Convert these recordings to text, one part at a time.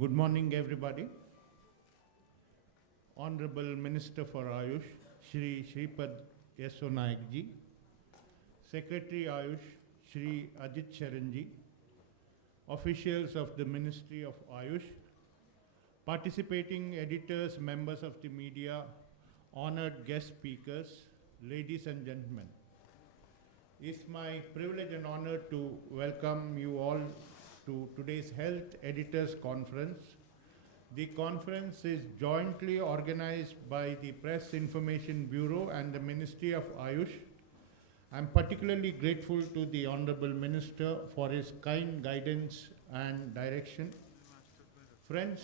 Good morning, everybody. Honorable Minister for Ayush, Shri Shripad Yesso Naik ji, Secretary Ayush, Shri Ajit Sharanji, officials of the Ministry of Ayush, participating editors, members of the media, honored guest speakers, ladies and gentlemen. It's my privilege and honor to welcome you all to today's Health Editors Conference. The conference is jointly organized by the Press Information Bureau and the Ministry of Ayush. I'm particularly grateful to the Honorable Minister for his kind guidance and direction. Friends,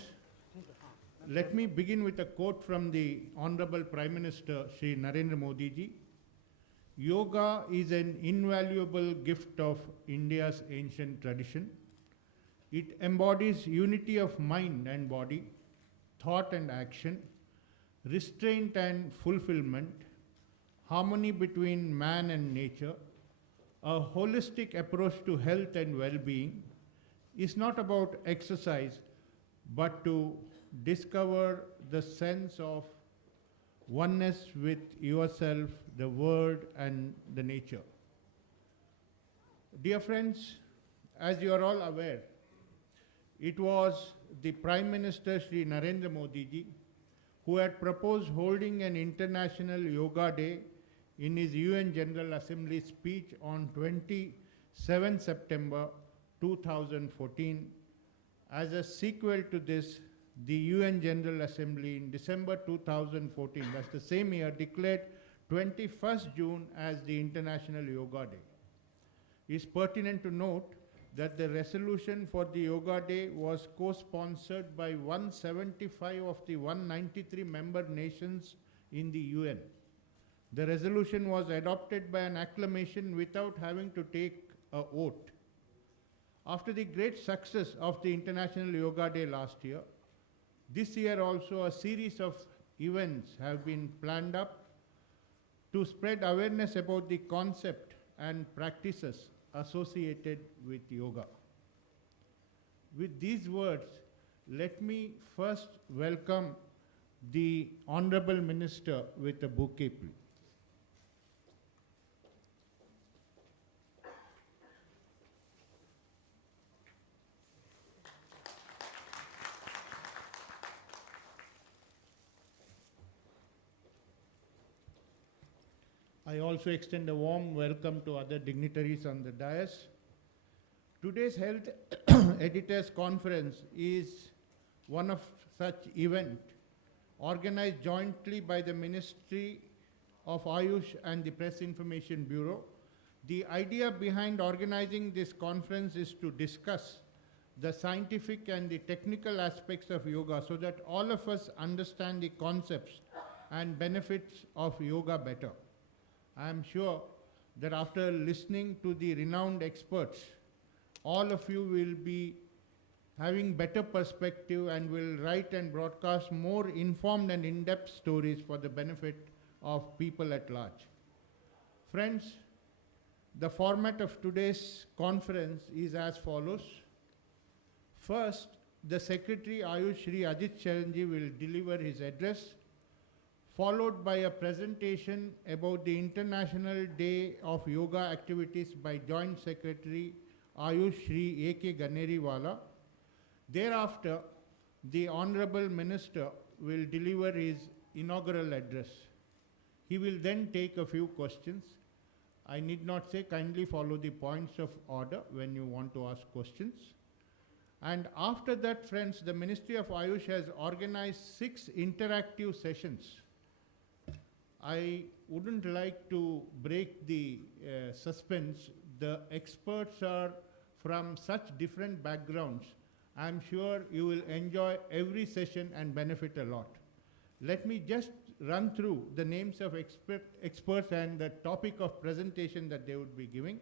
let me begin with a quote from the Honorable Prime Minister, Shri Narendra Modi ji. Yoga is an invaluable gift of India's ancient tradition. It embodies unity of mind and body, thought and action, restraint and fulfillment, harmony between man and nature. A holistic approach to health and well-being is not about exercise, but to discover the sense of oneness with yourself, the world, and the nature. Dear friends, as you are all aware, it was the Prime Minister Shri Narendra Modi ji who had proposed holding an International Yoga Day in his UN General Assembly speech on 27 September 2014. As a sequel to this, the UN General Assembly in December 2014, that's the same year, declared 21st June as the International Yoga Day. It is pertinent to note that the resolution for the Yoga Day was co-sponsored by 175 of the 193 member nations in the UN. The resolution was adopted by an acclamation without having to take a vote. After the great success of the International Yoga Day last year, this year also a series of events have been planned up to spread awareness about the concept and practices associated with yoga. With these words, let me first welcome the Honorable Minister with a bouquet, please. I also extend a warm welcome to other dignitaries on the dais. Today's Health Editors Conference is one of such event organized jointly by the Ministry of Ayush and the Press Information Bureau. The idea behind organizing this conference is to discuss the scientific and the technical aspects of yoga so that all of us understand the concepts and benefits of yoga better. I am sure that after listening to the renowned experts, all of you will be having better perspective and will write and broadcast more informed and in-depth stories for the benefit of people at large. Friends, the format of today's conference is as follows. First, the Secretary Ayush Shri Ajit Sharanji will deliver his address, followed by a presentation about the International Day of Yoga activities by Joint Secretary Ayush Shri A.K. Ganeriwala. Thereafter, the Honorable Minister will deliver his inaugural address. He will then take a few questions. I need not say kindly follow the points of order when you want to ask questions. And after that, friends, the Ministry of Ayush has organized 6 interactive sessions. I wouldn't like to break the suspense. The experts are from such different backgrounds. I'm sure you will enjoy every session and benefit a lot. Let me just run through the names of experts and the topic of presentation that they would be giving.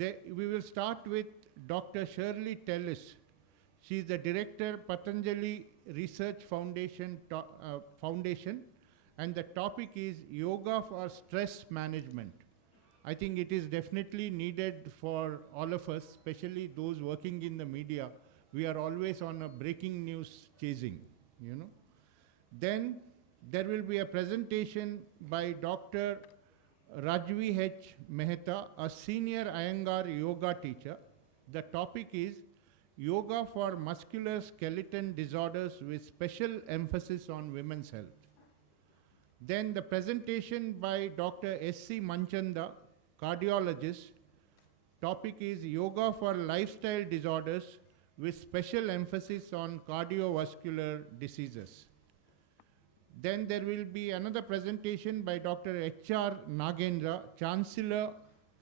We will start with Dr. Shirley Tellis. She is the Director, Patanjali Research Foundation, and the topic is Yoga for Stress Management. I think it is definitely needed for all of us, especially those working in the media, We are always on a breaking news chasing, you know. Then there will be a presentation by Dr. Rajvi H. Mehta, a senior Iyengar yoga teacher. The topic is Yoga for Muscular Skeleton Disorders with special emphasis on women's health. Then the presentation by Dr. S.C. Manchanda, cardiologist. Topic is Yoga for Lifestyle Disorders with special emphasis on cardiovascular diseases. Then there will be another presentation by Dr. H.R. Nagendra, Chancellor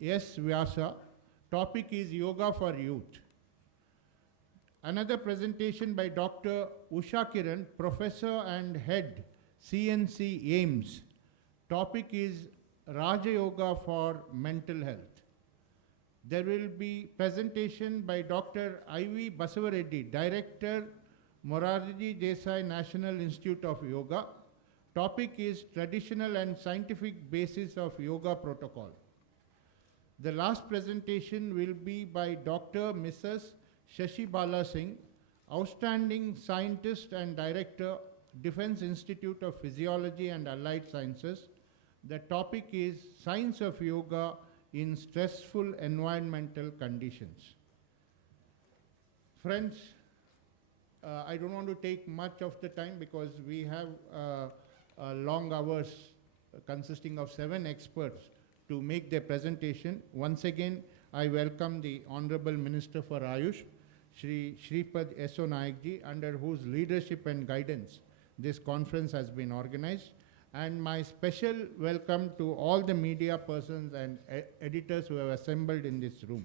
S. Vyasa. Topic is Yoga for Youth. Another presentation by Dr. Usha Kiran, Professor and Head, CNC AIMS. Topic is Raja Yoga for Mental Health. There will be presentation by Dr. I.V. Basavareddy, Director, Morarji Desai National Institute of Yoga. Topic is Traditional and Scientific Basis of Yoga Protocol. The last presentation will be by Dr. Mrs. Shashi Bala Singh, Outstanding Scientist and Director, Defense Institute of Physiology and Allied Sciences. The topic is Science of Yoga in Stressful Environmental Conditions. Friends, I don't want to take much of the time because we have long hours consisting of 7 experts to make their presentation. Once again, I welcome the Honorable Minister for Ayush, Shri Shripad Yesso Naik ji, under whose leadership and guidance this conference has been organized. And my special welcome to all the media persons and editors who have assembled in this room.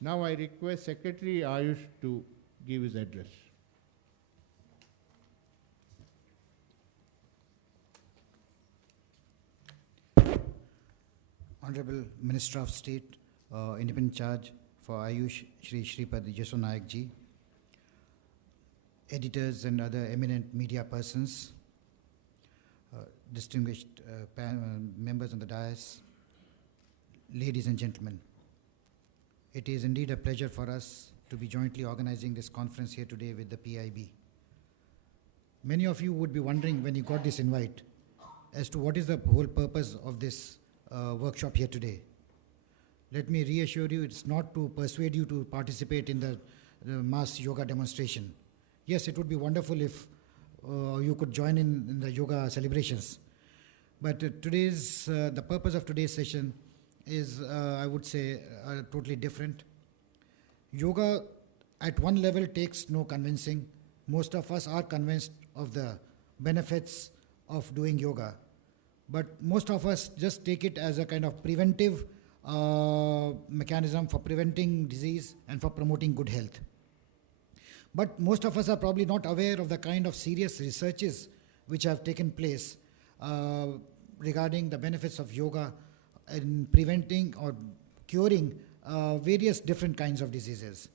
Now I request Secretary Ayush to give his address. Honorable Minister of State, Independent Charge for Ayush, Shri Shripad Yesso Naik ji, editors and other eminent media persons, distinguished members on the dais, ladies and gentlemen. It is indeed a pleasure for us to be jointly organizing this conference here today with the PIB. Many of you would be wondering when you got this invite as to what is the whole purpose of this workshop here today. Let me reassure you, it's not to persuade you to participate in the mass yoga demonstration. Yes, it would be wonderful if you could join in the yoga celebrations. But the purpose of today's session is, I would say, totally different. Yoga, at one level, takes no convincing. Most of us are convinced of the benefits of doing yoga. But most of us just take it as a kind of preventive mechanism for preventing disease and for promoting good health. But most of us are probably not aware of the kind of serious researches which have taken place regarding the benefits of yoga in preventing or curing various different kinds of diseases.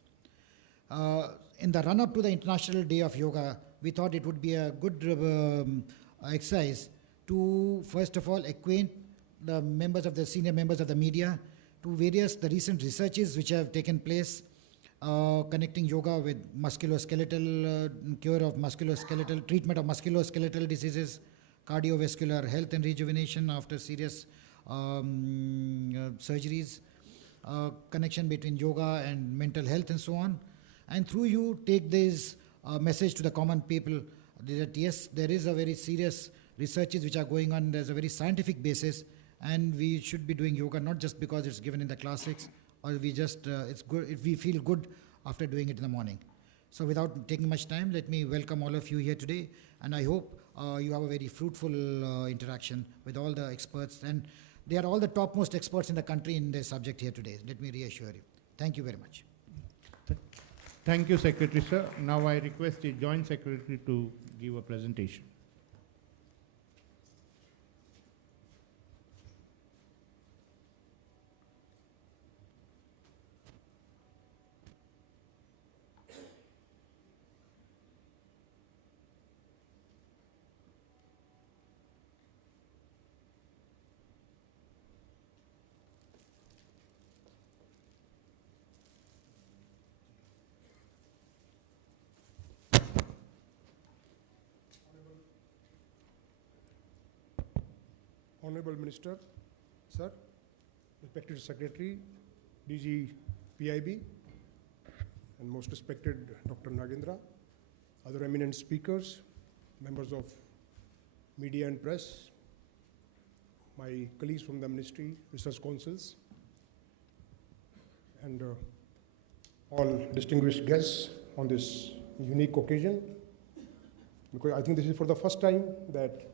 In the run-up to the International Day of Yoga, we thought it would be a good exercise to, first of all, acquaint the senior members of the media to the recent researches which have taken place connecting yoga with musculoskeletal, treatment of musculoskeletal diseases, cardiovascular health and rejuvenation after serious surgeries, connection between yoga and mental health and so on. And through you take this message to the common people that yes, there is a very serious researches which are going on, there's a very scientific basis, and we should be doing yoga not just because it's given in the classics or we just, it's good if we feel good after doing it in the morning. So without taking much time, let me welcome all of you here today, and I hope you have a very fruitful interaction with all the experts, and they are all the topmost experts in the country in their subject here today. Let me reassure you. Thank you very much. Thank you, Secretary, sir. Now I request the Joint Secretary to give a presentation. Honorable Minister, Sir, respected Secretary, DG PIB, and most respected Dr. Nagendra, other eminent speakers, members of media and press, my colleagues from the Ministry, research councils, and all distinguished guests on this unique occasion, because I think this is for the first time that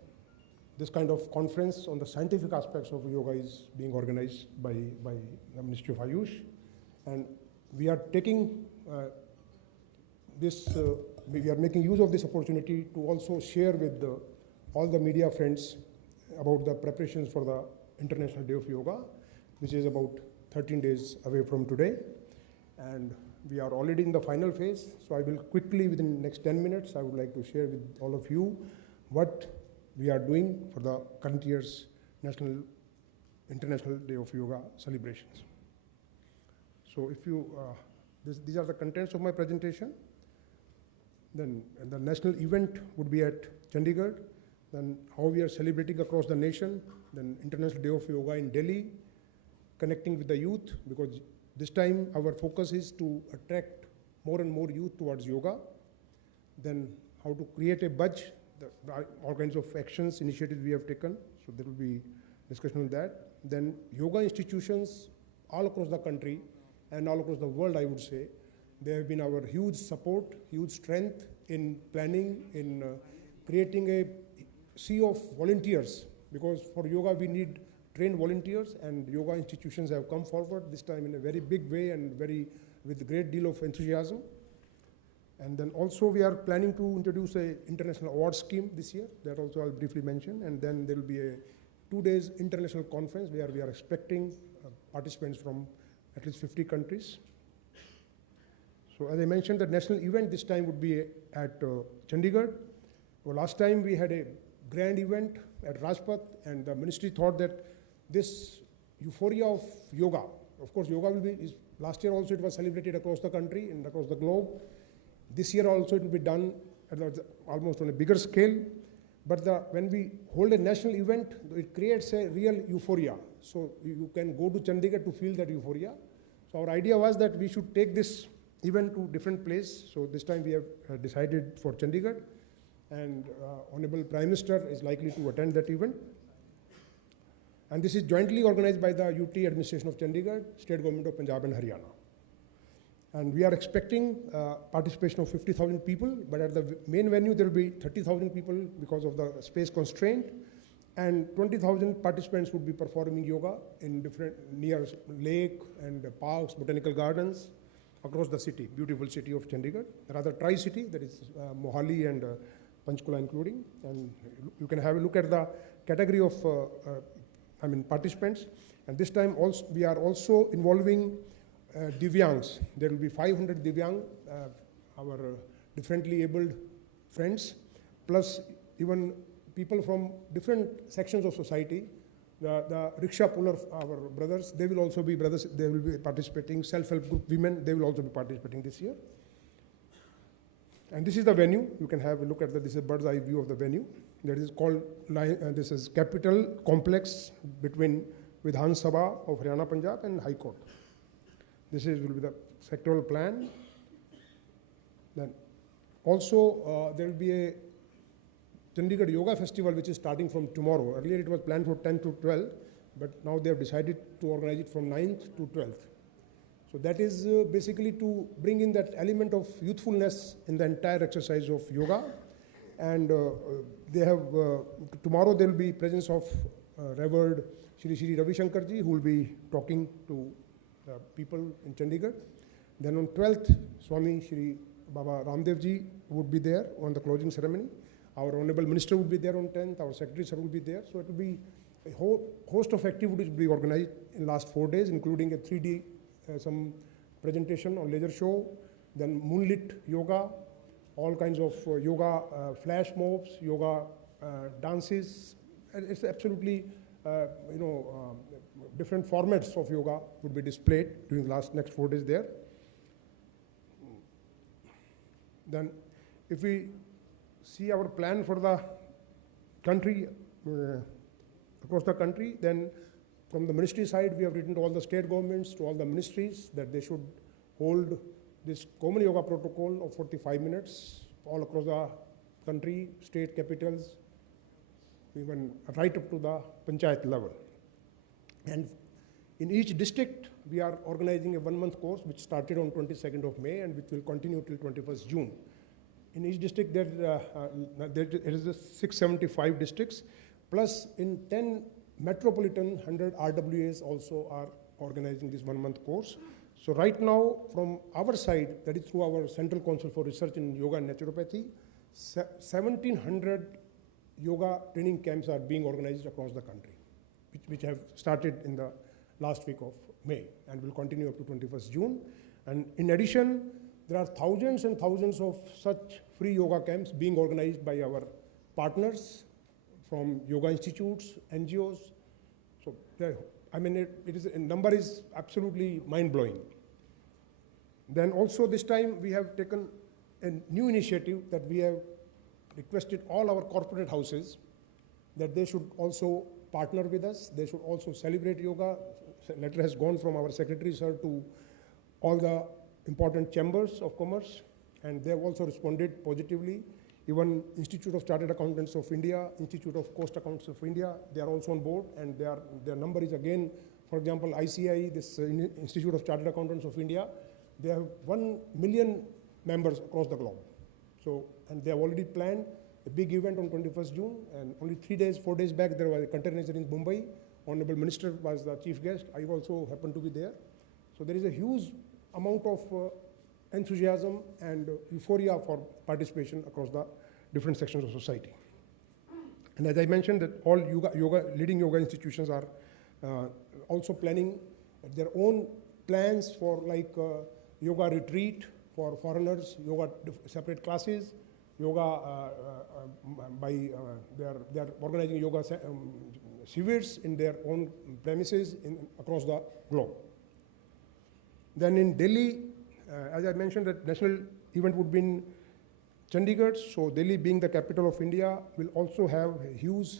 this kind of conference on the scientific aspects of yoga is being organized by the Ministry of Ayush. And we are taking we are making use of this opportunity to also share with all the media friends about the preparations for the International Day of Yoga, which is about 13 days away from today. And we are already in the final phase, so I will quickly, within the next 10 minutes, I would like to share with all of you what we are doing for the current year's International Day of Yoga celebrations. So if you, these are the contents of my presentation. Then the national event would be at Chandigarh. Then how we are celebrating across the nation. Then International Day of Yoga in Delhi, connecting with the youth, because this time our focus is to attract more and more youth towards yoga. Then how to create a buzz, all kinds of actions, initiatives we have taken. So there will be discussion on that. Then yoga institutions all across the country and all across the world, I would say, they have been our huge support, huge strength in planning, in creating a sea of volunteers, because for yoga we need trained volunteers, and yoga institutions have come forward this time in a very big way and with a great deal of enthusiasm. And then also we are planning to introduce a international award scheme this year, that also I'll briefly mention. And then there will be a 2 days international conference where we are expecting participants from at least 50 countries. So as I mentioned, the national event this time would be at Chandigarh. Well, last time we had a grand event at Rajpath, and the ministry thought that this euphoria of yoga, of course yoga will be, last year also it was celebrated across the country and across the globe. This year also it will be done at almost on a bigger scale. But when we hold a national event, it creates a real euphoria. So you can go to Chandigarh to feel that euphoria. So our idea was that we should take this event to different place. So this time we have decided for Chandigarh, and Honorable Prime Minister is likely to attend that event. And this is jointly organized by the UT administration of Chandigarh, State Government of Punjab and Haryana. And we are expecting participation of 50,000 people, but at the main venue there will be 30,000 people because of the space constraint, and 20,000 participants would be performing yoga in different near lake and parks, botanical gardens across the city, beautiful city of Chandigarh, rather tri-city, that is Mohali and Panchkula including. And you can have a look at the category of participants. And this time also we are also involving Divyangs. There will be 500 Divyang, our differently abled friends, plus even people from different sections of society. The rickshaw puller, our brothers, they will also be brothers, they will be participating. Self-help group women, they will also be participating this year. And this is the venue. You can have a look at this is a bird's eye view of the venue. That is called, this is Capital Complex between Vidhan Sabha of Haryana, Punjab and High Court. This will be the sectoral plan. Then also there will be a Chandigarh Yoga Festival which is starting from tomorrow. Earlier it was planned for 10th to 12th, but now they have decided to organize it from 9th to 12th. So that is basically to bring in that element of youthfulness in the entire exercise of yoga. And they have, tomorrow there will be presence of Revered Shri Ravi Shankarji, who will be talking to people in Chandigarh. Then on 12th, Swami Shri Baba Ramdev Ji would be there on the closing ceremony. Our Honorable Minister would be there on 10th, our Secretary Sir will be there. So it will be a whole host of activities will be organized in last 4 days, including a 3D, some presentation on laser show, then moonlit yoga, all kinds of yoga flash mobs, yoga dances. And it's absolutely, different formats of yoga would be displayed during the next 4 days there. Then if we see our plan for the country across the country. Then from the ministry side, we have written to all the state governments, to all the ministries, that they should hold this common yoga protocol of 45 minutes all across the country, state capitals, even right up to the panchayat level. And in each district, we are organizing a 1-month course which started on 22nd of May and which will continue till 21st June. In each district, there is 675 districts, plus in 10 metropolitan 100 RWAs also are organizing this 1-month course. So right now, from our side, that is through our Central Council for Research in Yoga and Naturopathy, 1,700 yoga training camps are being organized across the country, which have started in the last week of May and will continue up to 21st June. And in addition, there are thousands and thousands of such free yoga camps being organized by our partners from yoga institutes, NGOs. So, I mean, a number is absolutely mind-blowing. Then also this time we have taken a new initiative that we have requested all our corporate houses that they should also partner with us. They should also celebrate yoga. A letter has gone from our secretary, sir, to all the important chambers of commerce, and they have also responded positively. Even Institute of Chartered Accountants of India, Institute of Coast Accountants of India, they are also on board, and their number is again, for example, ICI, this Institute of Chartered Accountants of India, they have 1 million members across the globe. So, and they have already planned a big event on 21st June, and only 4 days back, there was a container in Mumbai. Honorable Minister was the chief guest. I also happened to be there. So there is a huge amount of enthusiasm and euphoria for participation across the different sections of society. And as I mentioned, that all leading yoga institutions are also planning their own plans for like yoga retreat for foreigners, yoga separate classes, yoga they are organizing yoga shivers in their own premises across the globe. Then in Delhi, as I mentioned, that national event would be in Chandigarh, so Delhi being the capital of India will also have a huge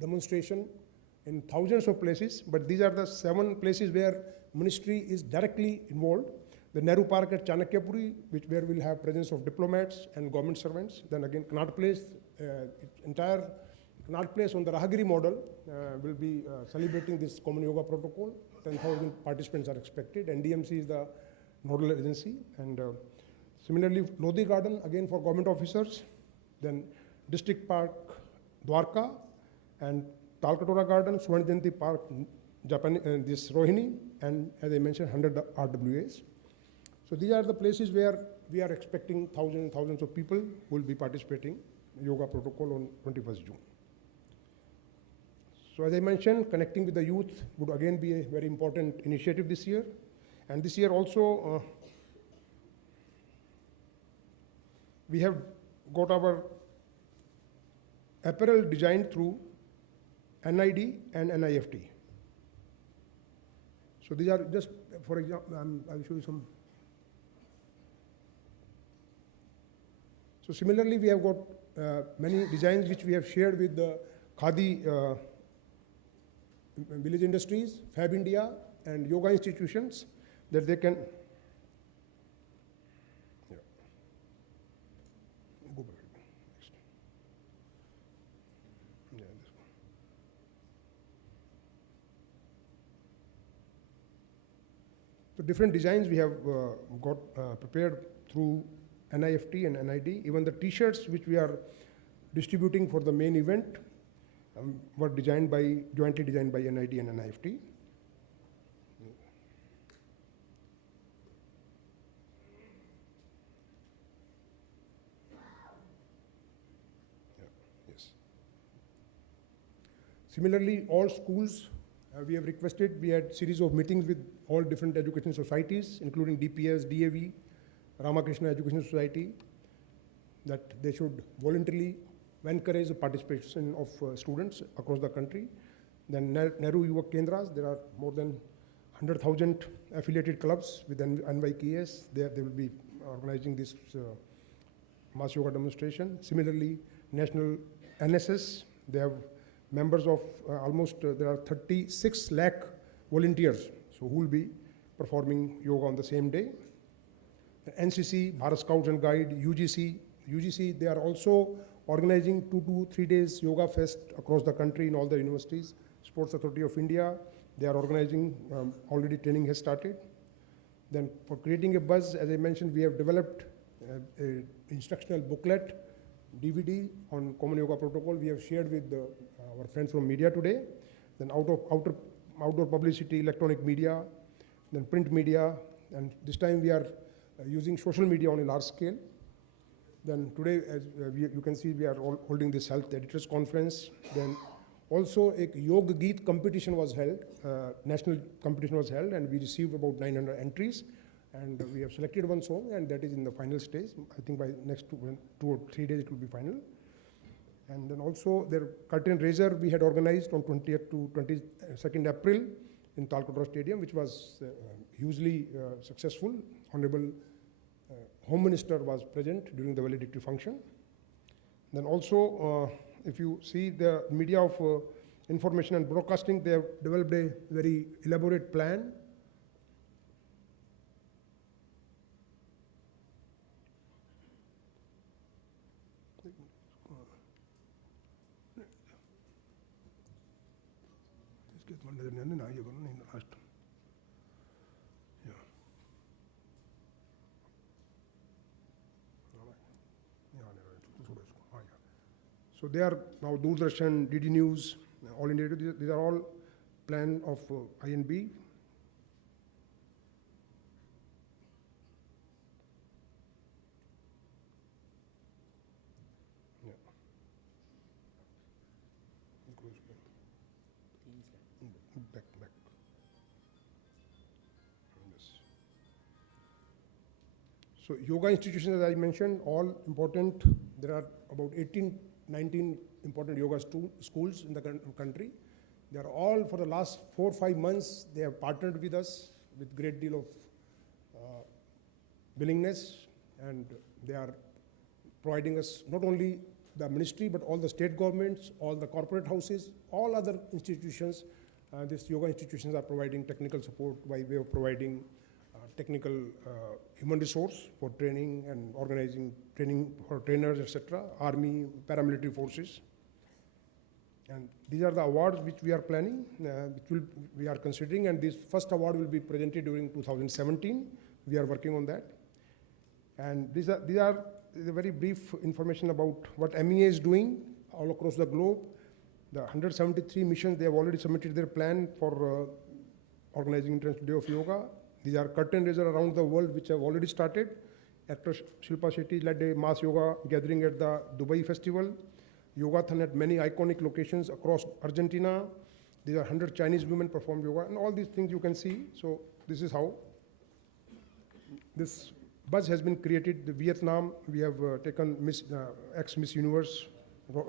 demonstration in thousands of places, but these are the 7 places where ministry is directly involved. The Nehru Park at Chanakyapuri, where we'll have presence of diplomats and government servants. Then again, Connaught Place, entire Connaught Place on the Rahagiri model will be celebrating this common yoga protocol. 10,000 participants are expected. NDMC is the nodal agency. And similarly, Lodi Garden, again for government officers. Then District Park, Dwarka, and Talkatora Garden, Swarn Jayanti Park, this Rohini, and as I mentioned, 100 RWAs. So these are the places where we are expecting thousands and thousands of people who will be participating in yoga protocol on 21st June. So as I mentioned, connecting with the youth would again be a very important initiative this year. And this year also, we have got our apparel designed through NID and NIFT. So these are just, for example, I'll show you some. So similarly, we have got many designs which we have shared with the Khadi village industries, Fab India, and yoga institutions that they can. Yeah. Go back. Next. Yeah, this one. So different designs we have got prepared through NIFT and NID. Even the T-shirts which we are distributing for the main event were jointly designed by NID and NIFT. Yes. Similarly, all schools, we have requested, we had series of meetings with all different education societies, including DPS, DAV, Ramakrishna Education Society, that they should voluntarily encourage the participation of students across the country. Then Nehru Yuvak Kendras, there are more than 100,000 affiliated clubs with NYKS. They will be organizing this mass yoga demonstration. Similarly, National NSS, they have members of almost, there are 36 lakh volunteers, so who will be performing yoga on the same day. The NCC, Bharat Scouts and Guide, UGC, they are also organizing 2 to 3 days yoga fest across the country in all the universities. Sports Authority of India, they are organizing, already training has started. Then for creating a buzz, as I mentioned, we have developed a instructional booklet, DVD on common yoga protocol. We have shared with our friends from media today. Then outdoor publicity, electronic media, then print media, and this time we are using social media on a large scale. Then today, as you can see, we are all holding this health editors conference. Then also a Yoga Geet competition was held, national competition was held, and we received about 900 entries. And we have selected one song, and that is in the final stage. I think by next 2 or 3 days it will be final. And then also their curtain raiser we had organized on 20th to 22nd April in Talkatoa Stadium, which was hugely successful. Honorable Home Minister was present during the valedictory function. Then also, if you see the media of information and broadcasting, they have developed a very elaborate plan. So they are now Doordarshan, DD News, All India Radio. These are all plan of INB. Yeah. Back. Yes. So yoga institutions, as I mentioned, all important. There are about 19 important yoga schools in the country. They are all, for the last 4 or 5 months, they have partnered with us with great deal of willingness, and they are providing us not only the ministry, but all the state governments, all the corporate houses, all other institutions. These yoga institutions are providing technical support by way of providing technical human resource for training and organizing training for trainers, etc., army, paramilitary forces. And these are the awards which we are planning, we are considering, and this first award will be presented during 2017. We are working on that. And these are the very brief information about what MEA is doing all across the globe. The 173 missions, they have already submitted their plan for organizing International Day of Yoga. These are curtain raisers around the world which have already started. Actress Shilpa Shetty led a mass yoga gathering at the Dubai Festival. Yogathon at many iconic locations across Argentina. There are 100 Chinese women perform yoga, and all these things you can see. So this is how this buzz has been created. The Vietnam, we have taken ex-Miss Universe,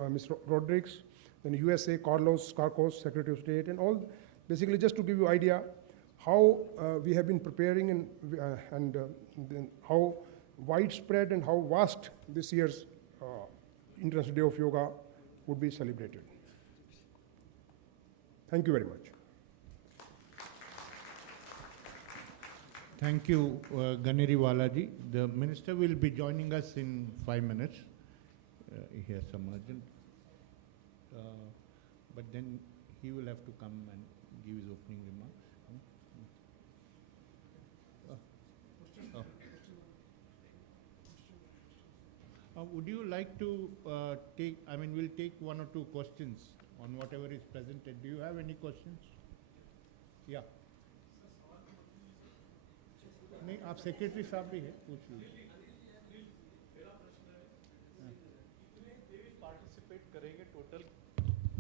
Miss Rodriguez. Then USA, Carlos Carcos, Secretary of State, and all. Basically, just to give you idea how we have been preparing and then how widespread and how vast this year's International Day of Yoga would be celebrated. Thank you very much. Thank you, Ganeri Walaji. The Minister will be joining us in 5 minutes. He has some urgent. But then he will have to come and give his opening remarks. Would you like to we'll take 1 or 2 questions on whatever is presented. Do you have any questions? Yeah. नहीं, आप secretary साहब भी हैं, पूछ लीजिए। Participate करेंगे total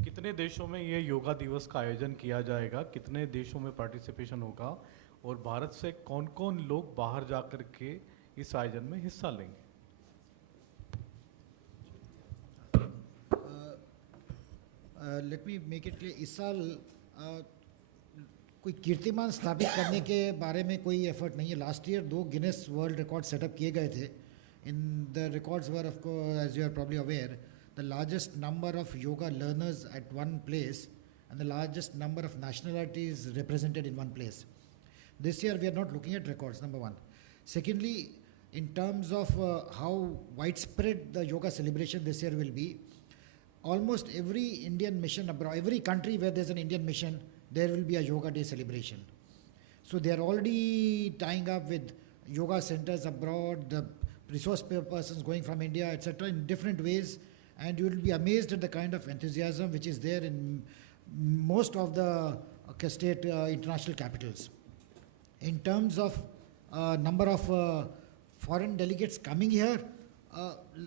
कितने देशों में ये योगा दिवस का आयोजन किया जाएगा, कितने देशों में पार्टिसिपेशन होगा और भारत से कौन-कौन लोग बाहर जाकर के इस आयोजन में हिस्सा लेंगे? Let me make it clear, इस साल कोई कीर्तिमान स्थापित करने के बारे में कोई एफर्ट नहीं है। Last year 2 Guinness world record setup किए गए थे। In the records were of course, as you are probably aware, the largest number of yoga learners at one place and the largest number of nationalities represented in one place. This year we are not looking at records, number one. Secondly, in terms of how widespread the yoga celebration this year will be, almost every Indian mission abroad, every country where there's an Indian mission, there will be a Yoga Day celebration. So they are already tying up with yoga centers abroad, the resource persons going from India, etc., in different ways, and you will be amazed at the kind of enthusiasm which is there in most of the state international capitals. In terms of number of foreign delegates coming here,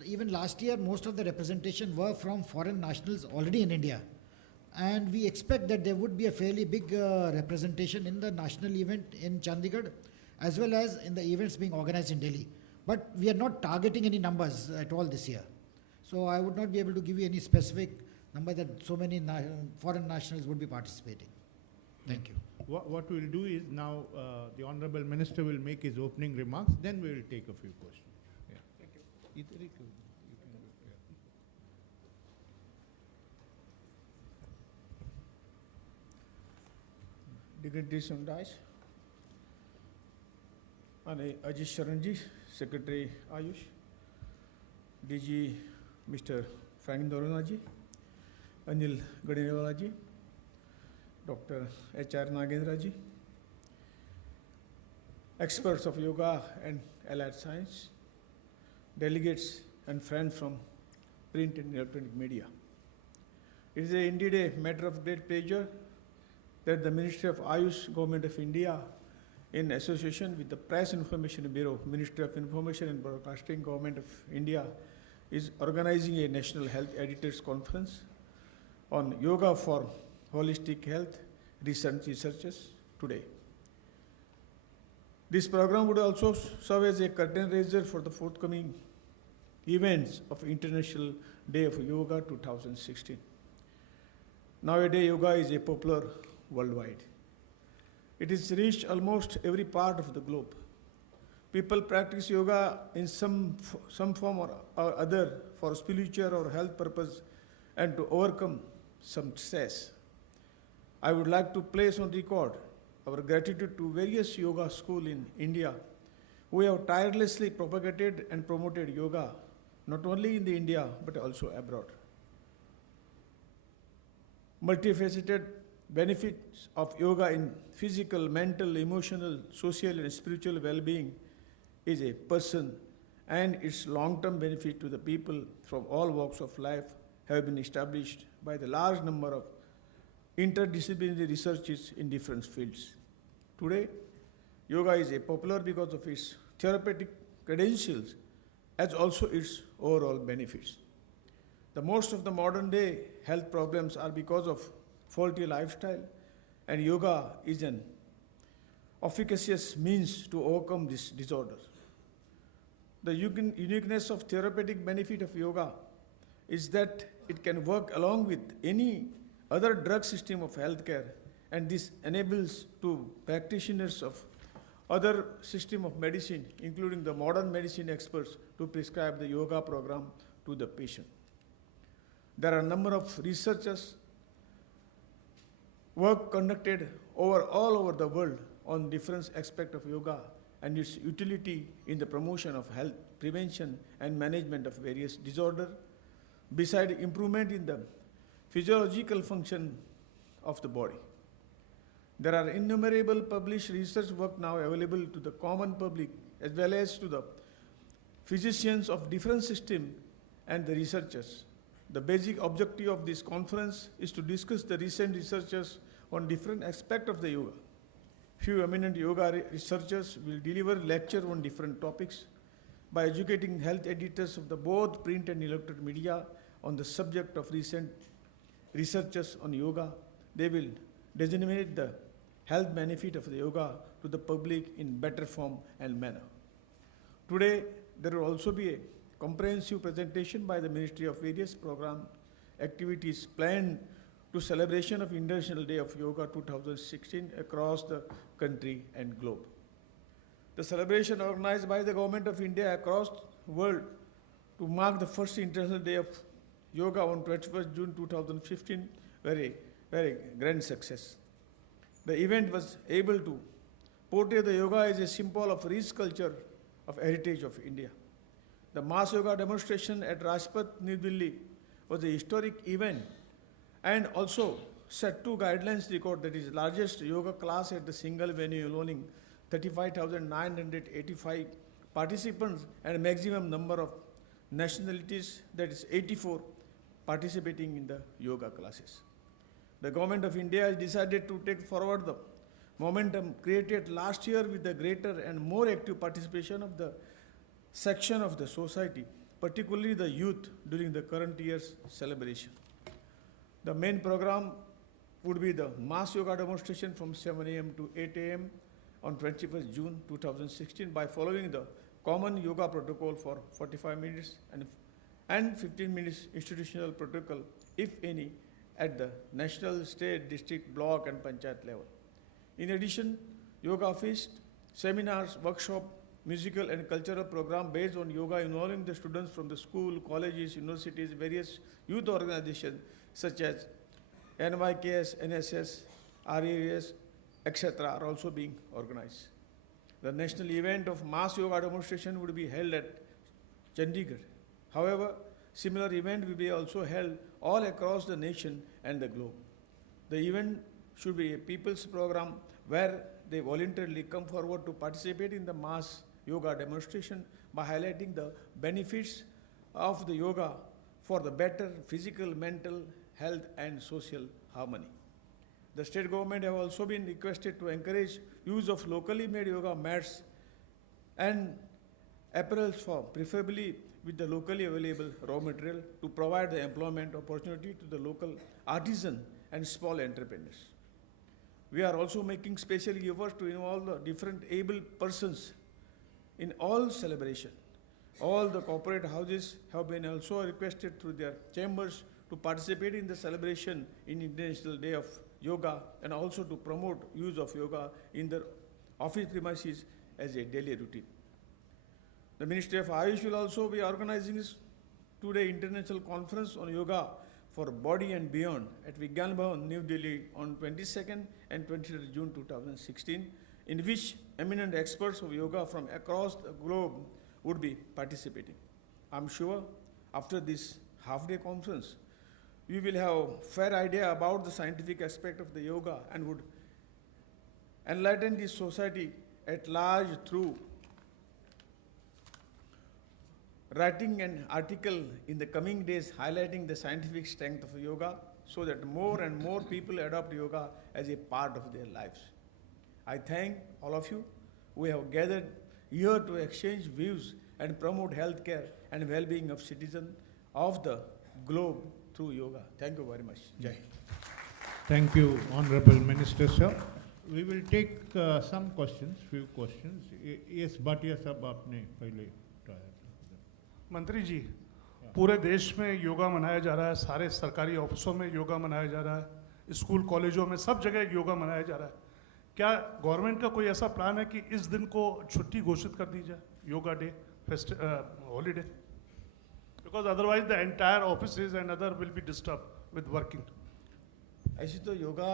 even last year most of the representation were from foreign nationals already in India, and we expect that there would be a fairly big representation in the national event in Chandigarh as well as in the events being organized in Delhi. But we are not targeting any numbers at all this year. So I would not be able to give you any specific number that so many foreign nationals would be participating. Thank you. What we'll do is now the Honorable Minister will make his opening remarks, then we will take a few questions. Yeah. Thank you. You can go, yeah. Dignitaries on dais, and Ajit Sharanji, Secretary Ayush, DG Mr. Frank Doranaji, Anil Gadinewalaji, Dr. H.R. Nagendraji, experts of yoga and allied science, delegates and friends from print and electronic media. It is indeed a matter of great pleasure that the Ministry of Ayush, Government of India, in association with the Press Information Bureau, Ministry of Information and Broadcasting, Government of India, is organizing a National Health Editors Conference on yoga for holistic health researchers today. This program would also serve as a curtain raiser for the forthcoming events of International Day of Yoga 2016. Nowadays, yoga is a popular worldwide. It is reached almost every part of the globe. People practice yoga in some form or other for spiritual or health purpose and to overcome some stress. I would like to place on record our gratitude to various yoga schools in India who have tirelessly propagated and promoted yoga, not only in the India but also abroad. Multifaceted benefits of yoga in physical, mental, emotional, social and spiritual well-being is a person, and its long-term benefit to the people from all walks of life have been established by the large number of interdisciplinary researches in different fields. Today, yoga is popular because of its therapeutic credentials as also its overall benefits. The most of the modern day health problems are because of faulty lifestyle, and yoga is an efficacious means to overcome this disorder. The uniqueness of therapeutic benefit of yoga is that it can work along with any other drug system of healthcare, and this enables to practitioners of other system of medicine, including the modern medicine experts, to prescribe the yoga program to the patient. There are a number of researchers work conducted all over the world on different aspects of yoga and its utility in the promotion of health, prevention and management of various disorders, beside improvement in the physiological function of the body. There are innumerable published research work now available to the common public as well as to the physicians of different systems and the researchers. The basic objective of this conference is to discuss the recent researches on different aspects of the yoga. Few eminent yoga researchers will deliver lecture on different topics. By educating health editors of the both print and electronic media on the subject of recent researches on yoga, they will disseminate the health benefit of the yoga to the public in better form and manner. Today, there will also be a comprehensive presentation by the Ministry of various program activities planned to celebration of International Day of Yoga 2016 across the country and globe. The celebration organized by the Government of India across the world to mark the first International Day of yoga on 21st June 2015, very grand success. The event was able to portray the yoga as a symbol of rich culture of heritage of India. The mass yoga demonstration at Rajpath, New Delhi was a historic event and also set two guidelines record, that is largest yoga class at the single venue enrolling 35,985 participants and maximum number of nationalities, that is 84 participating in the yoga classes. The government of India has decided to take forward the momentum created last year with the greater and more active participation of the section of the society, particularly the youth, during the current year's celebration. The main program would be the mass yoga demonstration from 7 a.m. to 8 a.m. on 21st June 2016 by following the common yoga protocol for 45 minutes and 15 minutes institutional protocol, if any, at the national, state, district, block and panchayat level. In addition, yoga feast, seminars, workshop, musical and cultural program based on yoga involving the students from the school, colleges, universities, various youth organizations such as NYKS, NSS, RAS, etc. are also being organized. The national event of mass yoga demonstration would be held at Chandigarh. However, similar event will be also held all across the nation and the globe. The event should be a people's program where they voluntarily come forward to participate in the mass yoga demonstration by highlighting the benefits of the yoga for the better physical, mental health and social harmony. The state government have also been requested to encourage use of locally made yoga mats and apparels for preferably with the locally available raw material to provide the employment opportunity to the local artisan and small entrepreneurs. We are also making special efforts to involve the different able persons in all celebration. All the corporate houses have been also requested through their chambers to participate in the celebration in International Day of Yoga and also to promote use of yoga in their office premises as a daily routine. The Ministry of Ayush will also be organizing this two-day international conference on yoga for body and beyond at Vigyan Bhavan, New Delhi on 22nd and 23rd June 2016, in which eminent experts of yoga from across the globe would be participating. I'm sure after this half-day conference, we will have a fair idea about the scientific aspect of the yoga and would enlighten the society at large through writing an article in the coming days highlighting the scientific strength of yoga so that more and more people adopt yoga as a part of their lives. I thank all of you who have gathered here to exchange views and promote healthcare and well-being of citizens of the globe through yoga. Thank you very much. Jai Hind. Thank you, Honorable Minister, sir. We will take some questions, few questions. Yes, Bhatia sahab aapne pehle उठाया था. मंत्री जी, पूरे देश में योगा मनाया जा रहा है, सारे सरकारी ऑफिसों में योगा मनाया जा रहा है, स्कूल कॉलेजों में सब जगह योगा मनाया जा रहा है. क्या गवर्नमेंट का कोई ऐसा प्लान है कि इस दिन को छुट्टी घोषित कर दी जाए, yoga day, holiday? Because otherwise the entire offices and other will be disturbed with working. ऐसी तो योगा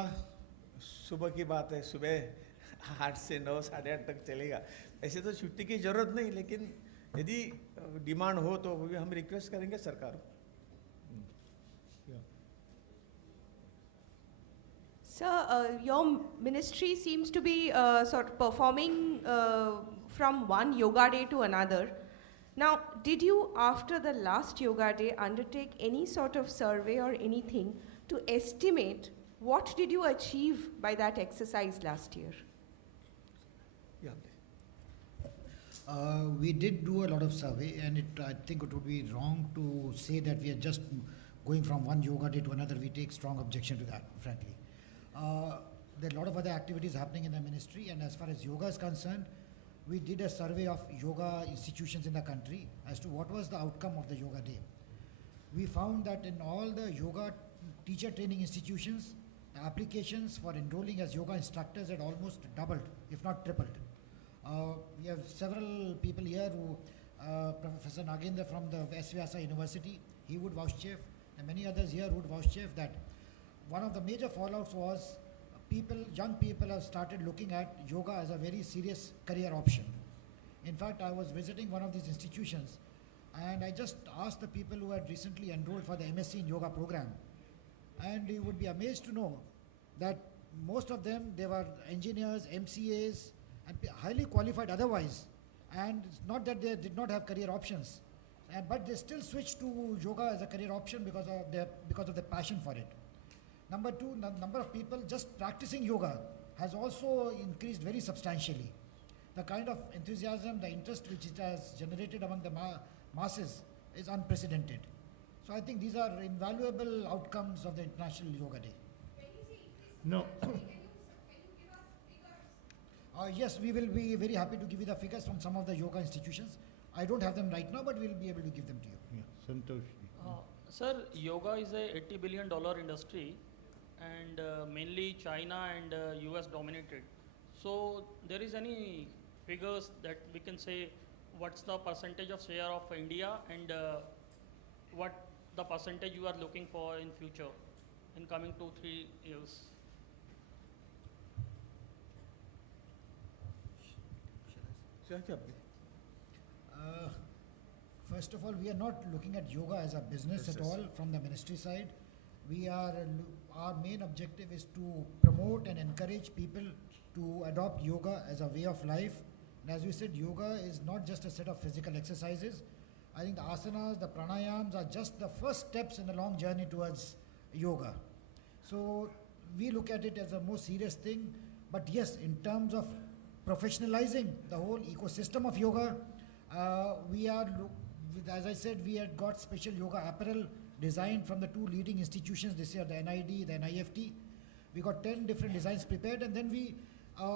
सुबह की बात है, सुबह 8 से 9, 8:30 तक चलेगा. ऐसे तो छुट्टी की जरूरत नहीं, लेकिन यदि डिमांड हो तो भी हम रिक्वेस्ट करेंगे सरकार. Sir, your ministry seems to be sort of performing from one yoga day to another. Now, did you, after the last yoga day, undertake any sort of survey or anything to estimate what did you achieve by that exercise last year? Yeah. We did do a lot of survey, and I think it would be wrong to say that we are just going from one yoga day to another. We take strong objection to that, frankly. There are a lot of other activities happening in the ministry, and as far as yoga is concerned, we did a survey of yoga institutions in the country as to what was the outcome of the yoga day. We found that in all the yoga teacher training institutions, the applications for enrolling as yoga instructors had almost doubled, if not tripled. We have several people here who, Professor Nagendra from the S. Vyasa University, he would vouchsafe and many others here would vouchsafe that one of the major fallouts was young people have started looking at yoga as a very serious career option. In fact, I was visiting one of these institutions and I just asked the people who had recently enrolled for the MSc in yoga program, and you would be amazed to know that most of them, they were engineers, MCAs, and highly qualified otherwise. And it's not that they did not have career options, but they still switched to yoga as a career option because of their passion for it. Number two, the number of people just practicing yoga has also increased very substantially. The kind of enthusiasm, the interest which it has generated among the masses is unprecedented. So I think these are invaluable outcomes of the International Yoga Day. No. Yes, we will be very happy to give you the figures from some of the yoga institutions. I don't have them right now, but we'll be able to give them to you. Yeah, Santosh. Sir, yoga is a $80 billion industry, and mainly China and US dominated. So there is any figures that we can say what's the percentage of share of India, and what the percentage you are looking for in future in coming 2-3 years? First of all, we are not looking at yoga as a business at all from the ministry side. Our main objective is to promote and encourage people to adopt yoga as a way of life. And as we said, yoga is not just a set of physical exercises. I think the asanas, the pranayams are just the first steps in a long journey towards yoga. So we look at it as a more serious thing. But yes, in terms of professionalizing the whole ecosystem of yoga, as I said, we had got special yoga apparel designed from the two leading institutions this year, the NID, the NIFT. We got 10 different designs prepared, and then we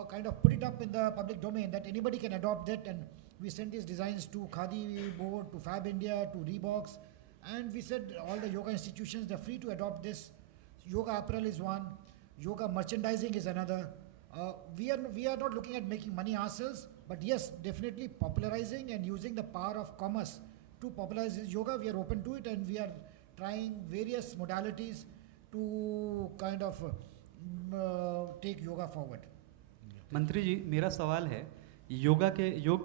kind of put it up in the public domain that anybody can adopt that, and we sent these designs to Khadi board, to Fab India, to Reeboks, and we said all the yoga institutions, they're free to adopt this. Yoga apparel is one, yoga merchandising is another. We are not looking at making money ourselves, but yes, definitely popularizing and using the power of commerce to popularize yoga. We are open to it, and we are trying various modalities to kind of take yoga forward. मंत्री जी, मेरा सवाल है, योग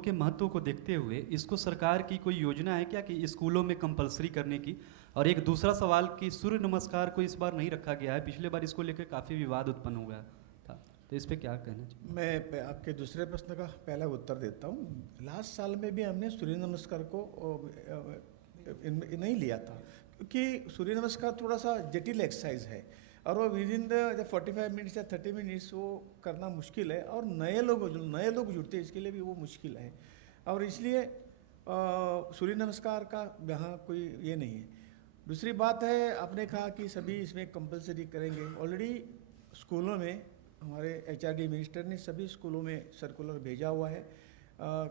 के महत्व को देखते हुए इसको सरकार की कोई योजना है क्या कि स्कूलों में कंपलसरी करने की? और एक दूसरा सवाल कि सूर्य नमस्कार को इस बार नहीं रखा गया है, पिछले बार इसको लेकर काफ़ी विवाद उत्पन्न हो गया था, तो इस पे क्या कहना चाहिए? मैं आपके दूसरे प्रश्न का पहला उत्तर देता हूँ। लास्ट साल में भी हमने सूर्य नमस्कार को नहीं लिया था, क्योंकि सूर्य नमस्कार थोड़ा सा जटिल एक्सरसाइज है और वो विद इन द 45 मिनट्स या 30 मिनट्स वो करना मुश्किल है, और नए लोग जुड़ते हैं इसके लिए भी वो मुश्किल है, और इसलिए सूर्य नमस्कार का यहाँ कोई ये नहीं है। दूसरी बात है, आपने कहा कि सभी इसमें कंपलसरी करेंगे। ऑलरेडी स्कूलों में हमारे HRD मिनिस्टर ने सभी स्कूलों में सर्कुलर भेजा हुआ है,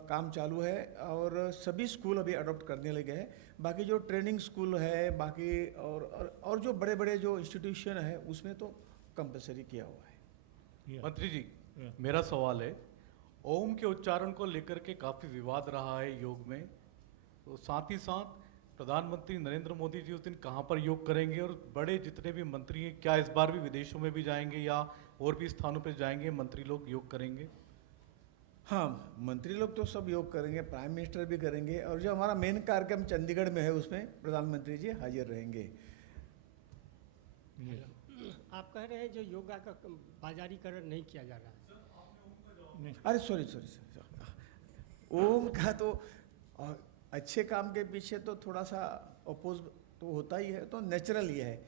काम चालू है, और सभी स्कूल अभी अडॉप्ट करने लगे हैं। बाकी जो ट्रेनिंग स्कूल है, बाकी और जो बड़े बड़े जो इंस्टीट्यूशन है उसमें तो कंपलसरी किया हुआ है। मंत्री जी, मेरा सवाल है, ओम के उच्चारण को लेकर के काफ़ी विवाद रहा है योग में, तो साथ ही साथ प्रधानमंत्री नरेंद्र मोदी जी उस दिन कहाँ पर योग करेंगे, और बड़े जितने भी मंत्री हैं क्या इस बार भी विदेशों में भी जाएंगे या और भी स्थानों पर जाएंगे, मंत्री लोग योग करेंगे? हाँ, मंत्री लोग तो सब योग करेंगे, प्राइम मिनिस्टर भी करेंगे, और जो हमारा मेन कार्यक्रम चंडीगढ़ में है उसमें प्रधानमंत्री जी हाजिर रहेंगे। आप कह रहे हैं जो योगा का बाजारीकरण नहीं किया जा रहा है। अरे सॉरी, ओम का तो अच्छे काम के पीछे तो थोड़ा सा अपोज तो होता ही है, तो नेचुरल ये है,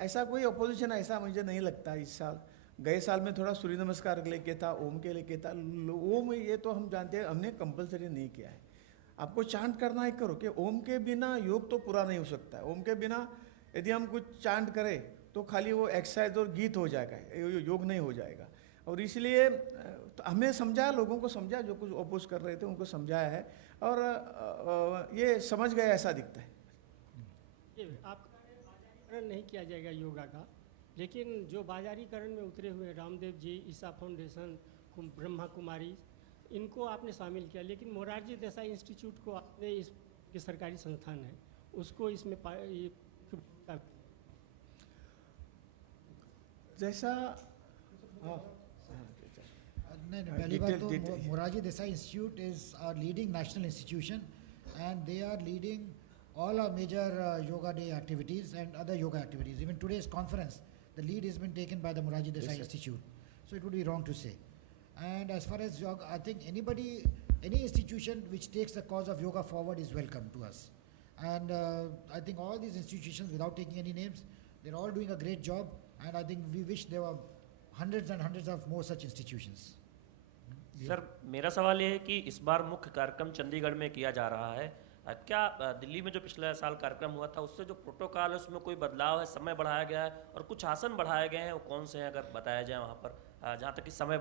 ऐसा कोई अपोजिशन ऐसा मुझे नहीं लगता। इस साल, गए साल में थोड़ा सूर्य नमस्कार के लेके था, ओम के लेके था। ओम ये तो हम जानते हैं, हमने कंपलसरी नहीं किया है। आपको चांट करना है करो, कि ओम के बिना योग तो पूरा नहीं हो सकता है। ओम के बिना यदि हम कुछ चांट करें तो खाली वो एक्सरसाइज और गीत हो जाएगा, योग नहीं हो जाएगा। और इसलिए तो हमने समझाया, लोगों को समझा, जो कुछ अपोज कर रहे थे उनको समझाया है, और ये समझ गए ऐसा दिखता है। आप बाजारीकरण नहीं किया जाएगा योगा का, लेकिन जो बाजारीकरण में उतरे हुए रामदेव जी, ईसा फाउंडेशन, ब्रह्मा कुमारी, इनको आपने शामिल किया, लेकिन मोरारजी देसाई इंस्टीट्यूट को आपने, इस सरकारी संस्थान है उसको इसमें जैसा नहीं, पहली बात तो detail. Morarji Desai institute is our leading national institution and they are leading all our major yoga day activities and other yoga activities. Even today's conference, the lead has been taken by the Moraji Desai Institute. So it would be wrong to say. And as far as yoga, I think any institution which takes the cause of yoga forward is welcome to us. And I think all these institutions, without taking any names, they're all doing a great job. And I think we wish there were hundreds and hundreds of more such institutions. Sir मेरा सवाल ये है कि इस बार मुख्य कार्यक्रम चंडीगढ़ में किया जा रहा है, क्या दिल्ली में जो पिछले साल कार्यक्रम हुआ था उससे जो प्रोटोकॉल है उसमें कोई बदलाव है, समय बढ़ाया गया है और कुछ आसन बढ़ाए गए हैं, वो कौन से हैं अगर बताया जाए वहाँ पर? जहाँ तक कि समय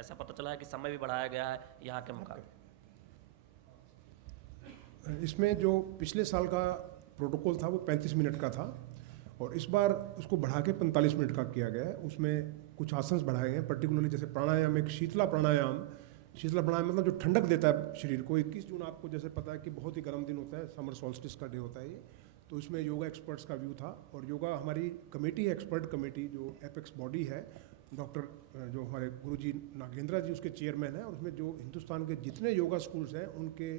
ऐसा पता चला है कि समय भी बढ़ाया गया है यहाँ के मुकाबले। इसमें जो पिछले साल का प्रोटोकॉल था वो 35 मिनट का था और इस बार उसको बढ़ा के 45 मिनट का किया गया है। उसमें कुछ आसन बढ़ाए गए हैं, पर्टिकुलरली जैसे प्राणायाम, एक शीतला प्राणायाम मतलब जो ठंडक देता है शरीर को। 21 जून आपको जैसे पता है कि बहुत ही गर्म दिन होता है, समर सॉल्स्टिस का डे होता है ये, तो इसमें योगा एक्सपर्ट्स का व्यू था और योगा हमारी कमेटी है, एक्सपर्ट कमेटी जो एपेक्स बॉडी है, डॉक्टर जो हमारे गुरुजी नागेंद्र जी उसके चेयरमैन हैं और उसमें जो हिंदुस्तान के जितने योगा स्कूल्स हैं उनके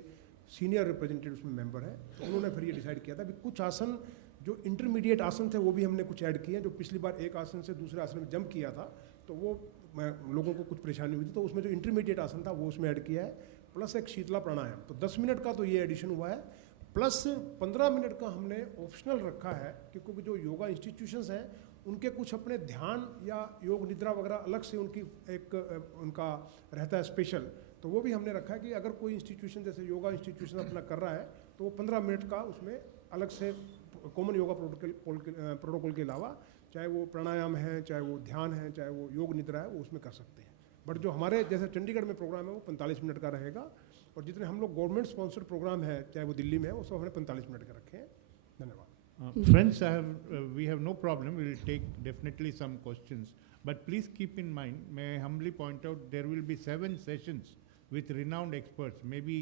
सीनियर रिप्रेजेंटेटिव उसमें मेंबर हैं। तो उन्होंने फिर ये डिसाइड किया था कि कुछ आसन जो इंटरमीडिएट आसन थे वो भी हमने कुछ ऐड किए हैं। जो पिछली बार एक आसन से दूसरे आसन में जंप किया था तो वो लोगों को कुछ परेशानी हुई थी, तो उसमें जो इंटरमीडिएट आसन था वो उसमें ऐड किया है, प्लस एक शीतला प्राणायाम। तो 10 मिनट का तो ये एडिशन हुआ है, प्लस 15 मिनट का हमने ऑप्शनल रखा है क्योंकि जो योगा इंस्टीट्यूशंस हैं उनके कुछ अपने ध्यान या योग निद्रा वगैरह अलग से उनकी एक उनका रहता है स्पेशल, तो वो भी हमने रखा है कि अगर कोई इंस्टीट्यूशन जैसे योगा इंस्टीट्यूशन अपना कर रहा है तो वो 15 मिनट का उसमें अलग से कॉमन योगा प्रोटोकॉल के अलावा चाहे वो प्राणायाम है, चाहे वो ध्यान है, चाहे वो योग निद्रा है, वो उसमें कर सकते हैं। बट जो हमारे जैसे चंडीगढ़ में प्रोग्राम है वो 45 मिनट का रहेगा और जितने हम लोग गवर्नमेंट स्पॉन्सर्ड प्रोग्राम है चाहे वो दिल्ली में है वो सब हमने 45 मिनट के रखे हैं। धन्यवाद। Friends, we have no problem. We will take definitely some questions. But please keep in mind, may I humbly point out, there will be 7 sessions with renowned experts. Maybe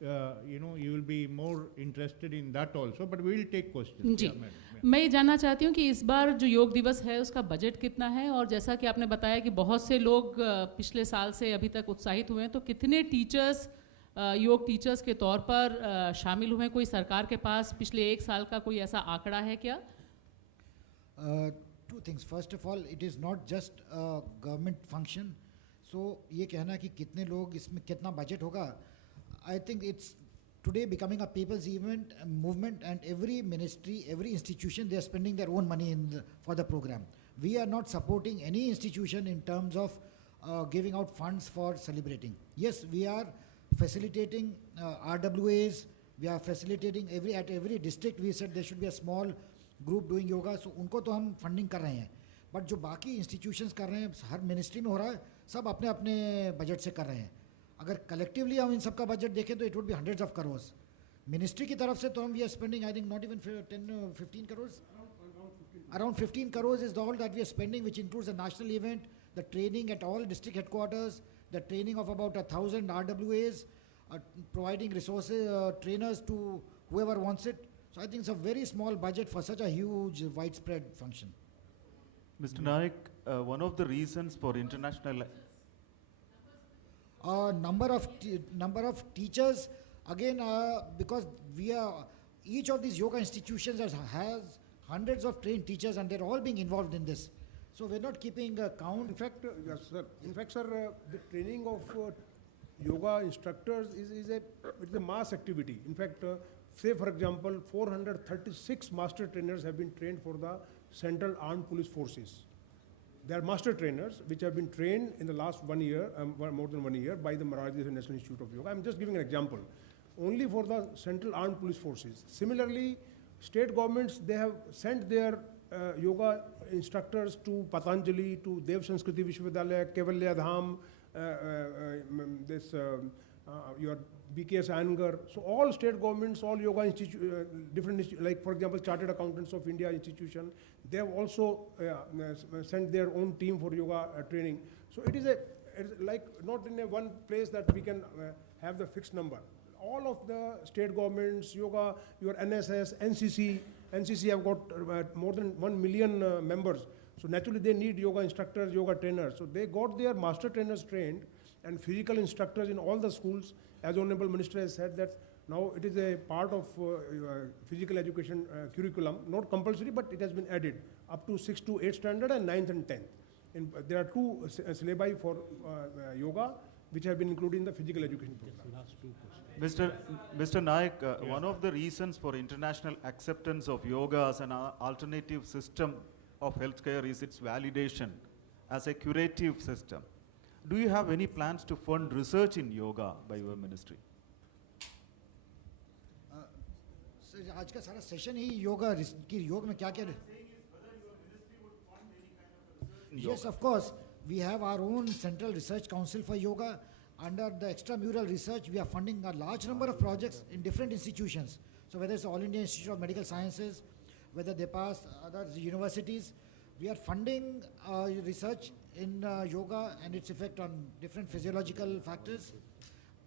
you will be more interested in that also, but we will take questions. Ji, Yeah, madam. Yeah. मैं ये जानना चाहती हूँ कि इस बार जो योग दिवस है उसका बजट कितना है और जैसा कि आपने बताया कि बहुत से लोग पिछले साल से अभी तक उत्साहित हुए हैं, तो कितने टीचर्स योग टीचर्स के तौर पर शामिल हुए हैं? कोई सरकार के पास पिछले 1 साल का कोई ऐसा आंकड़ा है क्या? Two things. First of all, it is not just a government function. So ये कहना कि कितने लोग इसमें कितना बजट होगा, I think it's today becoming a people's event, a movement, and every ministry, every institution, they are spending their own money for the program. We are not supporting any institution in terms of giving out funds for celebrating. Yes, we are facilitating RWAs, we are facilitating at every district, we said there should be a small group doing yoga, so उनको तो हम funding कर रहे हैं, but जो बाकी institutions कर रहे हैं, हर मिनिस्ट्री में हो रहा है, सब अपने अपने बजट से कर रहे हैं। अगर कलेक्टिवली हम इन सब का बजट देखें तो it would be hundreds of crores. Ministry की तरफ से तो हम we are spending I think not even 10-15 crores, around 15 crores is all that we are spending, which includes the national event, the training at all district headquarters, the training of about 1,000 RWAs, providing resources, trainers to whoever wants it. So I think it's a very small budget for such a huge widespread function. Mr. Naik, one of the reasons for international Number of teachers, again, because each of these yoga institutions has hundreds of trained teachers and they're all being involved in this. So we're not keeping a count. In fact, yes, sir. In fact, sir, the training of yoga instructors it's a mass activity. In fact, say for example, 436 master trainers have been trained for the Central Armed Police Forces. They are master trainers which have been trained in the last 1 year, more than 1 year, by the Moraji Desai National Institute of Yoga. I'm just giving an example. Only for the Central Armed Police Forces. Similarly, state governments, they have sent their yoga instructors to Patanjali, to Dev Sanskriti Vishwavidyalaya, Kevalya Dham, your BKS Iyengar. So all state governments, all yoga different like for example Chartered Accountants of India institution, they have also sent their own team for yoga training. So it's like not in a one place that we can have the fixed number. All of the state governments, yoga, your NSS, NCC have got more than 1 million members. So naturally they need yoga instructors, yoga trainers. So they got their master trainers trained and physical instructors in all the schools. As Honorable Minister has said that now it is a part of physical education curriculum, not compulsory, but it has been added up to 6th to 8th standard and 9th and 10th. And there are two syllabi for yoga which have been included in the physical education program. Mr. Naik, one of the reasons for international acceptance of yoga as an alternative system of healthcare is its validation as a curative system. Do you have any plans to fund research in yoga by your ministry? Sir आज का सारा session ही योगा की योग में क्या क्या Yes, of course. We have our own Central Research Council for Yoga. Under the extramural research, we are funding a large number of projects in different institutions. So whether it's the All India Institute of Medical Sciences, whether they pass other universities, we are funding research in yoga and its effect on different physiological factors,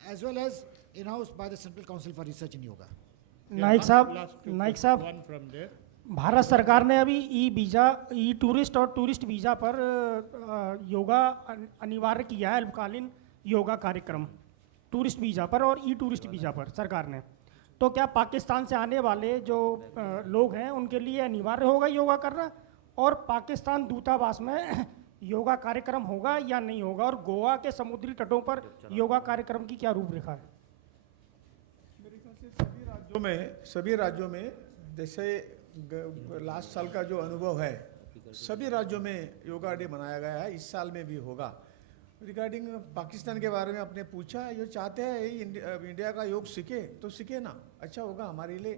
as well as in-house by the Central Council for Research in Yoga. Naik साहब One from there. Bharat सरकार ने अभी ई tourist और tourist visa पर योगा अनिवार्य किया है, अल्पकालीन योगा कार्यक्रम टूरिस्ट वीज़ा पर और ई टूरिस्ट वीज़ा पर सरकार ने। तो क्या पाकिस्तान से आने वाले जो लोग हैं उनके लिए अनिवार्य होगा योगा करना, और पाकिस्तान दूतावास में योगा कार्यक्रम होगा या नहीं होगा, और गोवा के समुद्री तटों पर योगा कार्यक्रम की क्या रूपरेखा है? मेरे ख्याल से सभी राज्यों में जैसे लास्ट साल का जो अनुभव है, सभी राज्यों में योगा डे मनाया गया है, इस साल में भी होगा। रिगार्डिंग पाकिस्तान के बारे में आपने पूछा, जो चाहते हैं इंडिया का योग सीखे तो सीखे ना, अच्छा होगा हमारे लिए।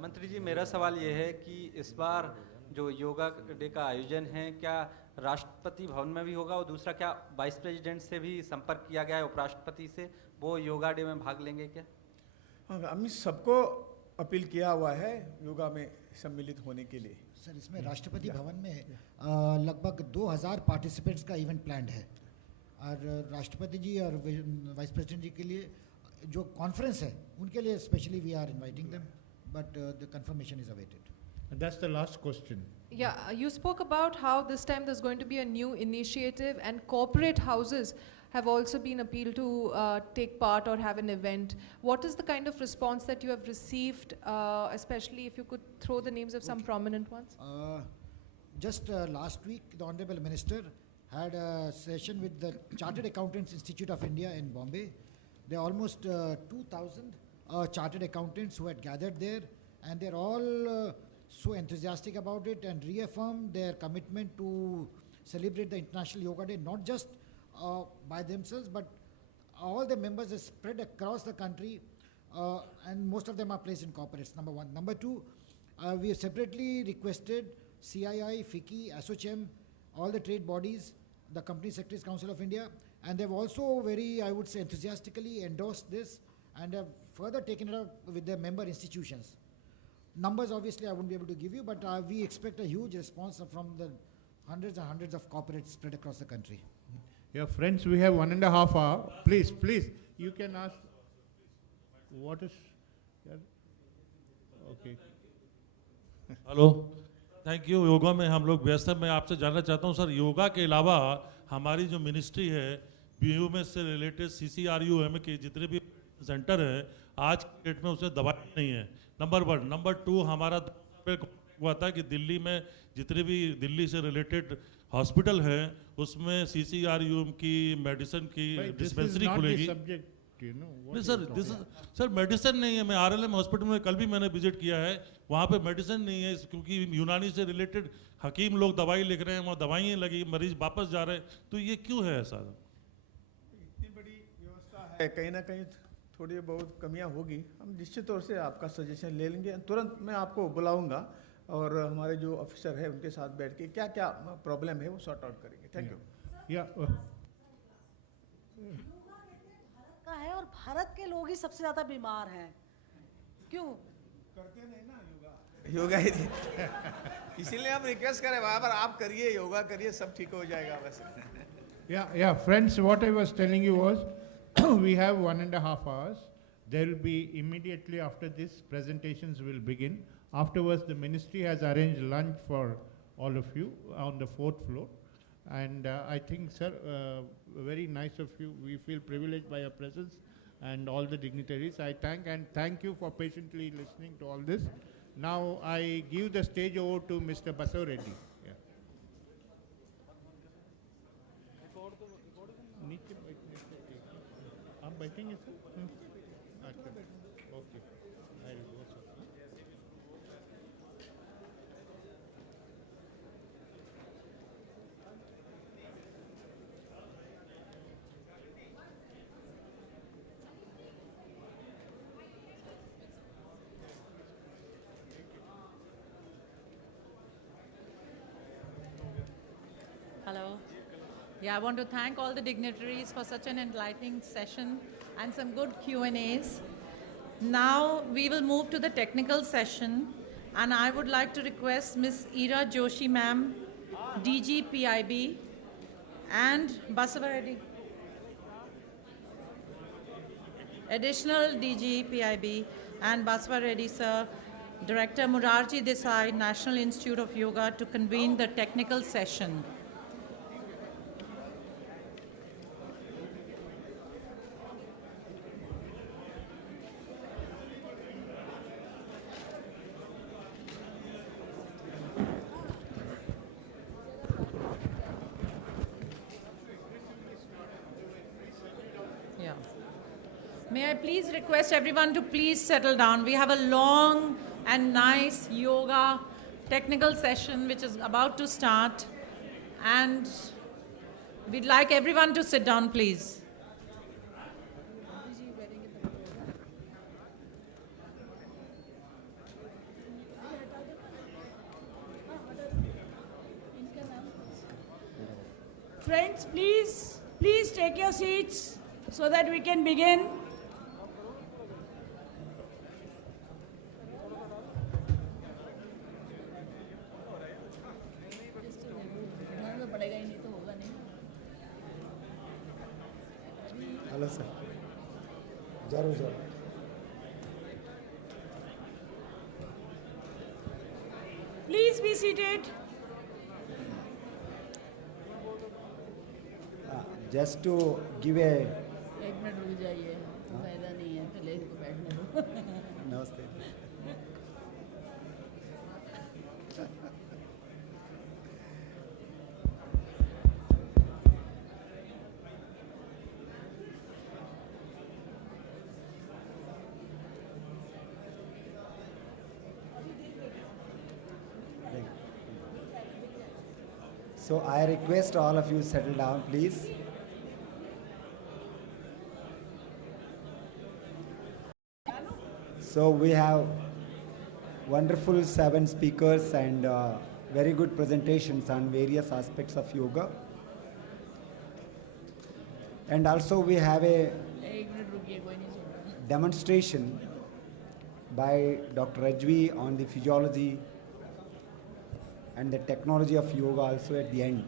मंत्री जी, मेरा सवाल ये है कि इस बार जो योगा डे का आयोजन है क्या राष्ट्रपति भवन में भी होगा, और दूसरा क्या वाइस प्रेसिडेंट से भी संपर्क किया गया है, उपराष्ट्रपति से, वो योगा डे में भाग लेंगे क्या? हमने सबको अपील किया हुआ है योगा में सम्मिलित होने के लिए। सर, इसमें राष्ट्रपति भवन में लगभग 2000 पार्टिसिपेंट्स का इवेंट प्लान्ड है, और राष्ट्रपति जी और वाइस प्रेसिडेंट जी के लिए जो कॉन्फ्रेंस है उनके लिए specially we are inviting them, but the confirmation is awaited. That's the last question. Yeah, you spoke about how this time there's going to be a new initiative and corporate houses have also been appealed to take part or have an event. What is the kind of response that you have received, especially if you could throw the names of some prominent ones? Just last week, the Honorable Minister had a session with the Chartered Accountants Institute of India in Bombay. There are almost 2,000 chartered accountants who had gathered there, and they're all so enthusiastic about it and reaffirmed their commitment to celebrate the International Yoga Day, not just by themselves, but all the members are spread across the country, and most of them are placed in corporates, number one. Number two, we have separately requested CII, FICCI, ASSOCHAM, all the trade bodies, the Company Secretaries Council of India, and they've also very, I would say, enthusiastically endorsed this and have further taken it up with their member institutions. Numbers, obviously, I wouldn't be able to give you, but we expect a huge response from the hundreds and hundreds of corporates spread across the country. Yeah, friends, we have 1.5 hours. Please, you can ask. What is? Yeah. Okay. Hello, thank you. Yoga में हम लोग व्यस्त हैं। मैं आपसे जानना चाहता हूँ सर, योगा के अलावा हमारी जो मिनिस्ट्री है, बीयूएमएस से रिलेटेड CCRUM के जितने भी सेंटर हैं, आज के डेट में उसमें दवाई नहीं है, नंबर 1। नंबर 2, हमारा हुआ था कि दिल्ली में जितने भी दिल्ली से रिलेटेड हॉस्पिटल हैं उसमें CCRUM की मेडिसिन की डिस्पेंसरी खुलेगी। नहीं सर, मेडिसिन नहीं है। मैं RLM हॉस्पिटल में कल भी मैंने विजिट किया है, वहाँ पे मेडिसिन नहीं है, क्योंकि यूनानी से रिलेटेड हकीम लोग दवाई लिख रहे हैं, वहाँ दवाइयाँ लगी, मरीज वापस जा रहे हैं, तो ये क्यों है ऐसा? इतनी बड़ी व्यवस्था है, कहीं ना कहीं थोड़ी बहुत कमियां होगी। हम निश्चित तौर से आपका सजेशन ले लेंगे, तुरंत मैं आपको बुलाऊंगा और हमारे जो ऑफिसर है उनके साथ बैठ के क्या क्या प्रॉब्लम है वो सॉर्ट आउट करेंगे। Thank you. का है और भारत के लोग ही सबसे ज्यादा बीमार हैं, क्यों करते नहीं ना योगा ही इसीलिए हम रिक्वेस्ट करें वहाँ पर आप करिए, योगा करिए, सब ठीक हो जाएगा बस। Yeah, friends, what I was telling you was we have 1.5 hours. There will be immediately after this presentations will begin. Afterwards, the ministry has arranged lunch for all of you on the 4th floor. And I think, sir, very nice of you. We feel privileged by your presence and all the dignitaries. I thank you for patiently listening to all this. Now I give the stage over to Mr. Basav Reddy. Yeah. आप बैठेंगे sir? अच्छा, okay, I will go, sir. Hello. Yeah, I want to thank all the dignitaries for such an enlightening session and some good Q&As. Now we will move to the technical session, and I would like to request Ms. Ira Joshi ma'am, DG PIB, and Basava Reddy, additional DG PIB, and Basava Reddy sir, Director Murarji Desai, National Institute of Yoga, to convene the technical session. May I please request everyone to please settle down. We have a long and nice yoga technical session which is about to start, and we'd like everyone to sit down, please. Friends, please take your seats so that we can begin. Hello, sir. Jaro. Please be seated. Just to give a... एक minute रुक जाइए, तो फायदा नहीं है, पहले इनको बैठने दो. Namaste. So I request all of you settle down, please. So we have wonderful 7 speakers and very good presentations on various aspects of yoga. And also we have a demonstration by Dr. Rajvi on the physiology and the technology of yoga also at the end.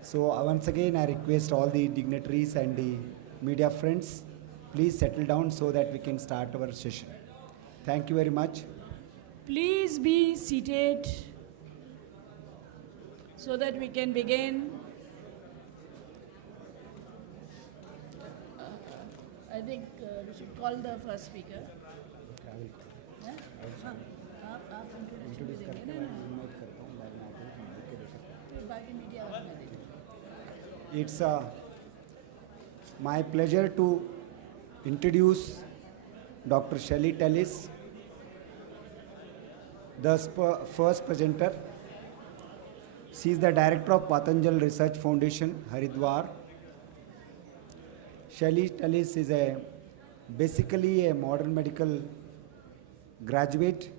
So once again I request all the dignitaries and the media friends, please settle down so that we can start our session. Thank you very much. Please be seated so that we can begin. I think we should call the first speaker. आप introduce करेंगे ना, बाकी media वाले दे देंगे. It's my pleasure to introduce Dr. Shri Tellis, the first presenter. She is the director of Patanjali Research Foundation, Haridwar. Shri Tellis is basically a modern medical graduate,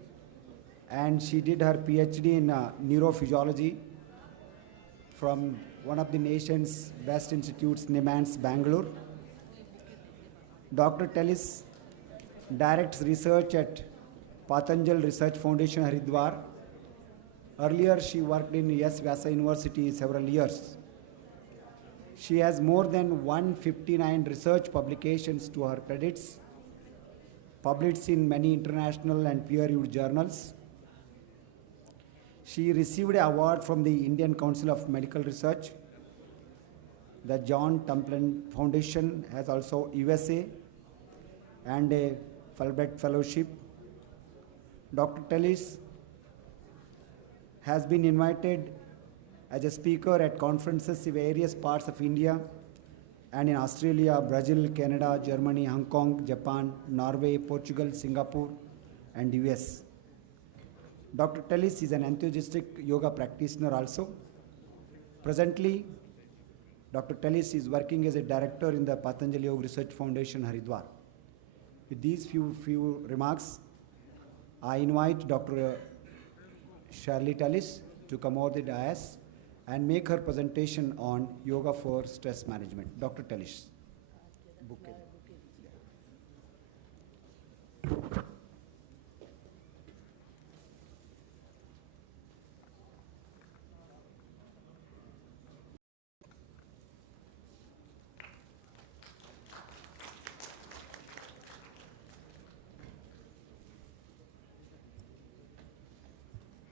and she did her PhD in neurophysiology from one of the nation's best institutes, NIMANS, Bangalore. Dr. Tellis directs research at Patanjali Research Foundation, Haridwar. Earlier, she worked in Yesso University several years. She has more than 159 research publications to her credits. published in many international and peer-reviewed journals. She received an award from the Indian Council of Medical Research. The John Templeton Foundation has also USA and a Fulbright Fellowship. Dr. Tellis has been invited as a speaker at conferences in various parts of India and in Australia, Brazil, Canada, Germany, Hong Kong, Japan, Norway, Portugal, Singapore, and US. Dr. Tellis is an enthusiastic yoga practitioner also. Presently, Dr. Tellis is working as a director in the Patanjali Yoga Research Foundation, Haridwar. With these few remarks, I invite Dr. Shirley Tellis to come over the dais and make her presentation on yoga for stress management. Dr. Tellis.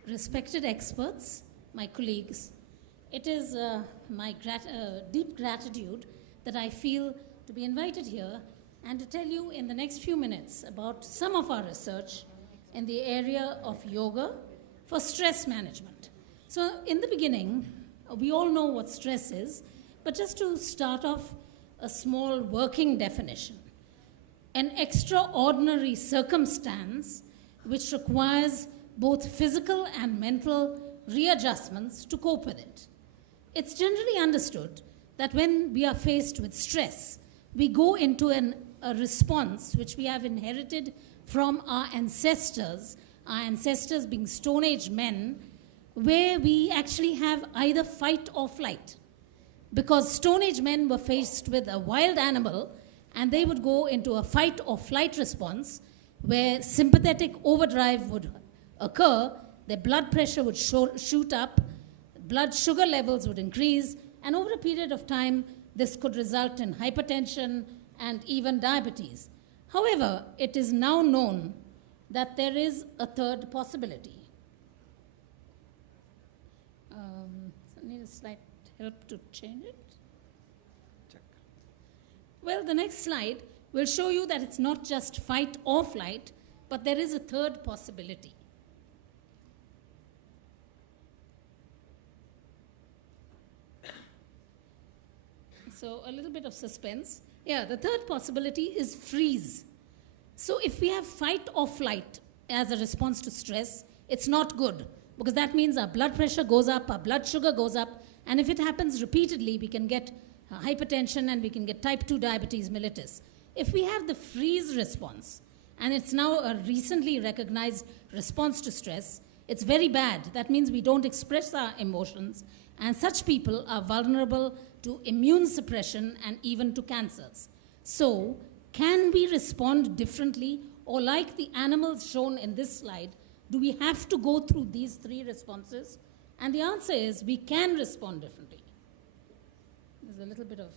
Respected experts, my colleagues, it is my deep gratitude that I feel to be invited here and to tell you in the next few minutes about some of our research in the area of yoga for stress management. So in the beginning, we all know what stress is, but just to start off, a small working definition. An extraordinary circumstance which requires both physical and mental readjustments to cope with it. It's generally understood that when we are faced with stress, we go into a response which we have inherited from our ancestors being Stone Age men, where we actually have either fight or flight. Because Stone Age men were faced with a wild animal and they would go into a fight or flight response where sympathetic overdrive would occur, their blood pressure would shoot up, blood sugar levels would increase, and over a period of time, this could result in hypertension and even diabetes. However, it is now known that there is a third possibility. I need a slight help to change it. Check. Well, the next slide will show you that it's not just fight or flight, but there is a third possibility. So a little bit of suspense. Yeah, the third possibility is freeze. So if we have fight or flight as a response to stress, it's not good because that means our blood pressure goes up, our blood sugar goes up, and if it happens repeatedly, we can get hypertension and we can get type 2 diabetes mellitus. If we have the freeze response, and it's now a recently recognized response to stress, it's very bad. That means we don't express our emotions, and such people are vulnerable to immune suppression and even to cancers. So, can we respond differently, or like the animals shown in this slide, do we have to go through these three responses? And the answer is we can respond differently. There's a little bit of,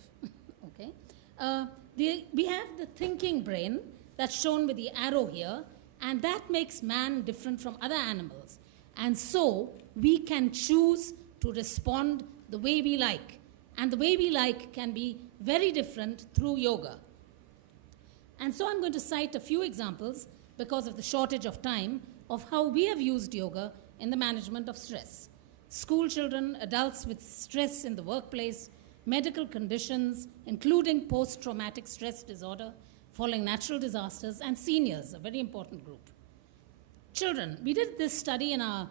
okay. We have the thinking brain that's shown with the arrow here, and that makes man different from other animals. And so, we can choose to respond the way we like. And the way we like can be very different through yoga. And so I'm going to cite a few examples, because of the shortage of time, of how we have used yoga in the management of stress. School children, adults with stress in the workplace, medical conditions, including post-traumatic stress disorder, following natural disasters, and seniors, a very important group. Children, we did this study in a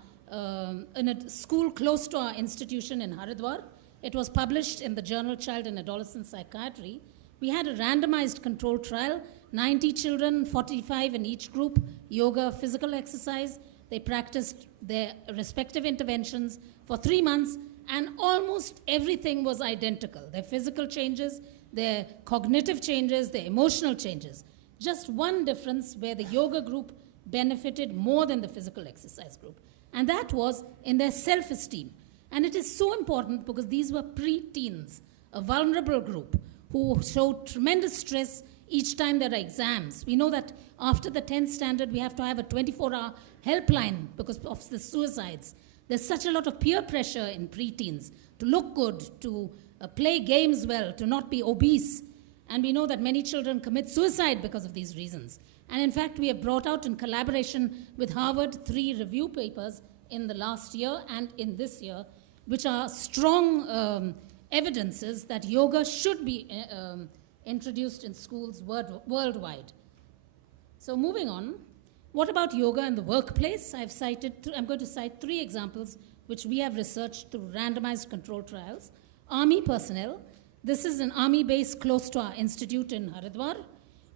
school close to our institution in Haridwar. It was published in the journal Child and Adolescent Psychiatry. We had a randomized control trial, 90 children, 45 in each group, yoga, physical exercise. They practiced their respective interventions for 3 months, and almost everything was identical. Their physical changes, their cognitive changes, their emotional changes. Just one difference where the yoga group benefited more than the physical exercise group, and that was in their self-esteem. And it is so important because these were pre-teens, a vulnerable group who showed tremendous stress each time there are exams. We know that after the 10th standard, we have to have a 24-hour helpline because of the suicides. There's such a lot of peer pressure in preteens to look good, to play games well, to not be obese. And we know that many children commit suicide because of these reasons. And in fact, we have brought out in collaboration with Harvard 3 review papers in the last year and in this year, which are strong evidences that yoga should be introduced in schools worldwide. So moving on, what about yoga in the workplace? I'm going to cite 3 examples which we have researched through randomized controlled trials. Army personnel. This is an army base close to our institute in Haridwar,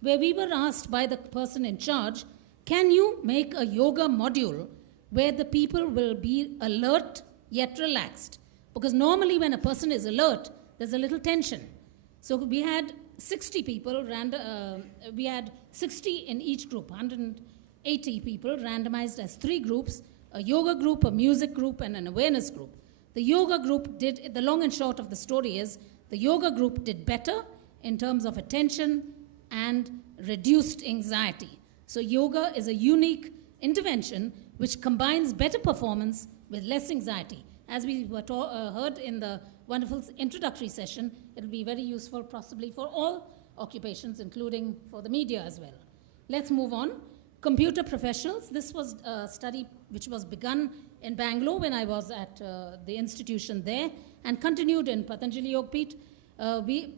where we were asked by the person in charge, can you make a yoga module where the people will be alert yet relaxed? Because normally when a person is alert, there's a little tension. So we had 60 people, we had 60 in each group, 180 people randomized as 3 groups, a yoga group, a music group, and an awareness group. The yoga group did, the long and short of the story is, the yoga group did better in terms of attention and reduced anxiety. So yoga is a unique intervention which combines better performance with less anxiety. As we were heard in the wonderful introductory session, it will be very useful possibly for all occupations, including for the media as well. Let's move on. Computer professionals. This was a study which was begun in Bangalore when I was at the institution there and continued in Patanjali Yogpeeth. We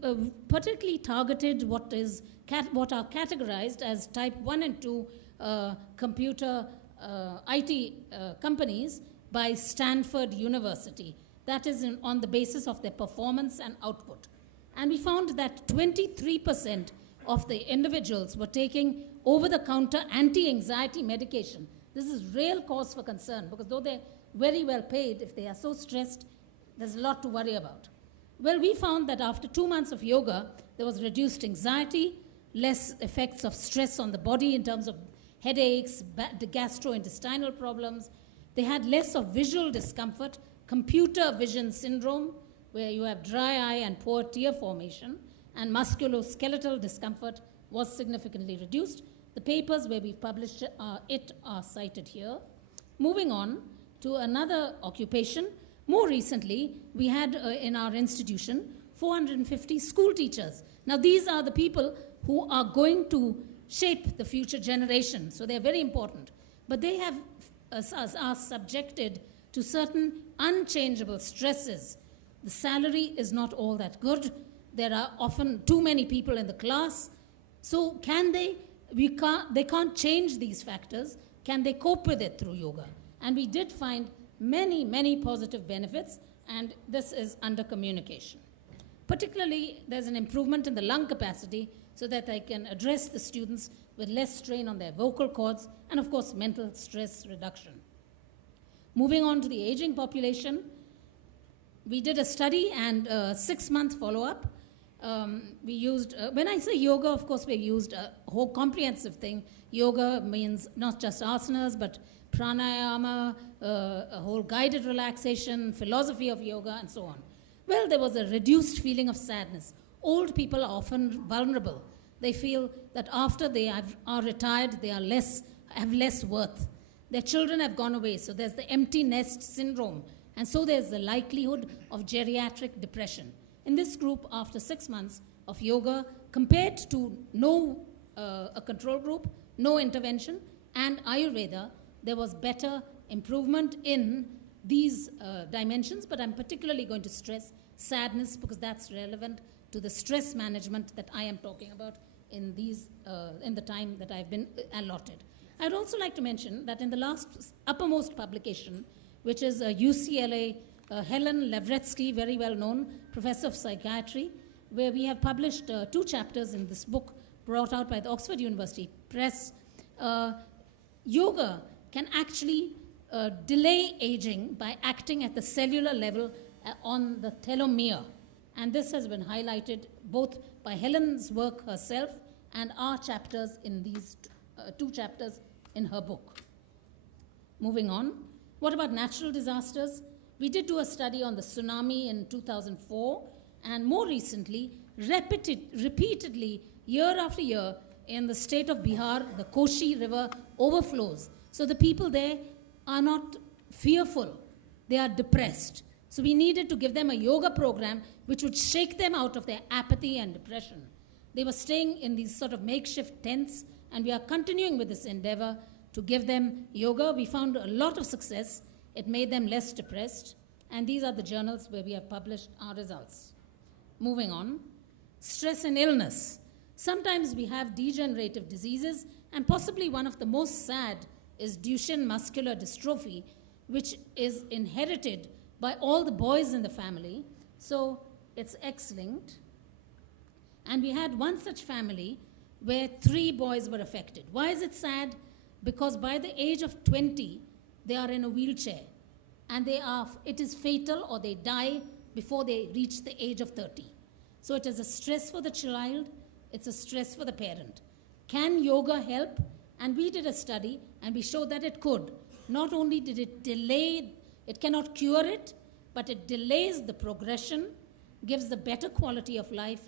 particularly targeted what are categorized as type 1 and 2 computer IT companies by Stanford University. That is on the basis of their performance and output. And we found that 23% of the individuals were taking over-the-counter anti-anxiety medication. This is real cause for concern because though they're very well paid, if they are so stressed, there's a lot to worry about. Well, we found that after 2 months of yoga, there was reduced anxiety, less effects of stress on the body in terms of headaches, the gastrointestinal problems. They had less of visual discomfort, computer vision syndrome, where you have dry eye and poor tear formation, and musculoskeletal discomfort was significantly reduced. The papers where we've published it are cited here. Moving on to another occupation. More recently, we had in our institution 450 school teachers. Now, these are the people who are going to shape the future generation, so they're very important. But they have are subjected to certain unchangeable stresses. The salary is not all that good. There are often too many people in the class. So they can't change these factors. Can they cope with it through yoga? And we did find many, many positive benefits, and this is under communication. Particularly, there's an improvement in the lung capacity so that I can address the students with less strain on their vocal cords, and of course, mental stress reduction. Moving on to the aging population, we did a study and a 6-month follow-up. We used, when I say yoga, of course, we used a whole comprehensive thing. Yoga means not just asanas, but pranayama, a whole guided relaxation, philosophy of yoga, and so on. Well, there was a reduced feeling of sadness. Old people are often vulnerable. They feel that after they are retired, they have less worth. Their children have gone away, so there's the empty nest syndrome. And so there's the likelihood of geriatric depression. In this group, after 6 months of yoga, compared to a control group, no intervention, and Ayurveda, there was better improvement in these dimensions, but I'm particularly going to stress sadness because that's relevant to the stress management that I am talking about in the time that I've been allotted. I'd also like to mention that in the uppermost publication, which is UCLA, Helen Lavretsky, very well known, professor of psychiatry, where we have published 2 chapters in this book brought out by the Oxford University Press. Yoga can actually delay aging by acting at the cellular level on the telomere. And this has been highlighted both by Helen's work herself and our chapters in these 2 chapters in her book. Moving on, what about natural disasters? We did do a study on the tsunami in 2004, and more recently, repeatedly, year after year in the state of Bihar, the Koshi River overflows. So the people there are not fearful, they are depressed. So we needed to give them a yoga program which would shake them out of their apathy and depression. They were staying in these sort of makeshift tents, and we are continuing with this endeavor to give them yoga. We found a lot of success. It made them less depressed. And these are the journals where we have published our results. Moving on, stress and illness. Sometimes we have degenerative diseases, and possibly one of the most sad is Duchenne muscular dystrophy, which is inherited by all the boys in the family. So it's X-linked. And we had one such family where 3 boys were affected. Why is it sad? Because by the age of 20, they are in a wheelchair. And it is fatal, or they die before they reach the age of 30. So it is a stress for the child, it's a stress for the parent. Can yoga help? And we did a study, and we showed that it could. Not only did it delay, it cannot cure it, but it delays the progression, gives the better quality of life,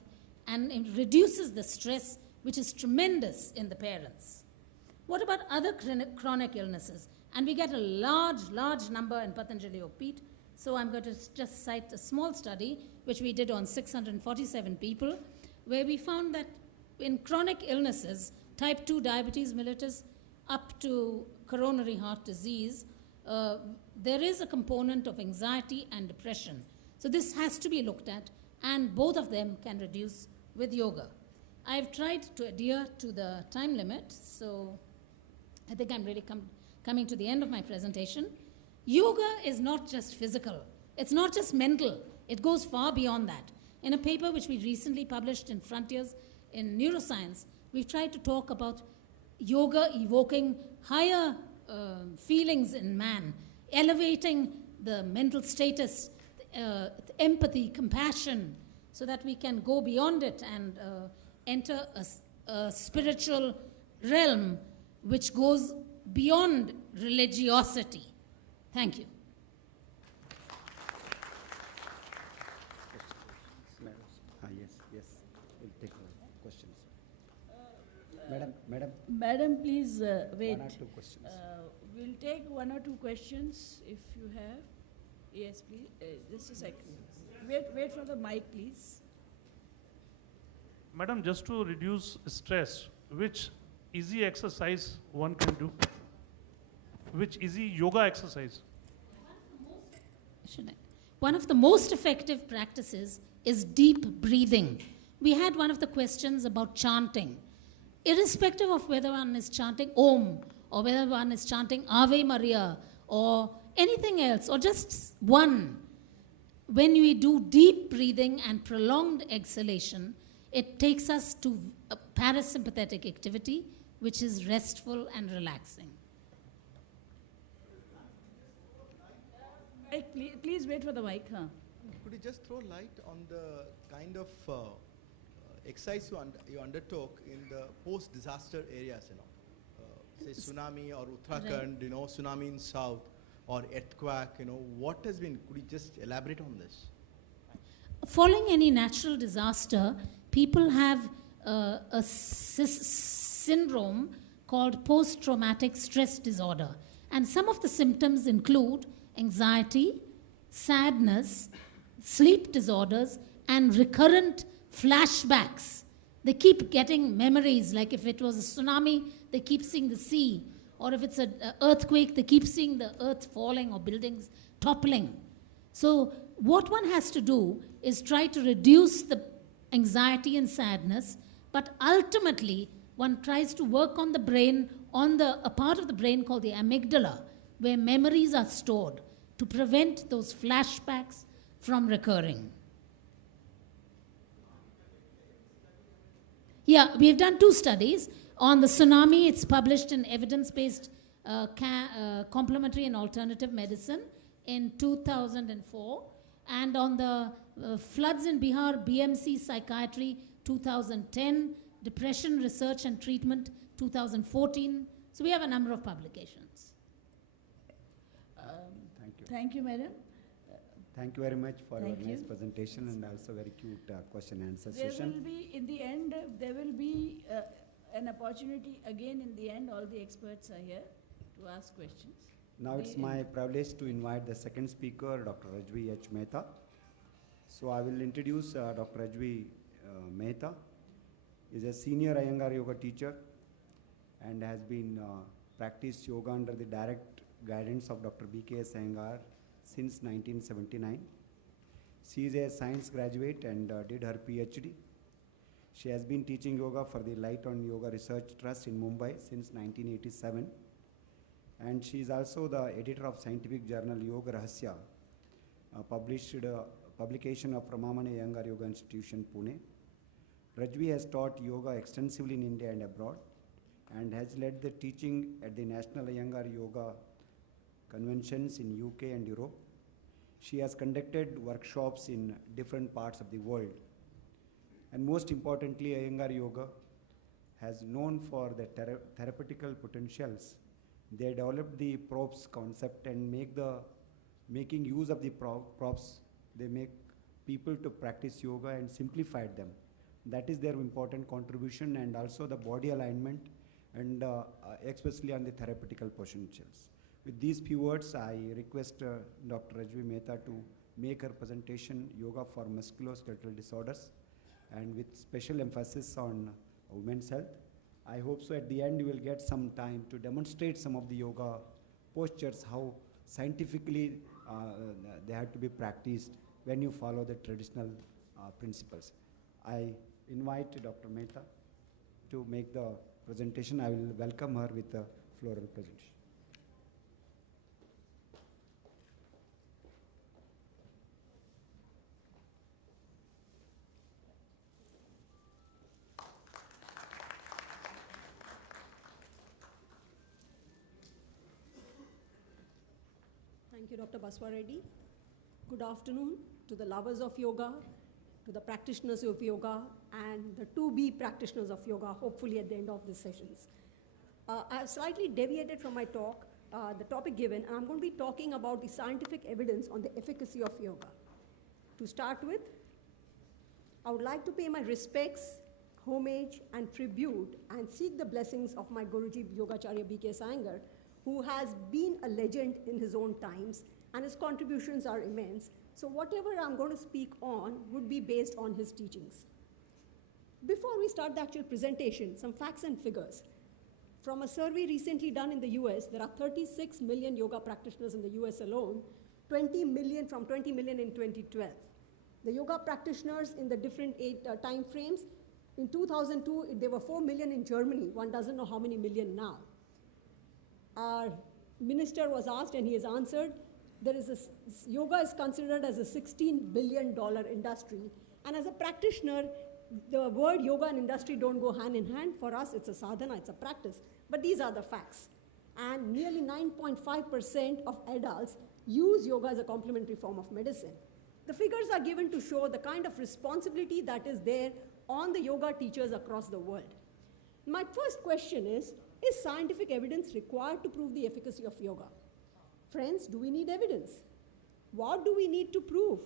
and it reduces the stress, which is tremendous in the parents. What about other chronic illnesses? And we get a large number in Patanjali Yoga. So I'm going to just cite a small study, which we did on 647 people, where we found that in chronic illnesses, type 2 diabetes mellitus up to coronary heart disease, there is a component of anxiety and depression. So this has to be looked at, and both of them can reduce with yoga. I've tried to adhere to the time limit, so I think I'm really coming to the end of my presentation. Yoga is not just physical. It's not just mental. It goes far beyond that. In a paper which we recently published in Frontiers in Neuroscience, we've tried to talk about yoga evoking higher feelings in man, elevating the mental status, empathy, compassion, so that we can go beyond it and enter a spiritual realm which goes beyond religiosity. Thank you. Yes, we'll take questions. Madam. Madam, please wait. 1 or 2 questions. We'll take 1 or 2 questions if you have. Yes, please. Just a second. Wait for the mic, please. Madam, just to reduce stress, which easy exercise one can do? Which easy yoga exercise? One of the most effective practices is deep breathing. We had one of the questions about chanting. Irrespective of whether one is chanting Om, or whether one is chanting Ave Maria, or anything else, or just one, when we do deep breathing and prolonged exhalation, it takes us to a parasympathetic activity, which is restful and relaxing. Please wait for the mic. Could you just throw light on the kind of exercise you undertook in the post-disaster areas, say tsunami or Uttarakhand, tsunami in south, or earthquake, what has been, could you just elaborate on this? Following any natural disaster, people have a syndrome called post-traumatic stress disorder. And some of the symptoms include anxiety, sadness, sleep disorders, and recurrent flashbacks. They keep getting memories, like if it was a tsunami, they keep seeing the sea. Or if it's an earthquake, they keep seeing the earth falling or buildings toppling. So what one has to do is try to reduce the anxiety and sadness, but ultimately one tries to work on the brain, on a part of the brain called the amygdala, where memories are stored, to prevent those flashbacks from recurring. Yeah, we've done 2 studies. On the tsunami, it's published in Evidence-Based Complementary and Alternative Medicine in 2004. And on the floods in Bihar, BMC Psychiatry 2010, Depression Research and Treatment 2014. So we have a number of publications. Thank you, madam. Thank you very much for Thank your nice you. presentation and also very cute question and answer There session. will be, in the end, there will be an opportunity again in the end. All the experts are here to ask questions. Now it's The my end. privilege to invite the second speaker, Dr. Rajvi H. Mehta. So I will introduce Dr. Rajvi Mehta. He is a senior Iyengar yoga teacher and has been practiced yoga under the direct guidance of Dr. B.K.S. Iyengar since 1979. She is a science graduate and did her PhD. She has been teaching yoga for the Light on Yoga Research Trust in Mumbai since 1987. And she is also the editor of scientific journal Yoga Rahasya, publication of Ramamane Iyengar Yoga Institution, Pune. Rajvi has taught yoga extensively in India and abroad and has led the teaching at the National Iyengar Yoga conventions in UK and Europe. She has conducted workshops in different parts of the world. And most importantly, Iyengar Yoga has known for the therapeutical potentials. They developed the props concept and making use of the props, they make people to practice yoga and simplified them. That is their important contribution, and also the body alignment and especially on the therapeutical potentials. With these few words, I request Dr. Rajvi Mehta to make her presentation, Yoga for Musculoskeletal Disorders, and with special emphasis on women's health. I hope so at the end you will get some time to demonstrate some of the yoga postures, how scientifically they have to be practiced when you follow the traditional principles. I invite Dr. Mehta to make the presentation. I will welcome her with the floral presentation. Thank you, Dr. Baswa Reddy. Good afternoon to the lovers of yoga, to the practitioners of yoga, and the to-be practitioners of yoga, hopefully at the end of the sessions. I have slightly deviated from my talk, the topic given, and I'm going to be talking about the scientific evidence on the efficacy of yoga. To start with, I would like to pay my respects, homage, and tribute, and seek the blessings of my Guruji Yogacharya B.K. Iyengar, who has been a legend in his own times, and his contributions are immense. So whatever I'm going to speak on would be based on his teachings. Before we start the actual presentation, some facts and figures. From a survey recently done in the US, there are 36 million yoga practitioners in the US alone, 20 million in 2012. The yoga practitioners in the different time frames, in 2002, there were 4 million in Germany. One doesn't know how many million now. Our minister was asked and he has answered, yoga is considered as a $16 billion industry. And as a practitioner, the word yoga and industry don't go hand in hand. For us, it's a sadhana, it's a practice. But these are the facts. And nearly 9.5% of adults use yoga as a complementary form of medicine. The figures are given to show the kind of responsibility that is there on the yoga teachers across the world. My first question is scientific evidence required to prove the efficacy of yoga? Friends, do we need evidence? What do we need to prove?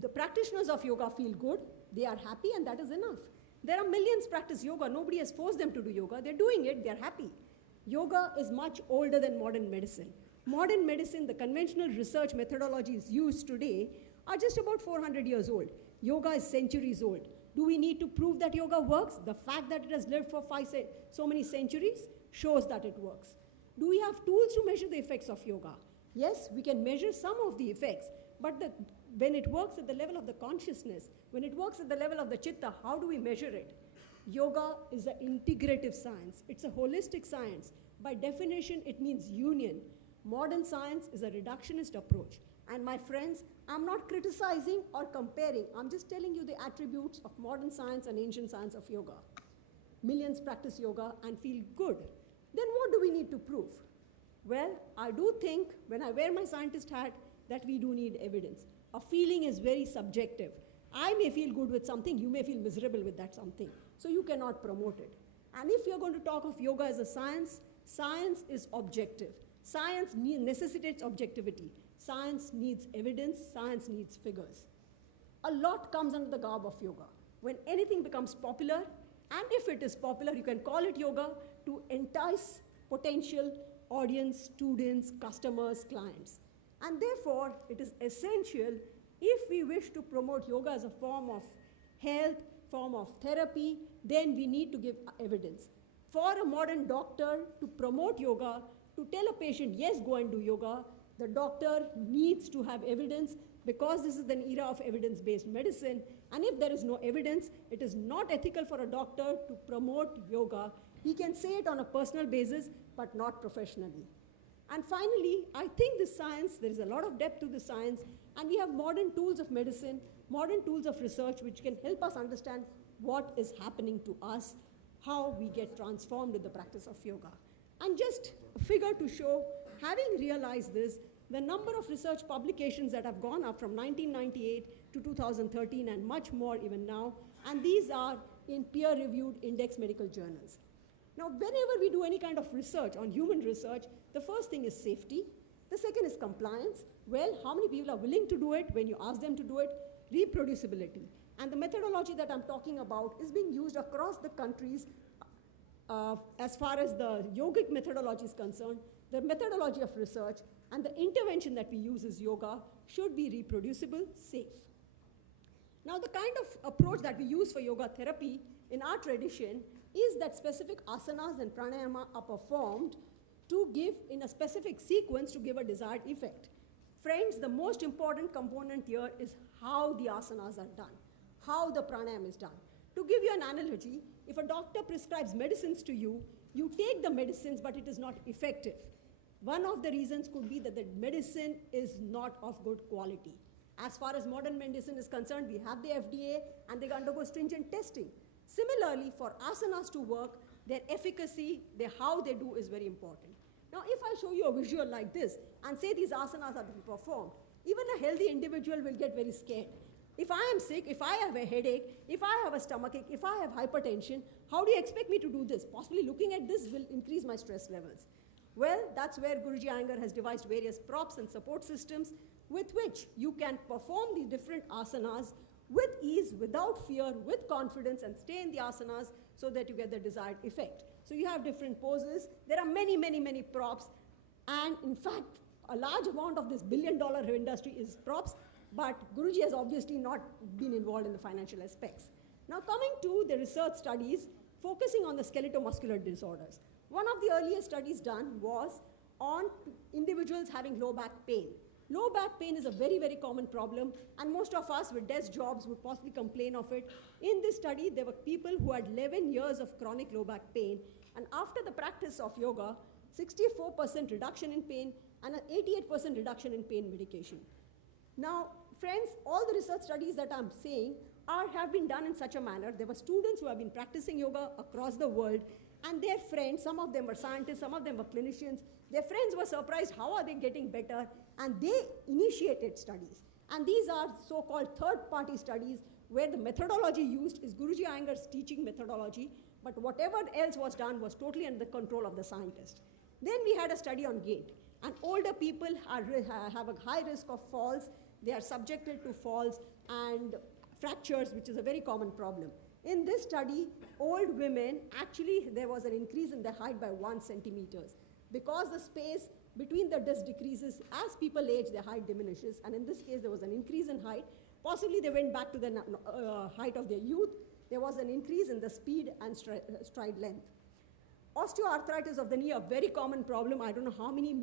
The practitioners of yoga feel good, they are happy, and that is enough. There are millions practice yoga, nobody has forced them to do yoga, they're doing it, they're happy. Yoga is much older than modern medicine. Modern medicine, the conventional research methodologies used today are just about 400 years old. Yoga is centuries old. Do we need to prove that yoga works? The fact that it has lived for so many centuries shows that it works. Do we have tools to measure the effects of yoga? Yes, we can measure some of the effects, but when it works at the level of the consciousness, when it works at the level of the chitta, how do we measure it? Yoga is an integrative science. It's a holistic science. By definition, it means union. Modern science is a reductionist approach. And my friends, I'm not criticizing or comparing. I'm just telling you the attributes of modern science and ancient science of yoga. Millions practice yoga and feel good. Then what do we need to prove? Well, I do think, when I wear my scientist hat, that we do need evidence. A feeling is very subjective. I may feel good with something, you may feel miserable with that something. So you cannot promote it. And if you're going to talk of yoga as a science, science is objective. Science necessitates objectivity. Science needs evidence, science needs figures. A lot comes under the garb of yoga. When anything becomes popular, and if it is popular, you can call it yoga to entice potential audience, students, customers, clients. And therefore, it is essential if we wish to promote yoga as a form of health, form of therapy, then we need to give evidence. For a modern doctor to promote yoga, to tell a patient, yes, go and do yoga, the doctor needs to have evidence because this is an era of evidence-based medicine. And if there is no evidence, it is not ethical for a doctor to promote yoga. He can say it on a personal basis, but not professionally. And finally, I think this science, there is a lot of depth to the science, and we have modern tools of medicine, modern tools of research, which can help us understand what is happening to us, how we get transformed with the practice of yoga. And just a figure to show, having realized this, the number of research publications that have gone up from 1998 to 2013 and much more even now, and these are in peer-reviewed index medical journals. Now, whenever we do any kind of research on human research, the first thing is safety. The second is compliance. Well, how many people are willing to do it when you ask them to do it? Reproducibility. And the methodology that I'm talking about is being used across the countries as far as the yogic methodology is concerned. The methodology of research and the intervention that we use is yoga should be reproducible, safe. Now, the kind of approach that we use for yoga therapy in our tradition is that specific asanas and pranayama are performed to give in a specific sequence to give a desired effect. Friends, the most important component here is how the asanas are done, how the pranayama is done. To give you an analogy, if a doctor prescribes medicines to you, you take the medicines, but it is not effective. One of the reasons could be that the medicine is not of good quality. As far as modern medicine is concerned, we have the FDA and they undergo stringent testing. Similarly, for asanas to work, their efficacy, how they do is very important. Now, if I show you a visual like this and say these asanas are being performed, even a healthy individual will get very scared. If I am sick, if I have a headache, if I have a stomachache, if I have hypertension, how do you expect me to do this? Possibly looking at this will increase my stress levels. Well, that's where Guruji Iyengar has devised various props and support systems with which you can perform the different asanas with ease, without fear, with confidence, and stay in the asanas so that you get the desired effect. So you have different poses. There are many, many, many props. And in fact, a large amount of this billion-dollar industry is props, but Guruji has obviously not been involved in the financial aspects. Now coming to the research studies, focusing on the skeletal-muscular disorders. One of the earliest studies done was on individuals having low back pain. Low back pain is a very, very common problem, and most of us with desk jobs would possibly complain of it. In this study, there were people who had 11 years of chronic low back pain, and after the practice of yoga, 64% reduction in pain and an 88% reduction in pain medication. Now, friends, all the research studies that I'm saying have been done in such a manner. There were students who have been practicing yoga across the world, and their friends, some of them were scientists, some of them were clinicians, their friends were surprised, how are they getting better? And they initiated studies. And these are so-called third-party studies where the methodology used is Guruji Iyengar's teaching methodology, but whatever else was done was totally under the control of the scientist. Then we had a study on gait. And older people have a high risk of falls. They are subjected to falls and fractures, which is a very common problem. In this study, old women, actually there was an increase in their height by 1 centimeter. Because the space between the disc decreases, as people age, their height diminishes. And in this case, there was an increase in height. Possibly they went back to the height of their youth. There was an increase in the speed and stride length. Osteoarthritis of the knee, a very common problem. I don't know how many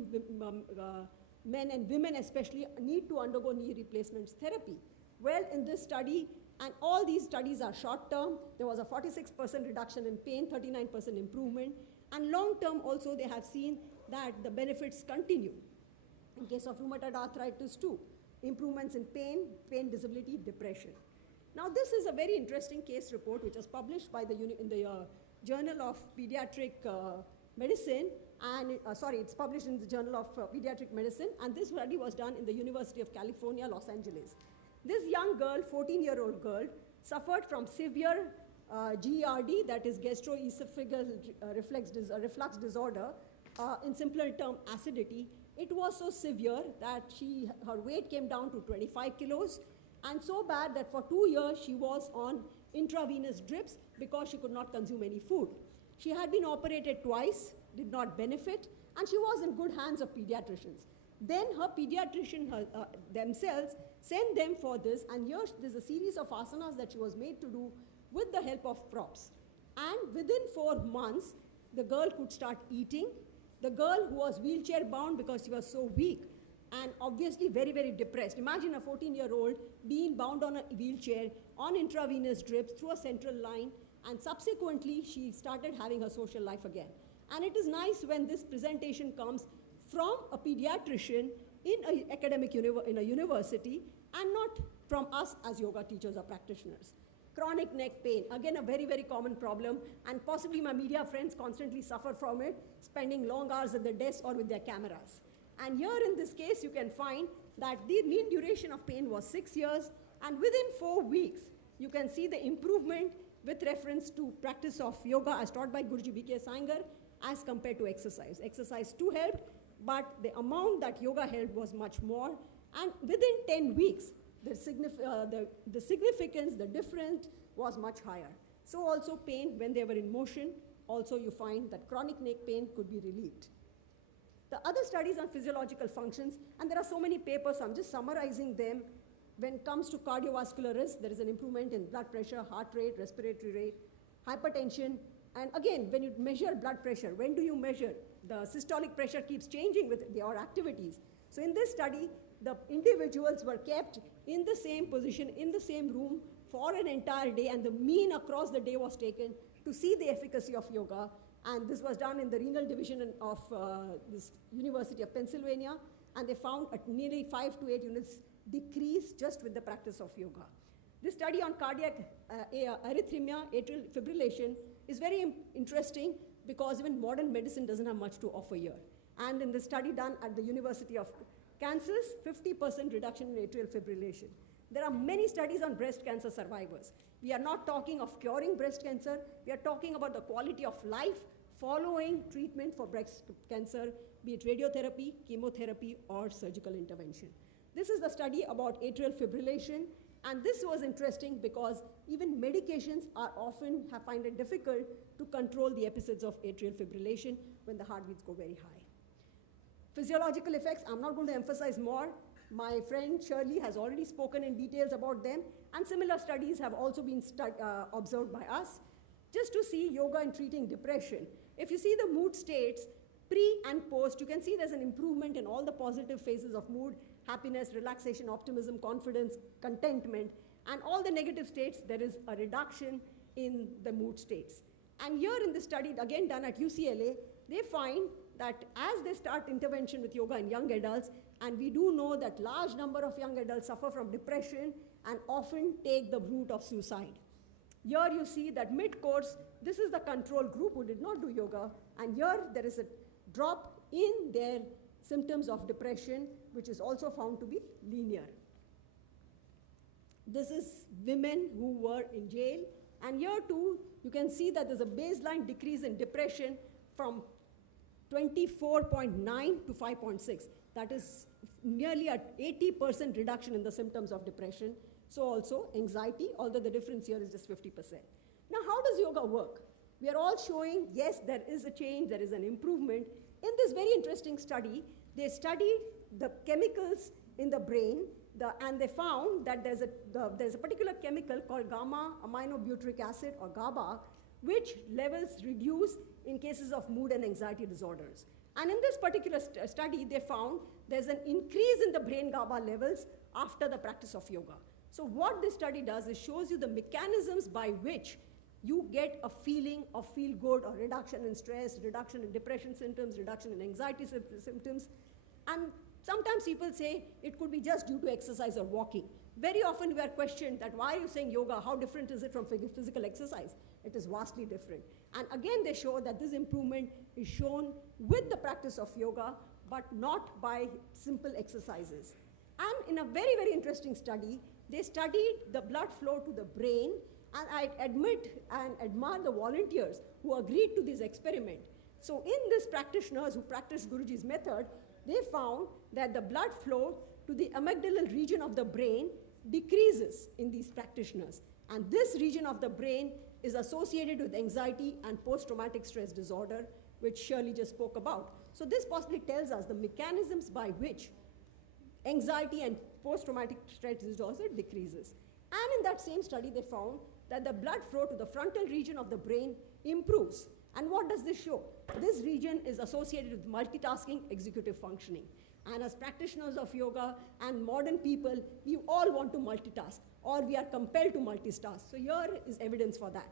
men and women especially need to undergo knee replacements therapy. Well, in this study, and all these studies are short-term, there was a 46% reduction in pain, 39% improvement, and long-term also they have seen that the benefits continue. In case of rheumatoid arthritis too, improvements in pain, disability, depression. Now this is a very interesting case report which was published by in the Journal of Pediatric Medicine, and it's published in the Journal of Pediatric Medicine, and this study was done in the University of California, Los Angeles. This young girl, 14-year-old girl, suffered from severe GERD, that is gastroesophageal reflux disorder, in simpler term, acidity, it was so severe that her weight came down to 25 kilos, and so bad that for 2 years she was on intravenous drips because she could not consume any food. She had been operated twice, did not benefit, and she was in good hands of pediatricians. Then her pediatrician themselves sent them for this, and here there's a series of asanas that she was made to do with the help of props. And within 4 months, the girl could start eating. The girl who was wheelchair bound because she was so weak and obviously very, very depressed. Imagine a 14-year-old being bound on a wheelchair on intravenous drips through a central line, and subsequently she started having her social life again. And it is nice when this presentation comes from a pediatrician in a university and not from us as yoga teachers or practitioners. Chronic neck pain, again a very, very common problem, and possibly my media friends constantly suffer from it, spending long hours at the desk or with their cameras. And here in this case, you can find that the mean duration of pain was 6 years, and within 4 weeks, you can see the improvement with reference to practice of yoga as taught by Guruji V.K. Saingar as compared to exercise. Exercise too helped, but the amount that yoga helped was much more, and within 10 weeks, the significance, the difference was much higher. So also pain when they were in motion, also you find that chronic neck pain could be relieved. The other studies on physiological functions, and there are so many papers, I'm just summarizing them. When it comes to cardiovascular risk, there is an improvement in blood pressure, heart rate, respiratory rate, hypertension, and again, when you measure blood pressure, when do you measure? The systolic pressure keeps changing with your activities. So in this study, the individuals were kept in the same position, in the same room for an entire day, and the mean across the day was taken to see the efficacy of yoga. And this was done in the renal division of this University of Pennsylvania, and they found a nearly 5 to 8 units decrease just with the practice of yoga. This study on cardiac arrhythmia, atrial fibrillation, is very interesting because even modern medicine doesn't have much to offer here. And in the study done at the University of Kansas, 50% reduction in atrial fibrillation. There are many studies on breast cancer survivors. We are not talking of curing breast cancer, we are talking about the quality of life following treatment for breast cancer, be it radiotherapy, chemotherapy, or surgical intervention. This is the study about atrial fibrillation, and this was interesting because even medications are often find it difficult to control the episodes of atrial fibrillation when the heartbeats go very high. Physiological effects, I'm not going to emphasize more. My friend Shirley has already spoken in details about them, and similar studies have also been observed by us. Just to see yoga in treating depression, if you see the mood states, pre and post, you can see there's an improvement in all the positive phases of mood, happiness, relaxation, optimism, confidence, contentment, and all the negative states, there is a reduction in the mood states. And here in this study, again done at UCLA, they find that as they start intervention with yoga in young adults, and we do know that large number of young adults suffer from depression and often take the route of suicide. Here you see that mid-course, this is the control group who did not do yoga, and here there is a drop in their symptoms of depression, which is also found to be linear. This is women who were in jail, and here too, you can see that there's a baseline decrease in depression from 24.9 to 5.6. That is nearly an 80% reduction in the symptoms of depression. So also anxiety, although the difference here is just 50%. Now, how does yoga work? We are all showing, yes, there is a change, there is an improvement. In this very interesting study, they studied the chemicals in the brain, and they found that there's a particular chemical called gamma aminobutyric acid, or GABA, which levels reduce in cases of mood and anxiety disorders. And in this particular study, they found there's an increase in the brain GABA levels after the practice of yoga. So what this study does is shows you the mechanisms by which you get a feeling of feel good, or reduction in stress, reduction in depression symptoms, reduction in anxiety symptoms. And sometimes people say it could be just due to exercise or walking. Very often we are questioned that why are you saying yoga, how different is it from physical exercise? It is vastly different. And again, they show that this improvement is shown with the practice of yoga, but not by simple exercises. And in a very, very interesting study, they studied the blood flow to the brain, and I admit and admire the volunteers who agreed to this experiment. So in these practitioners who practiced Guruji's method, they found that the blood flow to the amygdalal region of the brain decreases in these practitioners. And this region of the brain is associated with anxiety and post-traumatic stress disorder, which Shirley just spoke about. So this possibly tells us the mechanisms by which anxiety and post-traumatic stress disorder decreases. And in that same study, they found that the blood flow to the frontal region of the brain improves. And what does this show? This region is associated with multitasking, executive functioning. And as practitioners of yoga and modern people, we all want to multitask, or we are compelled to multitask. So here is evidence for that.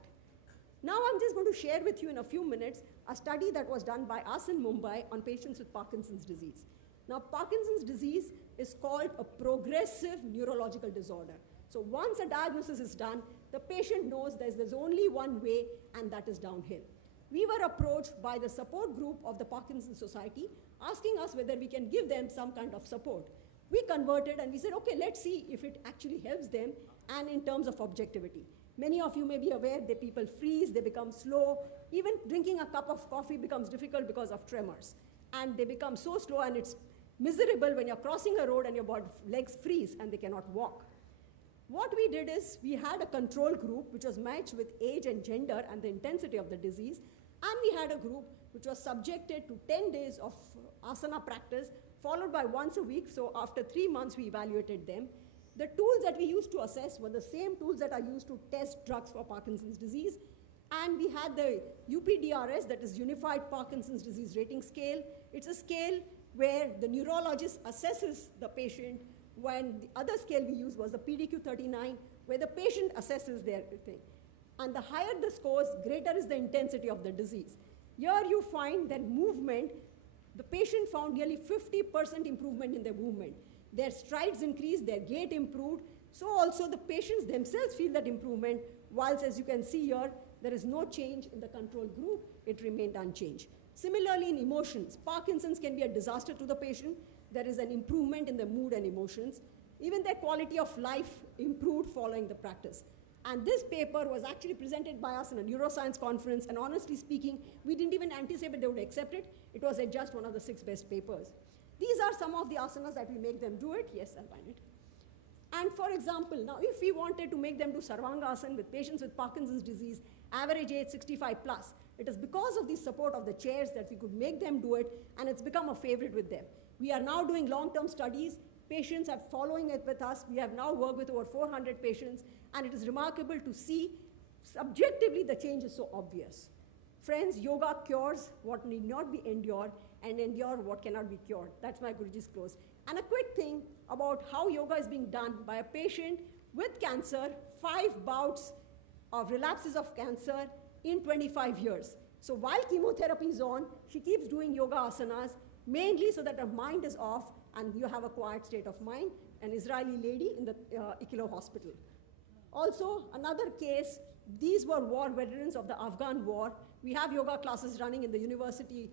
Now I'm just going to share with you in a few minutes a study that was done by us in Mumbai on patients with Parkinson's disease. Now, Parkinson's disease is called a progressive neurological disorder. So once a diagnosis is done, the patient knows there's only one way, and that is downhill. We were approached by the support group of the Parkinson's Society, asking us whether we can give them some kind of support. We converted and we said, okay, let's see if it actually helps them, and in terms of objectivity. Many of you may be aware that people freeze, they become slow. Even drinking a cup of coffee becomes difficult because of tremors. And they become so slow, and it's miserable when you're crossing a road and your legs freeze and they cannot walk. What we did is we had a control group which was matched with age and gender and the intensity of the disease, and we had a group which was subjected to 10 days of asana practice followed by once a week. So after 3 months we evaluated them. The tools that we used to assess were the same tools that are used to test drugs for Parkinson's disease, and we had the UPDRS, that is Unified Parkinson's Disease Rating Scale. It's a scale where the neurologist assesses the patient, when the other scale we used was the PDQ-39, where the patient assesses their thing. And the higher the scores, greater is the intensity of the disease. Here you find that movement, the patient found nearly 50% improvement in their movement. Their strides increased, their gait improved, so also the patients themselves feel that improvement, whilst as you can see here, there is no change in the control group, it remained unchanged. Similarly in emotions, Parkinson's can be a disaster to the patient. There is an improvement in their mood and emotions. Even their quality of life improved following the practice. And this paper was actually presented by us in a neuroscience conference, and honestly speaking, we didn't even anticipate they would accept it. It was just one of the 6 best papers. These are some of the asanas that we make them do it. Yes, I'll find it. And for example, now if we wanted to make them do Sarvanga Asana with patients with Parkinson's disease, average age 65 plus, it is because of the support of the chairs that we could make them do it, and it's become a favorite with them. We are now doing long-term studies. Patients are following it with us. We have now worked with over 400 patients, and it is remarkable to see subjectively the change is so obvious. Friends, yoga cures what need not be endured and endure what cannot be cured. That's my Guruji's close. And a quick thing about how yoga is being done by a patient with cancer, 5 bouts of relapses of cancer in 25 years. So while chemotherapy is on, she keeps doing yoga asanas, mainly so that her mind is off and you have a quiet state of mind, an Israeli lady in the Ikilo hospital. Also, another case, these were war veterans of the Afghan war. We have yoga classes running in the university,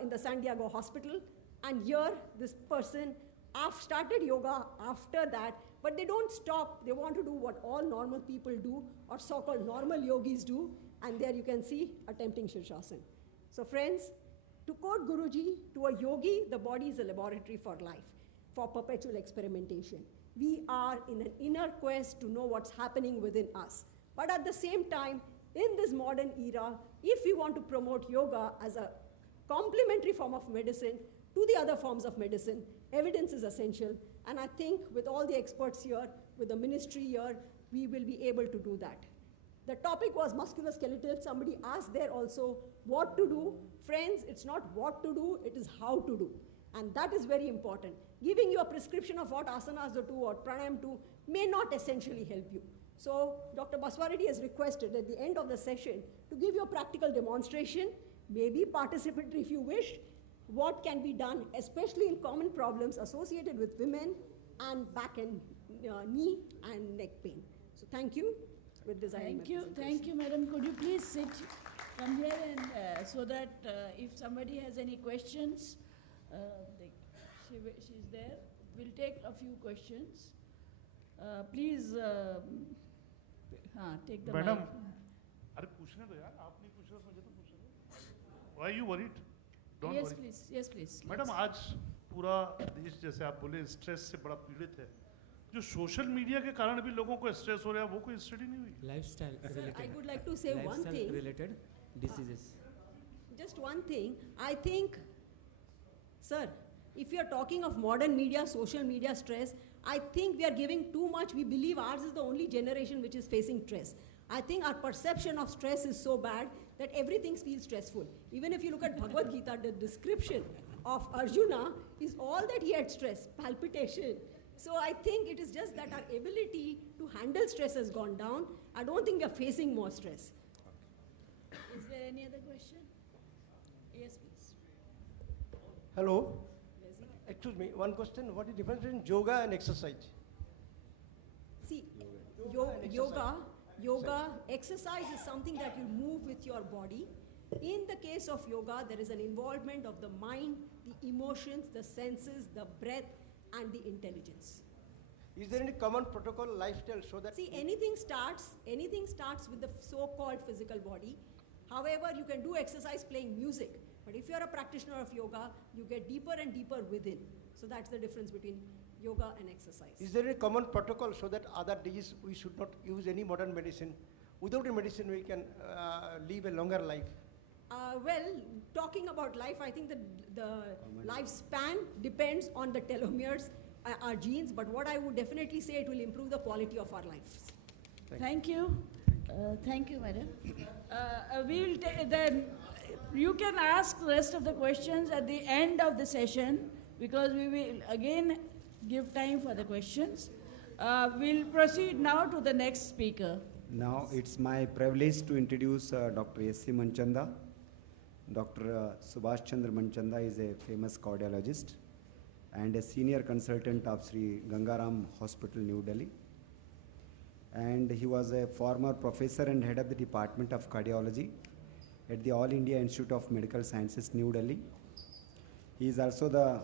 in the San Diego hospital, and here this person started yoga after that, but they don't stop. They want to do what all normal people do, or so-called normal yogis do, and there you can see attempting Shirshasana. So friends, to quote Guruji, to a yogi, the body is a laboratory for life, for perpetual experimentation. We are in an inner quest to know what's happening within us. But at the same time, in this modern era, if we want to promote yoga as a complementary form of medicine to the other forms of medicine, evidence is essential. And I think with all the experts here, with the ministry here, we will be able to do that. The topic was musculoskeletal. Somebody asked there also what to do. Friends, it's not what to do, it is how to do. And that is very important. Giving you a prescription of what asanas to do or pranayam to may not essentially help you. So Dr. Baswareddy has requested at the end of the session to give you a practical demonstration, maybe participatory if you wish, what can be done, especially in common problems associated with women and back and knee and neck pain. So thank you. With designing Thank you, madam. Could you please sit from here and so that if somebody has any questions, she's there. We'll take a few questions. Please take the Madam, mic. अरे पूछने दो यार, आप नहीं पूछ रहे हो, मुझे तो पूछ रहे हो. Why are you worried? Don't Yes, worry. please. Yes, please. Madam Yes. आज पूरा देश जैसे आप बोले स्ट्रेस से बड़ा पीड़ित है, जो सोशल मीडिया के कारण भी लोगों को स्ट्रेस हो रहा है, वो कोई स्टडी नहीं हुई? Lifestyle Sir, related. I would like to say one Lifestyle thing. related diseases. Just one thing. I think, sir, if you are talking of modern media, social media stress, I think we are giving too much. We believe ours is the only generation which is facing stress. I think our perception of stress is so bad that everything feels stressful. Even if you look at Bhagavad Gita, the description of Arjuna is all that he had stress, palpitation. So I think it is just that our ability to handle stress has gone down. I don't think we are facing more stress. Is there any other question? Yes, please. Hello. Rezi? Excuse me, one question. What is the difference between yoga and exercise? See, Yoga and yoga, exercise is something that you move with your body. In the case of yoga, there is an involvement of the mind, the emotions, the senses, the breath, and the intelligence. Is there any common protocol lifestyle so that... See, anything starts with the so-called physical body. However, you can do exercise playing music. But if you're a practitioner of yoga, you get deeper and deeper within. So that's the difference between yoga and exercise. Is there any common protocol so that other disease we should not use any modern medicine? Without a medicine we can live a longer life. Well, talking about life, I think the lifespan depends on the telomeres, our genes, but what I would definitely say, it will improve the quality of our lives. Thank you. Thank you, madam. We'll then you can ask the rest of the questions at the end of the session because we will again give time for the questions. We'll proceed now to the next speaker. Now it's my privilege to introduce Dr. Yesso Manchanda. Dr. Subhash Chandra Manchanda is a famous cardiologist and a senior consultant of Shri Gangaram Hospital, New Delhi. And he was a former professor and head of the Department of Cardiology at the All India Institute of Medical Sciences, New Delhi. He is also the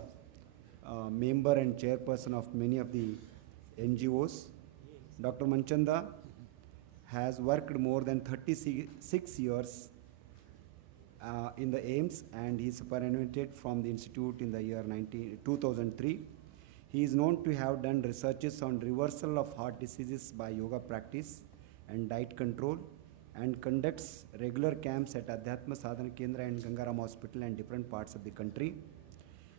member and chairperson of many of the NGOs. Dr. Manchanda has worked more than 36 years in the AIMS, and he superannuated from the institute in the year 2003. He is known to have done researches on reversal of heart diseases by yoga practice and diet control, and conducts regular camps at Adhyatma Sadhana Kendra and Gangaram Hospital and different parts of the country.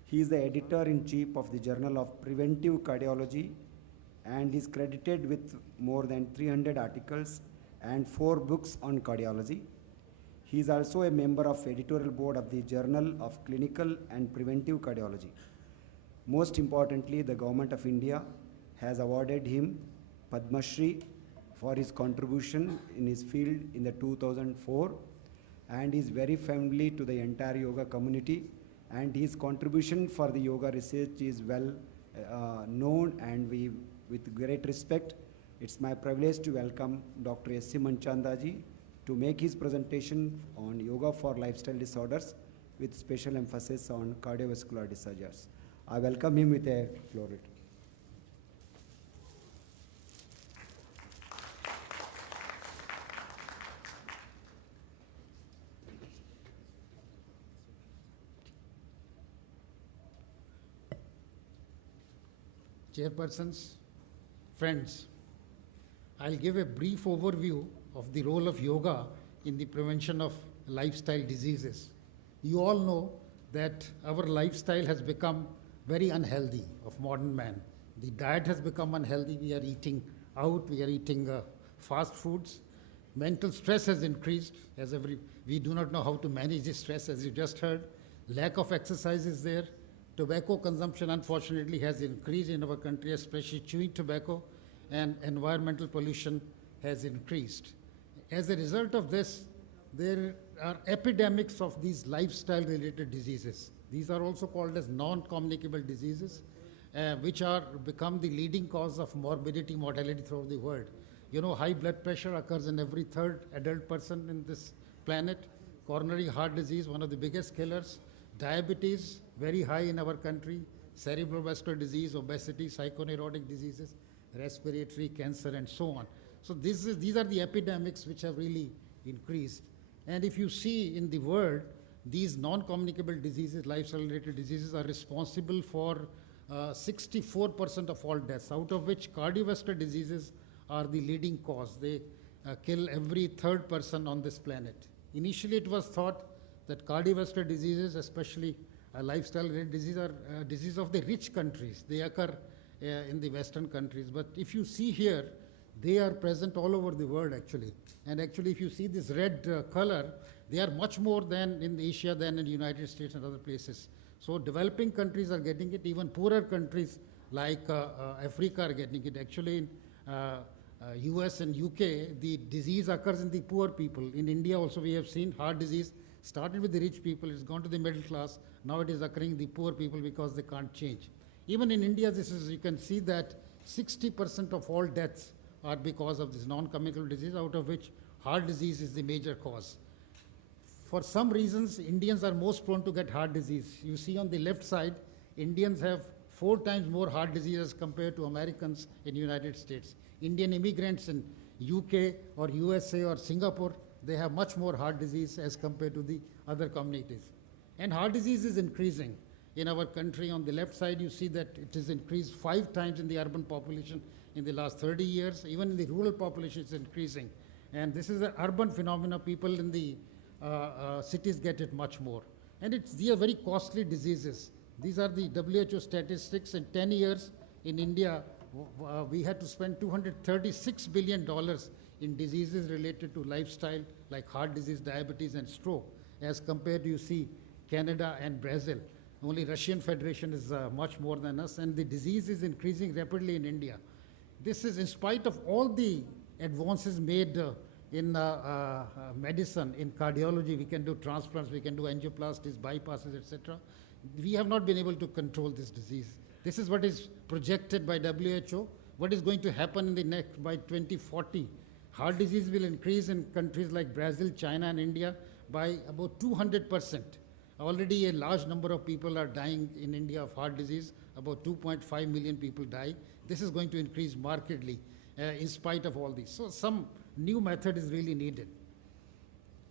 He is the editor-in-chief of the Journal of Preventive Cardiology and is credited with more than 300 articles and 4 books on cardiology. He is also a member of editorial board of the Journal of Clinical and Preventive Cardiology. Most importantly, the Government of India has awarded him Padma Shri for his contribution in his field in the 2004, and is very friendly to the entire yoga community, and his contribution for the yoga research is well known, and we, with great respect, it's my privilege to welcome Dr. Yesso Manchanda ji to make his presentation on yoga for lifestyle disorders with special emphasis on cardiovascular disorders. I welcome him with a floret. Chairpersons, friends, I'll give a brief overview of the role of yoga in the prevention of lifestyle diseases. You all know that our lifestyle has become very unhealthy of modern man. The diet has become unhealthy. We are eating out, we are eating fast foods. Mental stress has increased, we do not know how to manage this stress, as you just heard. Lack of exercise is there. Tobacco consumption, unfortunately, has increased in our country, especially chewing tobacco, and environmental pollution has increased. As a result of this, there are epidemics of these lifestyle-related diseases. These are also called as non-communicable diseases, which are become the leading cause of morbidity, mortality throughout the world. You know, high blood pressure occurs in every third adult person in this planet. Coronary heart disease, one of the biggest killers. Diabetes, very high in our country. Cerebrovascular disease, obesity, psychoneurotic diseases, respiratory cancer, and so on. So these are the epidemics which have really increased. And if you see in the world, these non-communicable diseases, lifestyle-related diseases, are responsible for 64% of all deaths, out of which cardiovascular diseases are the leading cause. They kill every third person on this planet. Initially, it was thought that cardiovascular diseases, especially lifestyle-related diseases, are diseases of the rich countries. They occur in the Western countries. But if you see here, they are present all over the world, actually. And actually, if you see this red color, they are much more than in Asia than in the United States and other places. So developing countries are getting it. Even poorer countries like Africa are getting it. Actually, in US and UK, the disease occurs in the poor people. In India also, we have seen heart disease started with the rich people. It's gone to the middle class. Now it is occurring in the poor people because they can't change. Even in India, you can see that 60% of all deaths are because of this non-communicable disease, out of which heart disease is the major cause. For some reasons, Indians are most prone to get heart disease. You see on the left side, Indians have 4 times more heart disease as compared to Americans in the United States. Indian immigrants in UK or USA or Singapore, they have much more heart disease as compared to the other communities. And heart disease is increasing in our country. On the left side, you see that it has increased 5 times in the urban population in the last 30 years. Even in the rural population, it's increasing. And this is an urban phenomenon. People in the cities get it much more. And these are very costly diseases. These are the WHO statistics. In 10 years in India, we had to spend $236 billion in diseases related to lifestyle, like heart disease, diabetes, and stroke, as compared to, you see, Canada and Brazil. Only Russian Federation is much more than us, and the disease is increasing rapidly in India. This is in spite of all the advances made in medicine, in cardiology. We can do transplants, we can do angioplasties, bypasses, etc. We have not been able to control this disease. This is what is projected by WHO. What is going to happen in the next, by 2040? Heart disease will increase in countries like Brazil, China, and India by about 200%. Already a large number of people are dying in India of heart disease. About 2.5 million people die. This is going to increase markedly in spite of all this. So some new method is really needed.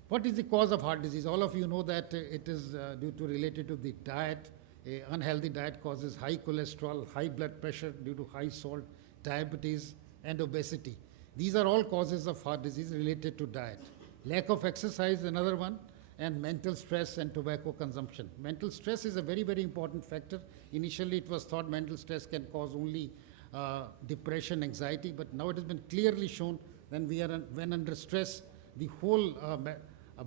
What is the cause of heart disease? All of you know that it is related to the diet. An unhealthy diet causes high cholesterol, high blood pressure due to high salt, diabetes, and obesity. These are all causes of heart disease related to diet. Lack of exercise, another one, and mental stress and tobacco consumption. Mental stress is a very, very important factor. Initially, it was thought mental stress can cause only depression, anxiety, but now it has been clearly shown that when under stress, the whole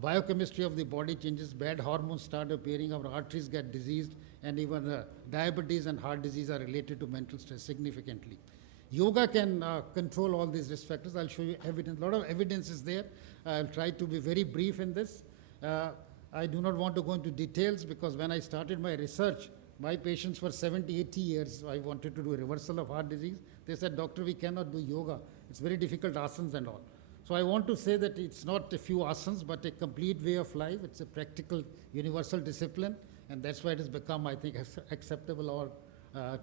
biochemistry of the body changes, bad hormones start appearing, our arteries get diseased, and even diabetes and heart disease are related to mental stress significantly. Yoga can control all these risk factors. I'll show you evidence. A lot of evidence is there. I'll try to be very brief in this. I do not want to go into details because when I started my research, my patients were 70, 80 years. I wanted to do a reversal of heart disease. They said, doctor, we cannot do yoga. It's very difficult, asanas and all. So I want to say that it's not a few asanas, but a complete way of life. It's a practical, universal discipline. And that's why it has become, I think, acceptable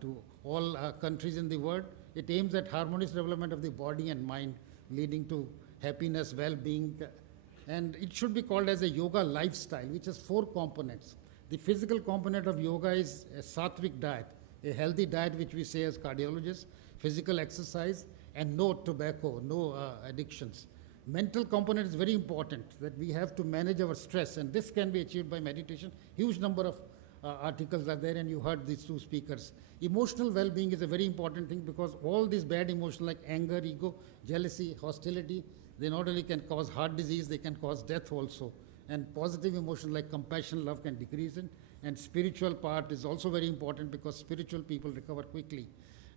to all countries in the world. It aims at harmonious development of the body and mind, leading to happiness, well-being. And it should be called as a yoga lifestyle, which has 4 components. The physical component of yoga is a sattvic diet, a healthy diet, which we say as cardiologists, physical exercise, and no tobacco, no addictions. Mental component is very important, that we have to manage our stress, and this can be achieved by meditation. Huge number of articles are there, and you heard these 2 speakers. Emotional well-being is a very important thing because all these bad emotions like anger, ego, jealousy, hostility, they not only can cause heart disease, they can cause death also. And positive emotions like compassion, love can decrease it. And spiritual part is also very important because spiritual people recover quickly.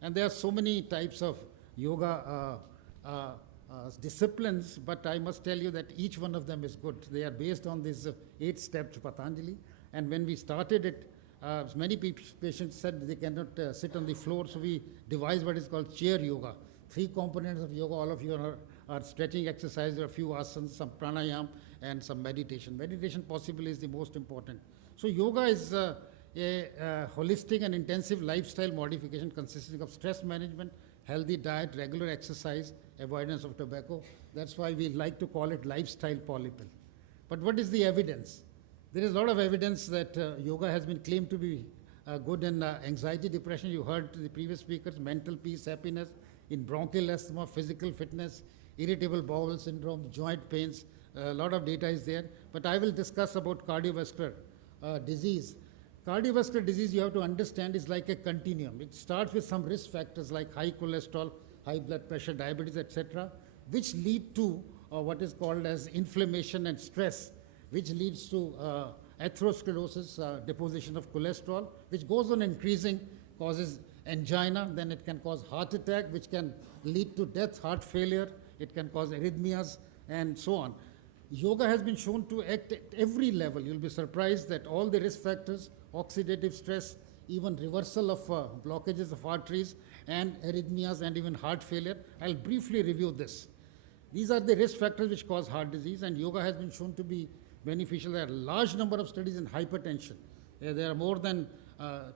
And there are so many types of yoga disciplines, but I must tell you that each one of them is good. They are based on these 8 steps Patanjali. And when we started it, many patients said they cannot sit on the floor, so we devised what is called chair yoga. 3 components of yoga, all of you are stretching exercises, a few asanas, some pranayam, and some meditation. Meditation possibly is the most important. So yoga is a holistic and intensive lifestyle modification consisting of stress management, healthy diet, regular exercise, avoidance of tobacco. That's why we like to call it lifestyle polypill. But what is the evidence? There is a lot of evidence that yoga has been claimed to be good in anxiety, depression. You heard the previous speakers, mental peace, happiness, in bronchial asthma, physical fitness, irritable bowel syndrome, joint pains. A lot of data is there. But I will discuss about cardiovascular disease. Cardiovascular disease, you have to understand, is like a continuum. It starts with some risk factors like high cholesterol, high blood pressure, diabetes, etc., which lead to what is called as inflammation and stress, which leads to atherosclerosis, deposition of cholesterol, which goes on increasing, causes angina, then it can cause heart attack, which can lead to death, heart failure, it can cause arrhythmias, and so on. Yoga has been shown to act at every level. You'll be surprised that all the risk factors, oxidative stress, even reversal of blockages of arteries, and arrhythmias, and even heart failure. I'll briefly review this. These are the risk factors which cause heart disease, and yoga has been shown to be beneficial. There are a large number of studies in hypertension. There are more than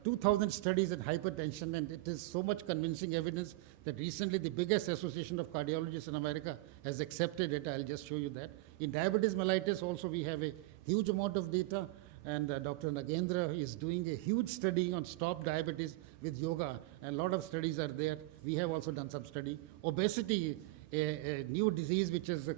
2,000 studies in hypertension, and it is so much convincing evidence that recently the biggest association of cardiologists in America has accepted it. I'll just show you that. In diabetes mellitus also we have a huge amount of data, and Dr. Nagendra is doing a huge study on stop diabetes with yoga, and a lot of studies are there. We have also done some study. Obesity, a new disease which is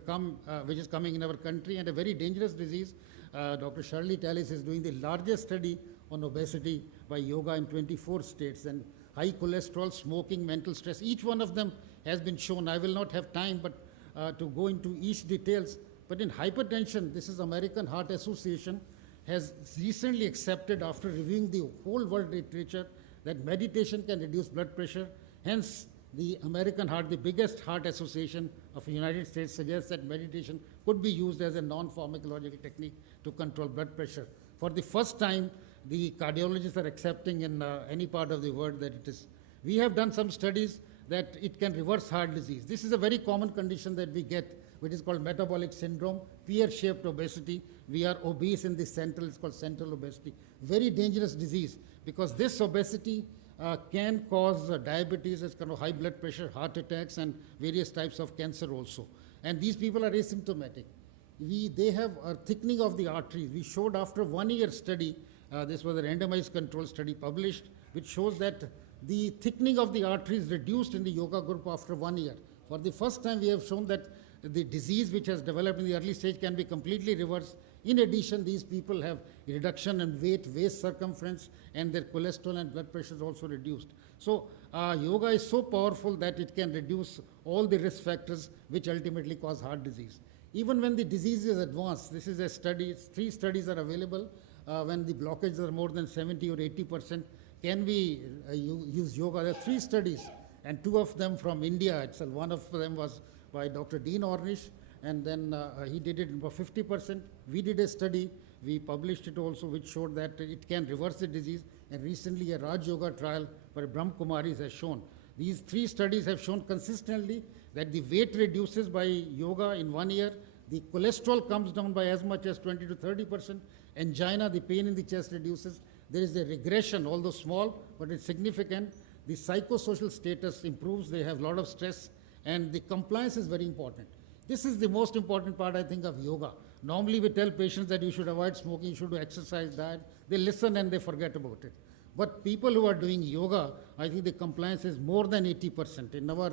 coming in our country, and a very dangerous disease. Dr. Shirley Tallis is doing the largest study on obesity by yoga in 24 states, and high cholesterol, smoking, mental stress, each one of them has been shown. I will not have time to go into each details, but in hypertension, this is American Heart Association has recently accepted, after reviewing the whole world literature, that meditation can reduce blood pressure. Hence, the American Heart, the biggest heart association of the United States, suggests that meditation could be used as a non-pharmacological technique to control blood pressure. For the first time, the cardiologists are accepting in any part of the world that it is. We have done some studies that it can reverse heart disease. This is a very common condition that we get, which is called metabolic syndrome, pear-shaped obesity. We are obese in the central, it's called central obesity. Very dangerous disease, because this obesity can cause diabetes, it's kind of high blood pressure, heart attacks, and various types of cancer also. And these people are asymptomatic. They have a thickening of the arteries. We showed after 1 year study, this was a randomized control study published, which shows that the thickening of the arteries reduced in the yoga group after 1 year. For the first time, we have shown that the disease which has developed in the early stage can be completely reversed. In addition, these people have a reduction in weight, waist circumference, and their cholesterol and blood pressure is also reduced. So yoga is so powerful that it can reduce all the risk factors which ultimately cause heart disease. Even when the disease is advanced, this is a study, 3 studies are available. When the blockages are more than 70 or 80%, can we use yoga? There are 3 studies, and 2 of them from India itself. One of them was by Dr. Dean Ornish, and then he did it for 50%. We did a study, we published it also, which showed that it can reverse the disease, and recently a Raj Yoga trial by Brahm Kumaris has shown. These 3 studies have shown consistently that the weight reduces by yoga in 1 year, the cholesterol comes down by as much as 20 to 30%, angina, the pain in the chest reduces, there is a regression, although small, but it's significant. The psychosocial status improves, they have a lot of stress, and the compliance is very important. This is the most important part, I think, of yoga. Normally we tell patients that you should avoid smoking, you should do exercise, diet. They listen and they forget about it. But people who are doing yoga, I think the compliance is more than 80% in our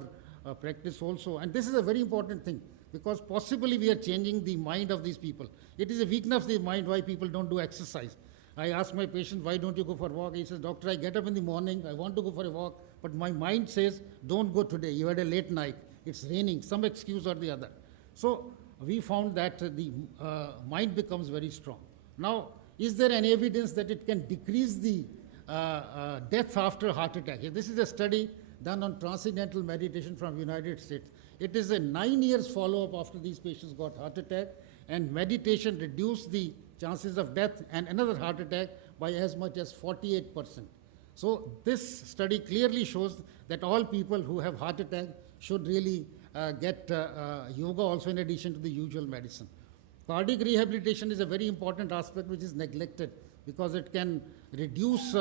practice also. And this is a very important thing, because possibly we are changing the mind of these people. It is a weakness of the mind why people don't do exercise. I ask my patient, why don't you go for a walk? He says, doctor, I get up in the morning, I want to go for a walk, but my mind says, don't go today, you had a late night, it's raining, some excuse or the other. So we found that the mind becomes very strong. Now, is there any evidence that it can decrease the death after heart attack? This is a study done on transcendental meditation from United States. It is a 9 years follow-up after these patients got heart attack, and meditation reduced the chances of death and another heart attack by as much as 48%. So this study clearly shows that all people who have heart attack should really get yoga also in addition to the usual medicine. Cardiac rehabilitation is a very important aspect which is neglected, because it can reduce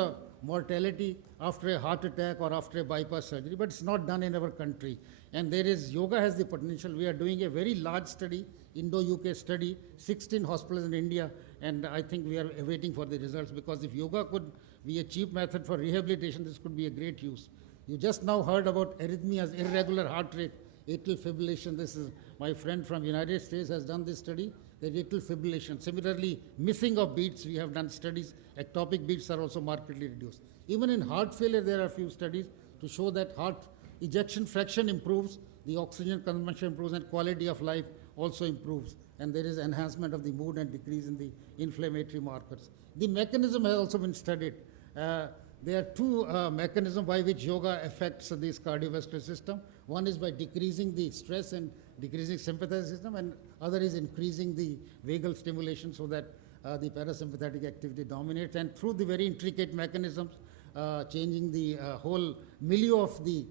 mortality after a heart attack or after a bypass surgery, but it's not done in our country. And there is, yoga has the potential. We are doing a very large study, Indo-UK study, 16 hospitals in India, and I think we are waiting for the results, because if yoga could be a cheap method for rehabilitation, this could be a great use. You just now heard about arrhythmias, irregular heart rate, atrial fibrillation. This is my friend from United States has done this study, the atrial fibrillation. Similarly, missing of beats, we have done studies. Ectopic beats are also markedly reduced. Even in heart failure, there are a few studies to show that heart ejection fraction improves, the oxygen consumption improves, and quality of life also improves. And there is enhancement of the mood and decrease in the inflammatory markers. The mechanism has also been studied. There are two mechanisms by which yoga affects this cardiovascular system. One is by decreasing the stress and decreasing sympathetic system, and other is increasing the vagal stimulation so that the parasympathetic activity dominates. And through the very intricate mechanisms, changing the whole milieu of the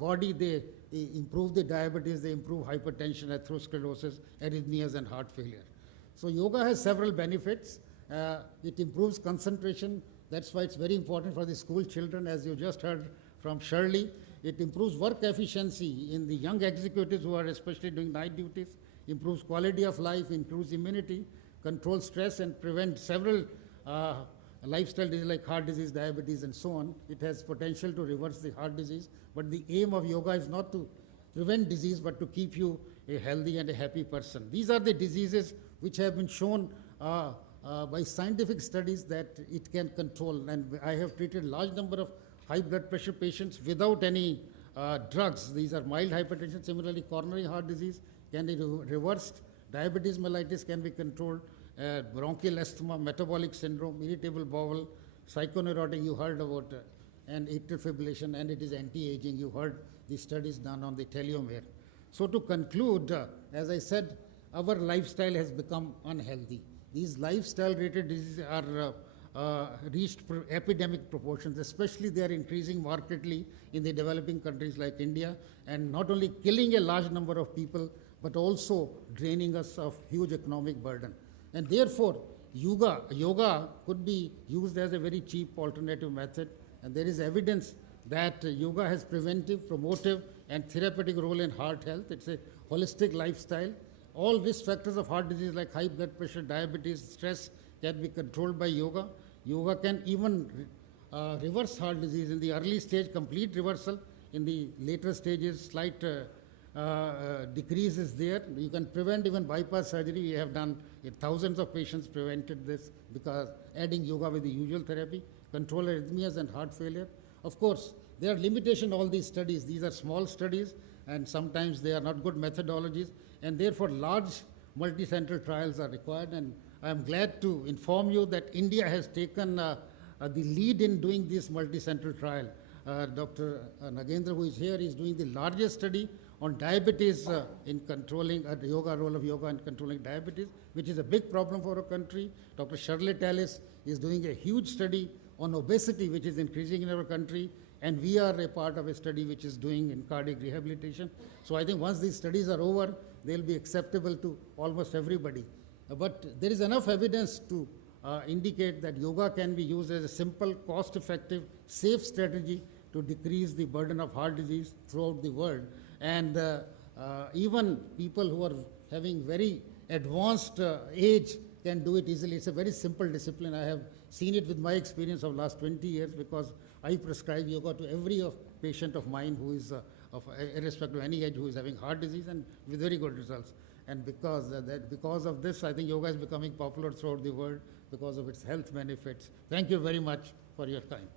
body, they improve the diabetes, they improve hypertension, atherosclerosis, arrhythmias, and heart failure. So yoga has several benefits. It improves concentration. That's why it's very important for the school children, as you just heard from Shirley. It improves work efficiency in the young executives who are especially doing night duties, improves quality of life, improves immunity, controls stress, and prevents several lifestyle diseases like heart disease, diabetes, and so on. It has potential to reverse the heart disease, but the aim of yoga is not to prevent disease, but to keep you a healthy and a happy person. These are the diseases which have been shown by scientific studies that it can control, and I have treated large number of high blood pressure patients without any drugs. These are mild hypertension. Similarly, coronary heart disease can be reversed, diabetes mellitus can be controlled, bronchial asthma, metabolic syndrome, irritable bowel, psychoneurotic you heard about, and atrial fibrillation, and it is anti-aging. You heard the studies done on the telomere. So to conclude, as I said, our lifestyle has become unhealthy. These lifestyle-related diseases are reached epidemic proportions, especially they are increasing markedly in the developing countries like India, and not only killing a large number of people, but also draining us of huge economic burden. And therefore, yoga could be used as a very cheap alternative method, and there is evidence that yoga has preventive, promotive, and therapeutic role in heart health. It's a holistic lifestyle. All risk factors of heart disease like high blood pressure, diabetes, stress can be controlled by yoga. Yoga can even reverse heart disease in the early stage, complete reversal. In the later stages, slight decrease is there. You can prevent even bypass surgery. We have done thousands of patients prevented this because adding yoga with the usual therapy, control arrhythmias and heart failure. Of course, there are limitations all these studies. These are small studies, and sometimes they are not good methodologies, and therefore large multi-center trials are required. And I am glad to inform you that India has taken the lead in doing this multi-center trial. Dr. Nagendra, who is here, is doing the largest study on diabetes in controlling role of yoga in controlling diabetes, which is a big problem for our country. Dr. Shirley Tallis is doing a huge study on obesity, which is increasing in our country, and we are a part of a study which is doing in cardiac rehabilitation. So I think once these studies are over, they'll be acceptable to almost everybody. But there is enough evidence to indicate that yoga can be used as a simple, cost-effective, safe strategy to decrease the burden of heart disease throughout the world. And even people who are having very advanced age can do it easily. It's a very simple discipline. I have seen it with my experience of last 20 years because I prescribe yoga to every patient of mine who is irrespective of any age, who is having heart disease, and with very good results. And because of this, I think yoga is becoming popular throughout the world because of its health benefits. Thank you very much for your time.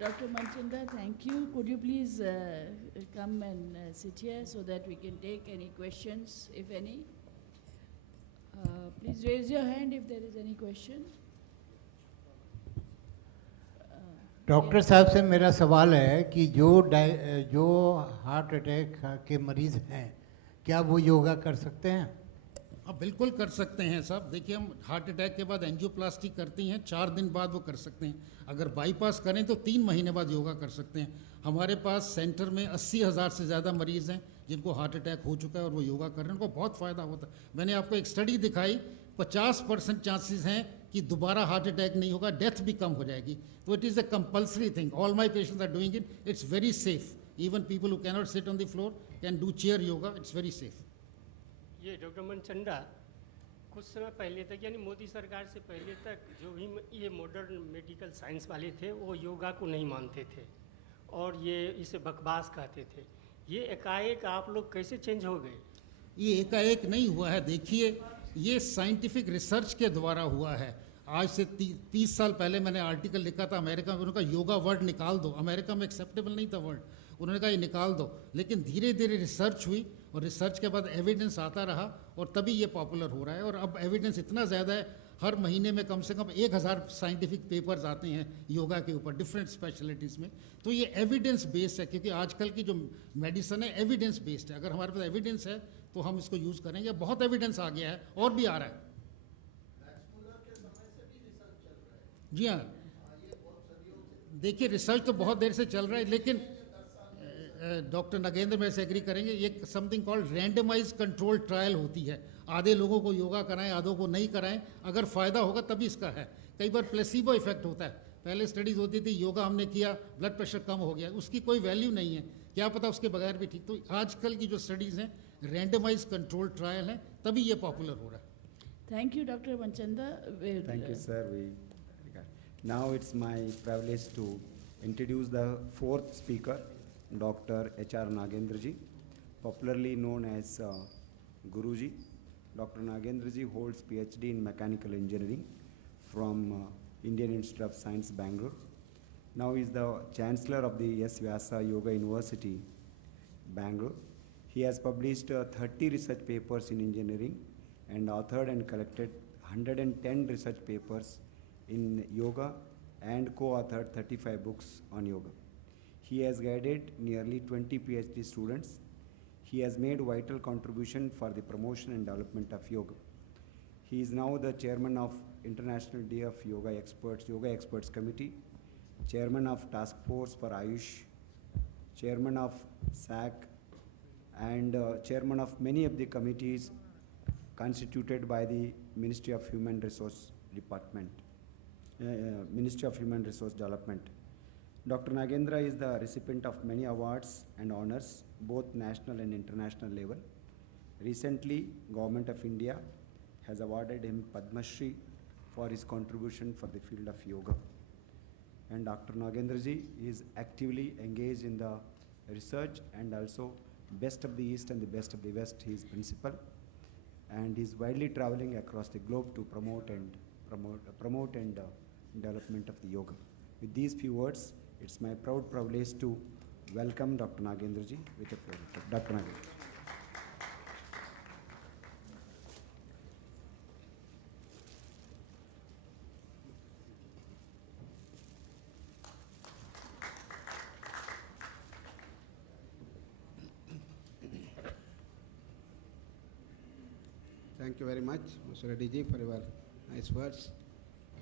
Dr. Manchanda, thank you. Could you please come and sit here so that we can take any questions, if any? Please raise your hand if there is any question. Doctor साहब से मेरा सवाल है कि जो heart attack के मरीज़ हैं, क्या वो योगा कर सकते हैं? हाँ, बिल्कुल कर सकते हैं साहब. देखिए, हम हार्ट अटैक के बाद एंजियोप्लास्टी करती हैं, 4 दिन बाद वो कर सकते हैं. अगर बाईपास करें तो 3 महीने बाद योगा कर सकते हैं. हमारे पास सेंटर में 80,000 से ज़्यादा मरीज़ हैं जिनको हार्ट अटैक हो चुका है और वो योगा कर रहे हैं. उनको बहुत फ़ायदा होता है. मैंने आपको एक स्टडी दिखाई, 50% चांसेस हैं कि दोबारा हार्ट अटैक नहीं होगा, डेथ भी कम हो जाएगी. तो it is a compulsory thing. All my patients are doing it. It's very safe. Even people who cannot sit on the floor can do chair yoga. It's very safe. ये doctor Manchanda, कुछ समय पहले तक यानी मोदी सरकार से पहले तक जो भी ये मॉडर्न मेडिकल साइंस वाले थे वो योगा को नहीं मानते थे और ये इसे बकवास कहते थे. ये एकाएक आप लोग कैसे चेंज हो गए? ये एकाएक नहीं हुआ है. देखिए, ये साइंटिफिक रिसर्च के द्वारा हुआ है. आज से 30 साल पहले मैंने आर्टिकल लिखा था अमेरिका में. उन्होंने कहा योगा वर्ड निकाल दो. अमेरिका में एक्सेप्टेबल नहीं था वर्ड. उन्होंने कहा ये निकाल दो. लेकिन धीरे धीरे रिसर्च हुई और रिसर्च के बाद एविडेंस आता रहा और तभी ये पॉपुलर हो रहा है. और अब एविडेंस इतना ज़्यादा है, हर महीने में कम से कम 1000 साइंटिफिक पेपर्स आते हैं योगा के ऊपर डिफरेंट स्पेशलिटीज़ में. तो ये एविडेंस बेस्ड है, क्योंकि आजकल की जो मेडिसिन है एविडेंस बेस्ड है. अगर हमारे पास एविडेंस है तो हम इसको यूज़ करेंगे. बहुत एविडेंस आ गया है और भी आ रहा है. जी हाँ, देखिए रिसर्च तो बहुत देर से चल रहा है, लेकिन डॉक्टर नागेंद्र मेरे से एग्री करेंगे. ये something called randomise control trial होती है. आधे लोगों को योगा कराएं, आधों को नहीं कराएं. अगर फ़ायदा होगा तभी इसका है. कई बार प्लेसिबो इफेक्ट होता है. पहले स्टडीज़ होती थी योगा हमने किया, ब्लड प्रेशर कम हो गया, उसकी कोई वैल्यू नहीं है. क्या पता उसके बगैर भी ठीक. तो आजकल की जो स्टडीज़ हैं रैंडमाइज कंट्रोल ट्रायल हैं, तभी ये पॉपुलर हो रहा है. Thank you, Dr. Manchanda. Thank you, sir. Now it's my privilege to introduce the fourth speaker, Dr. H.R. Nagendraji, popularly known as Guruji. Dr. Nagendraji holds PhD in Mechanical Engineering from Indian Institute of Science, Bangalore. Now he is the Chancellor of the S. Vyasa Yoga University, Bangalore. He has published 30 research papers in engineering and authored and collected 110 research papers in yoga and co-authored 35 books on yoga. He has guided nearly 20 PhD students. He has made vital contribution for the promotion and development of yoga. He is now the chairman of International Day of Yoga Experts Committee, chairman of Task Force for Ayush, chairman of SAC, and chairman of many of the committees constituted by the Ministry of Human Resource Department. Ministry of Human Resource Development. Dr. Nagendra is the recipient of many awards and honors, both national and international level. Recently, Government of India has awarded him Padma Shri for his contribution for the field of yoga. And Dr. Nagendraji is actively engaged in the research and also best of the East and the best of the West. He is principal and is widely traveling across the globe to promote and development of the yoga. With these few words, it's my proud privilege to welcome Dr. Nagendraji with a floor. Dr. Nagendra. Thank you very much, Mr. Reddy ji, for your nice words.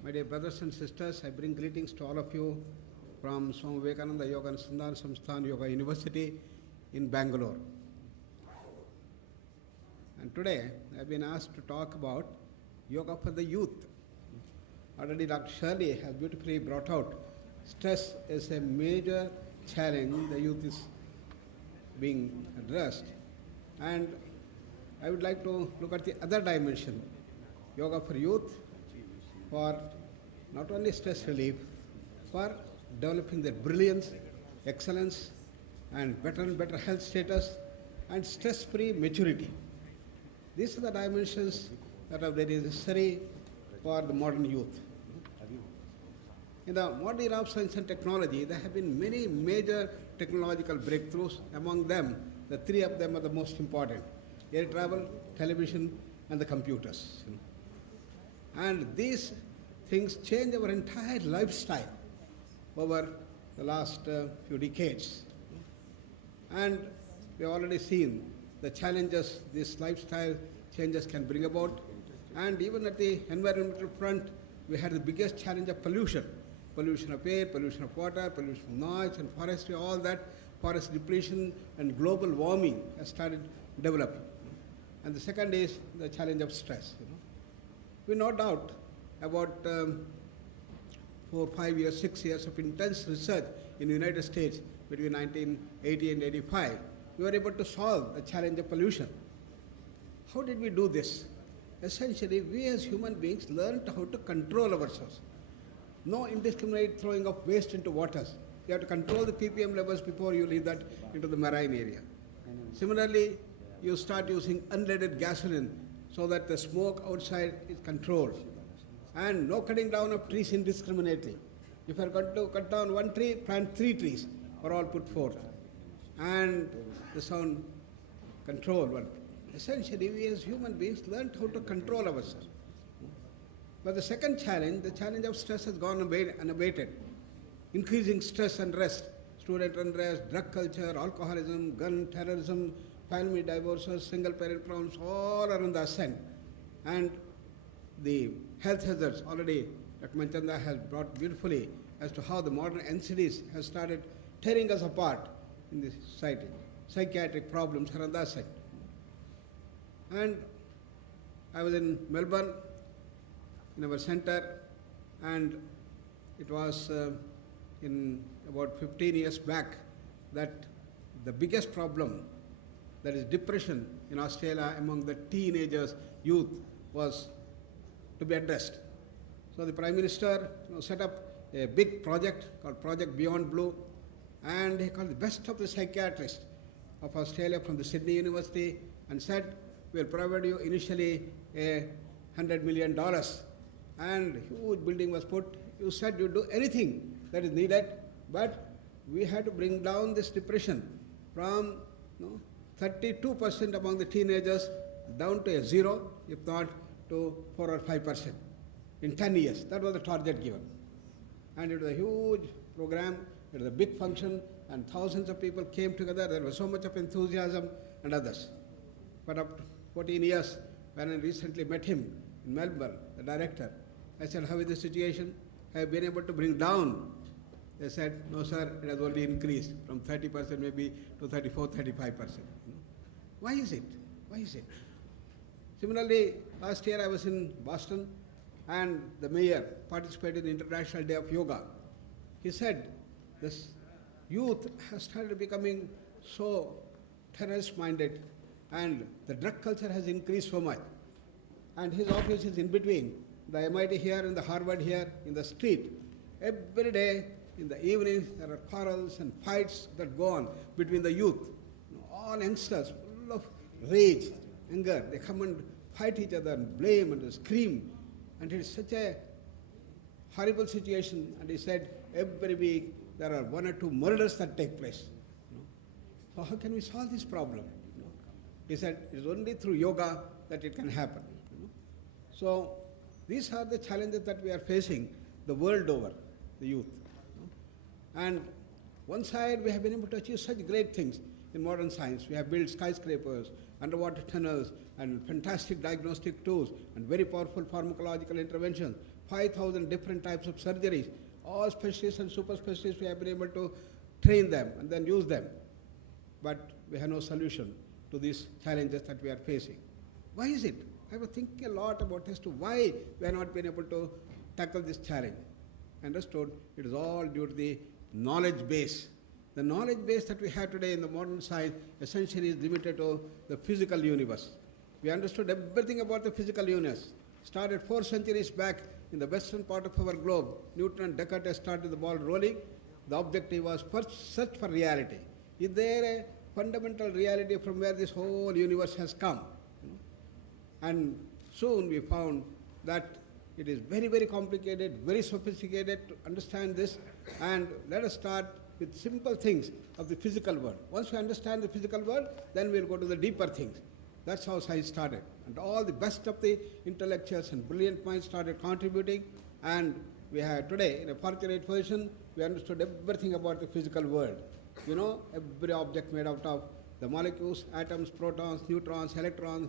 My dear brothers and sisters, I bring greetings to all of you from Swami Vivekananda Yoga Anusandhana Samsthan Yoga University in Bangalore. And today, I've been asked to talk about yoga for the youth. Already Dr. Shirley has beautifully brought out stress is a major challenge the youth is being addressed. And I would like to look at the other dimension, yoga for youth, for not only stress relief, for developing their brilliance, excellence, and better health status, and stress-free maturity. These are the dimensions that are very necessary for the modern youth. In the modern era of science and technology, there have been many major technological breakthroughs. Among them, the three of them are the most important: air travel, television, and the computers. And these things change our entire lifestyle over the last few decades. And we have already seen the challenges these lifestyle changes can bring about. And even at the environmental front, we had the biggest challenge of pollution. Pollution of air, pollution of water, pollution of noise and forestry, all that, forest depletion and global warming has started developing. And the second is the challenge of stress. We no doubt about 4, 5 years, 6 years of intense research in the United States between 1980 and 85, we were able to solve the challenge of pollution. How did we do this? Essentially, we as human beings learned how to control ourselves. No indiscriminate throwing of waste into waters. You have to control the ppm levels before you leave that into the marine area. Similarly, you start using unleaded gasoline so that the smoke outside is controlled. And no cutting down of trees indiscriminately. If you are going to cut down one tree, plant 3 trees are all put forth. And the sound control. Well, essentially, we as human beings learned how to control ourselves. But the second challenge, the challenge of stress has gone unabated. Increasing stress and unrest, student unrest, drug culture, alcoholism, gun, terrorism, family divorces, single-parent problems, all are on the ascent. And the health hazards already Dr. Manchanda has brought beautifully as to how the modern NCDs have started tearing us apart in this society. Psychiatric problems are on the ascent. And I was in Melbourne, in our center, and it was in about 15 years back that the biggest problem, that is depression in Australia among the teenagers, youth, was to be addressed. So the Prime Minister set up a big project called Project Beyond Blue, and he called the best of the psychiatrists of Australia from the Sydney University and said, we'll provide you initially $100 million. And huge building was put. You said you do anything that is needed, but we had to bring down this depression from 32% among the teenagers down to a 0, if not to 4 or 5% in 10 years. That was the target given. And it was a huge program, it was a big function, and thousands of people came together. There was so much of enthusiasm and others. But after 14 years, when I recently met him in Melbourne, the director, I said, how is the situation? Have you been able to bring down? They said, no sir, it has only increased from 30% maybe to 34, 35%. Why is it? Why is it? Similarly, last year I was in Boston and the mayor participated in the International Day of Yoga. He said, this youth has started becoming so terrorist-minded and the drug culture has increased so much. And his office is in between, the MIT here and the Harvard here in the street. Every day in the evenings there are quarrels and fights that go on between the youth. All youngsters full of rage, anger. They come and fight each other and blame and scream. And it is such a horrible situation. And he said every week there are 1 or 2 murders that take place. So how can we solve this problem? He said it is only through yoga that it can happen. So these are the challenges that we are facing the world over, the youth. And one side we have been able to achieve such great things in modern science. We have built skyscrapers, underwater tunnels, and fantastic diagnostic tools, and very powerful pharmacological interventions, 5,000 different types of surgeries. All specialists and super specialists, we have been able to train them and then use them. But we have no solution to these challenges that we are facing. Why is it? I was thinking a lot about as to why we have not been able to tackle this challenge. I understood it is all due to the knowledge base. The knowledge base that we have today in the modern science essentially is limited to the physical universe. We understood everything about the physical universe. Started 4 centuries back in the western part of our globe. Newton and Descartes started the ball rolling. The objective was first search for reality. Is there a fundamental reality from where this whole universe has come? And soon we found that it is very, very complicated, very sophisticated to understand this. And let us start with simple things of the physical world. Once we understand the physical world, then we'll go to the deeper things. That's how science started. And all the best of the intellectuals and brilliant minds started contributing. And we have today, in a fortunate position, we understood everything about the physical world. You know, every object made out of the molecules, atoms, protons, neutrons, electrons,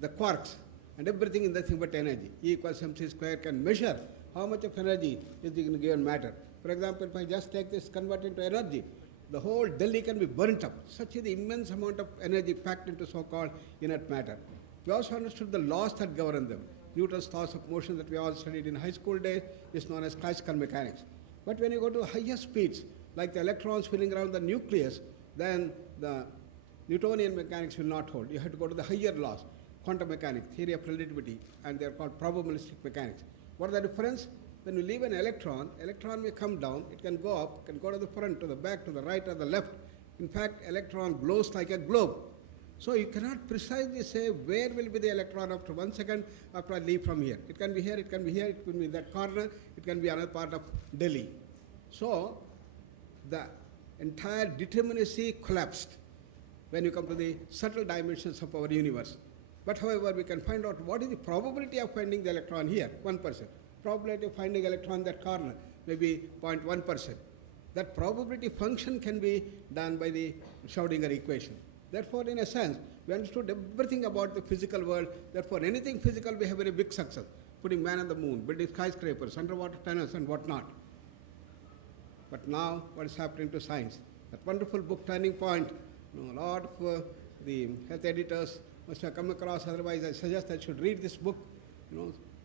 the quarks, and everything is nothing but energy. E equals mc square can measure how much of energy is in a given matter. For example, if I just take this, convert into energy, the whole Delhi can be burnt up. Such is the immense amount of energy packed into so-called inert matter. We also understood the laws that govern them. Newton's laws of motion that we all studied in high school days is known as classical mechanics. But when you go to higher speeds, like the electrons spinning around the nucleus, then the Newtonian mechanics will not hold. You have to go to the higher laws, quantum mechanics, theory of relativity, and they are called probabilistic mechanics. What is the difference? When you leave an electron may come down, it can go up, can go to the front, to the back, to the right, or the left. In fact, electron blows like a globe. So you cannot precisely say where will be the electron after 1 second after I leave from here. It can be here, it can be here, it could be in that corner, it can be another part of Delhi. So the entire determinacy collapsed when you come to the subtle dimensions of our universe. But however, we can find out what is the probability of finding the electron here, 1%. Probability of finding electron in that corner, maybe 0.1%. That probability function can be done by the Schrodinger equation. Therefore, in a sense, we understood everything about the physical world. Therefore, anything physical, we have very big success. Putting man on the moon, building skyscrapers, underwater tunnels, and whatnot. But now, what is happening to science? That wonderful book, Turning Point, a lot of the health editors must have come across, otherwise I suggest that you should read this book,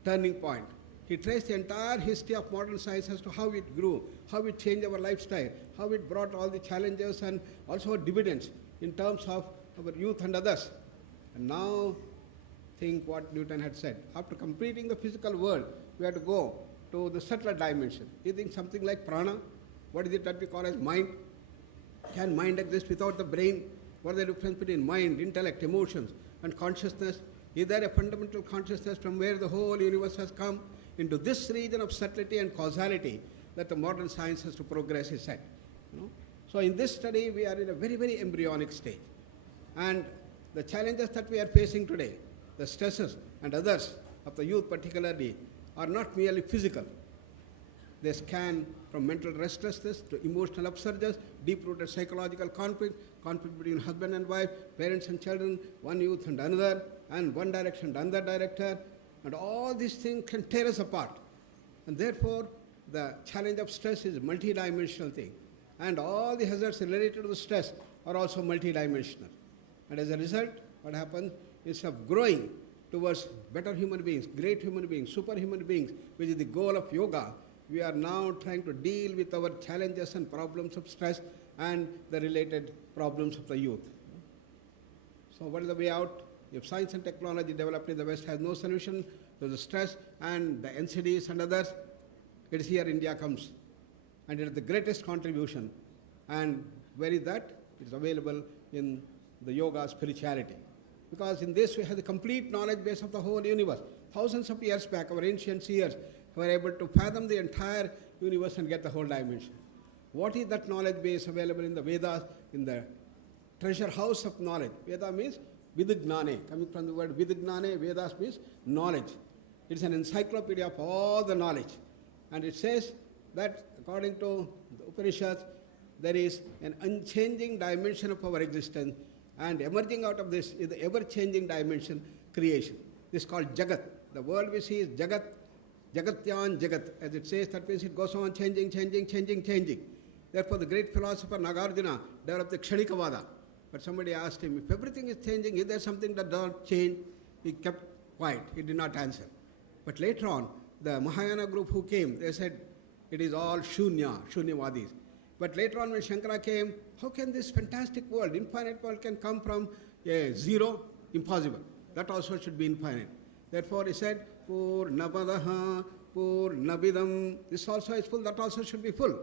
Turning Point. He traced the entire history of modern science as to how it grew, how it changed our lifestyle, how it brought all the challenges and also dividends in terms of our youth and others. And now, think what Newton had said. After completing the physical world, we have to go to the subtler dimension. You think something like prana? What is it that we call as mind? Can mind exist without the brain? What is the difference between mind, intellect, emotions, and consciousness? Is there a fundamental consciousness from where the whole universe has come? Into this region of subtlety and causality that the modern science has to progress, he said. So in this study, we are in a very, very embryonic stage. And the challenges that we are facing today, the stresses and others of the youth particularly, are not merely physical. They span from mental restlessness to emotional upsurges, deep-rooted psychological conflict, conflict between husband and wife, parents and children, one youth and another, and one direction and another director. And all these things can tear us apart. And therefore, the challenge of stress is a multidimensional thing. And all the hazards related to the stress are also multidimensional. And as a result, what happens, instead of growing towards better human beings, great human beings, superhuman beings, which is the goal of yoga, we are now trying to deal with our challenges and problems of stress and the related problems of the youth. So what is the way out? If science and technology developed in the West has no solution to the stress and the NCDs and others, it is here India comes. And it is the greatest contribution. And where is that? It is available in the yoga spirituality. Because in this we have the complete knowledge base of the whole universe. Thousands of years back, our ancient seers were able to fathom the entire universe and get the whole dimension. What is that knowledge base available in the Vedas, in the treasure house of knowledge? Veda means Vidignane, coming from the word Vidignane, Vedas means knowledge. It's an encyclopedia of all the knowledge. And it says that according to the Upanishads, there is an unchanging dimension of our existence, and emerging out of this is the ever-changing dimension, creation. This is called Jagat. The world we see is Jagat, Jagatyan Jagat. As it says, that means it goes on changing, changing, changing, changing. Therefore, the great philosopher Nagarjuna developed the Kshanikavada. But somebody asked him, if everything is changing, is there something that does not change? He kept quiet. He did not answer. But later on, the Mahayana group who came, they said, it is all Shunya, Shunyavadis. But later on when Shankara came, how can this fantastic world, infinite world, can come from a zero? Impossible. That also should be infinite. Therefore he said, Purnamadaha, Purnabidam. This also is full, that also should be full.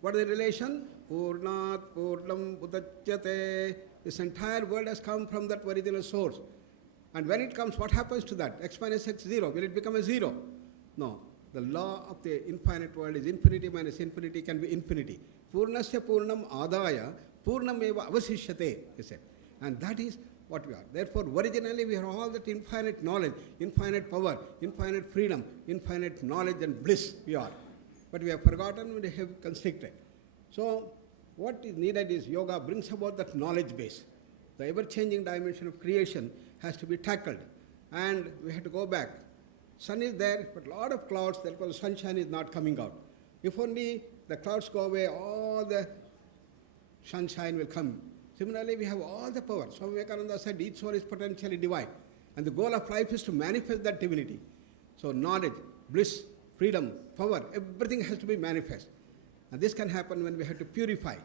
What is the relation? Purnat, Purnam, Udachyate. This entire world has come from that original source. And when it comes, what happens to that? X minus X, 0. Will it become a 0? No. The law of the infinite world is infinity minus infinity can be infinity. Purnasya Purnam Adaya, Purnam eva avasishyate, he said. And that is what we are. Therefore, originally we are all that infinite knowledge, infinite power, infinite freedom, infinite knowledge and bliss we are. But we have forgotten, we have constricted. So, what is needed is yoga brings about that knowledge base. The ever-changing dimension of creation has to be tackled. And we have to go back. Sun is there, but a lot of clouds, therefore the sunshine is not coming out. If only the clouds go away, all the sunshine will come. Similarly, we have all the power. Swami Vivekananda said each soul is potentially divine. And the goal of life is to manifest that divinity. So knowledge, bliss, freedom, power, everything has to be manifest. And this can happen when we have to purify.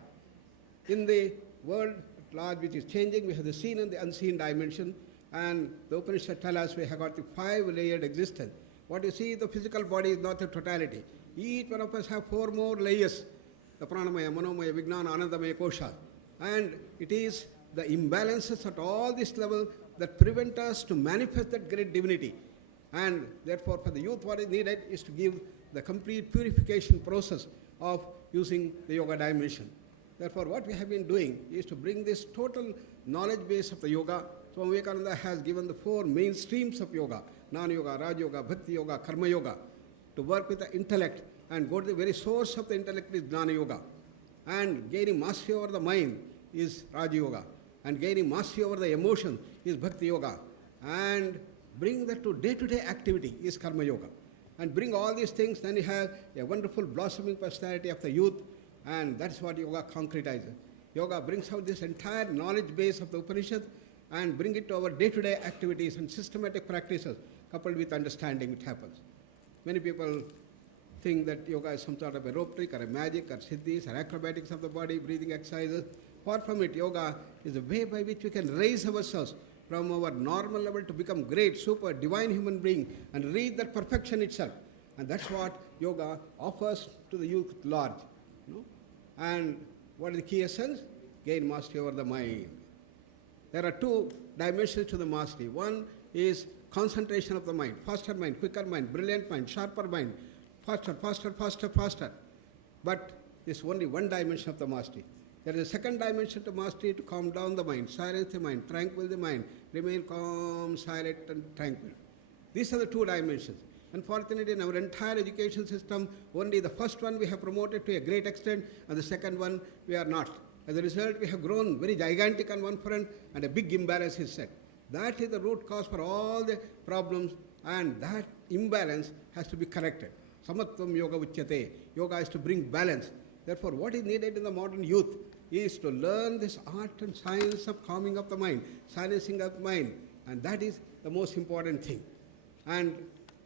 In the world at large which is changing, we have the seen and the unseen dimension, and the Upanishad tell us we have got the 5-layered existence. What you see, the physical body is not the totality. Each one of us have 4 more layers, the pranamaya, manomaya, vijnana, anandamaya, kosha. And it is the imbalances at all this level that prevent us to manifest that great divinity. And therefore, for the youth, what is needed is to give the complete purification process of using the yoga dimension. Therefore, what we have been doing is to bring this total knowledge base of the yoga. So Vivekananda has given the 4 main streams of yoga: Jnana Yoga, Raj Yoga, Bhakti Yoga, Karma Yoga, to work with the intellect and go to the very source of the intellect is Jnana Yoga. And gaining mastery over the mind is Raj Yoga. And gaining mastery over the emotion is Bhakti Yoga. And bring that to day-to-day activity is Karma Yoga. And bring all these things, then you have a wonderful blossoming personality of the youth, and that's what yoga concretizes. Yoga brings out this entire knowledge base of the Upanishad and bring it to our day-to-day activities and systematic practices coupled with understanding which happens. Many people think that yoga is some sort of a rope trick or a magic or siddhis or acrobatics of the body, breathing exercises. Far from it, yoga is a way by which we can raise ourselves from our normal level to become great, super, divine human being and reach that perfection itself. And that's what yoga offers to the youth at large. And what is the key essence? Gain mastery over the mind. There are 2 dimensions to the mastery. One is concentration of the mind, faster mind, quicker mind, brilliant mind, sharper mind, faster, faster, faster, faster. But it's only one dimension of the mastery. There is a second dimension to mastery, to calm down the mind, silence the mind, tranquil the mind, remain calm, silent and tranquil. These are the 2 dimensions. Unfortunately, in our entire education system, only the first one we have promoted to a great extent, and the second one we are not. As a result, we have grown very gigantic on one front, and a big imbalance is set. That is the root cause for all the problems, and that imbalance has to be corrected. Samatvam yoga uchyate. Yoga is to bring balance. Therefore, what is needed in the modern youth is to learn this art and science of calming up the mind, silencing up the mind, and that is the most important thing. And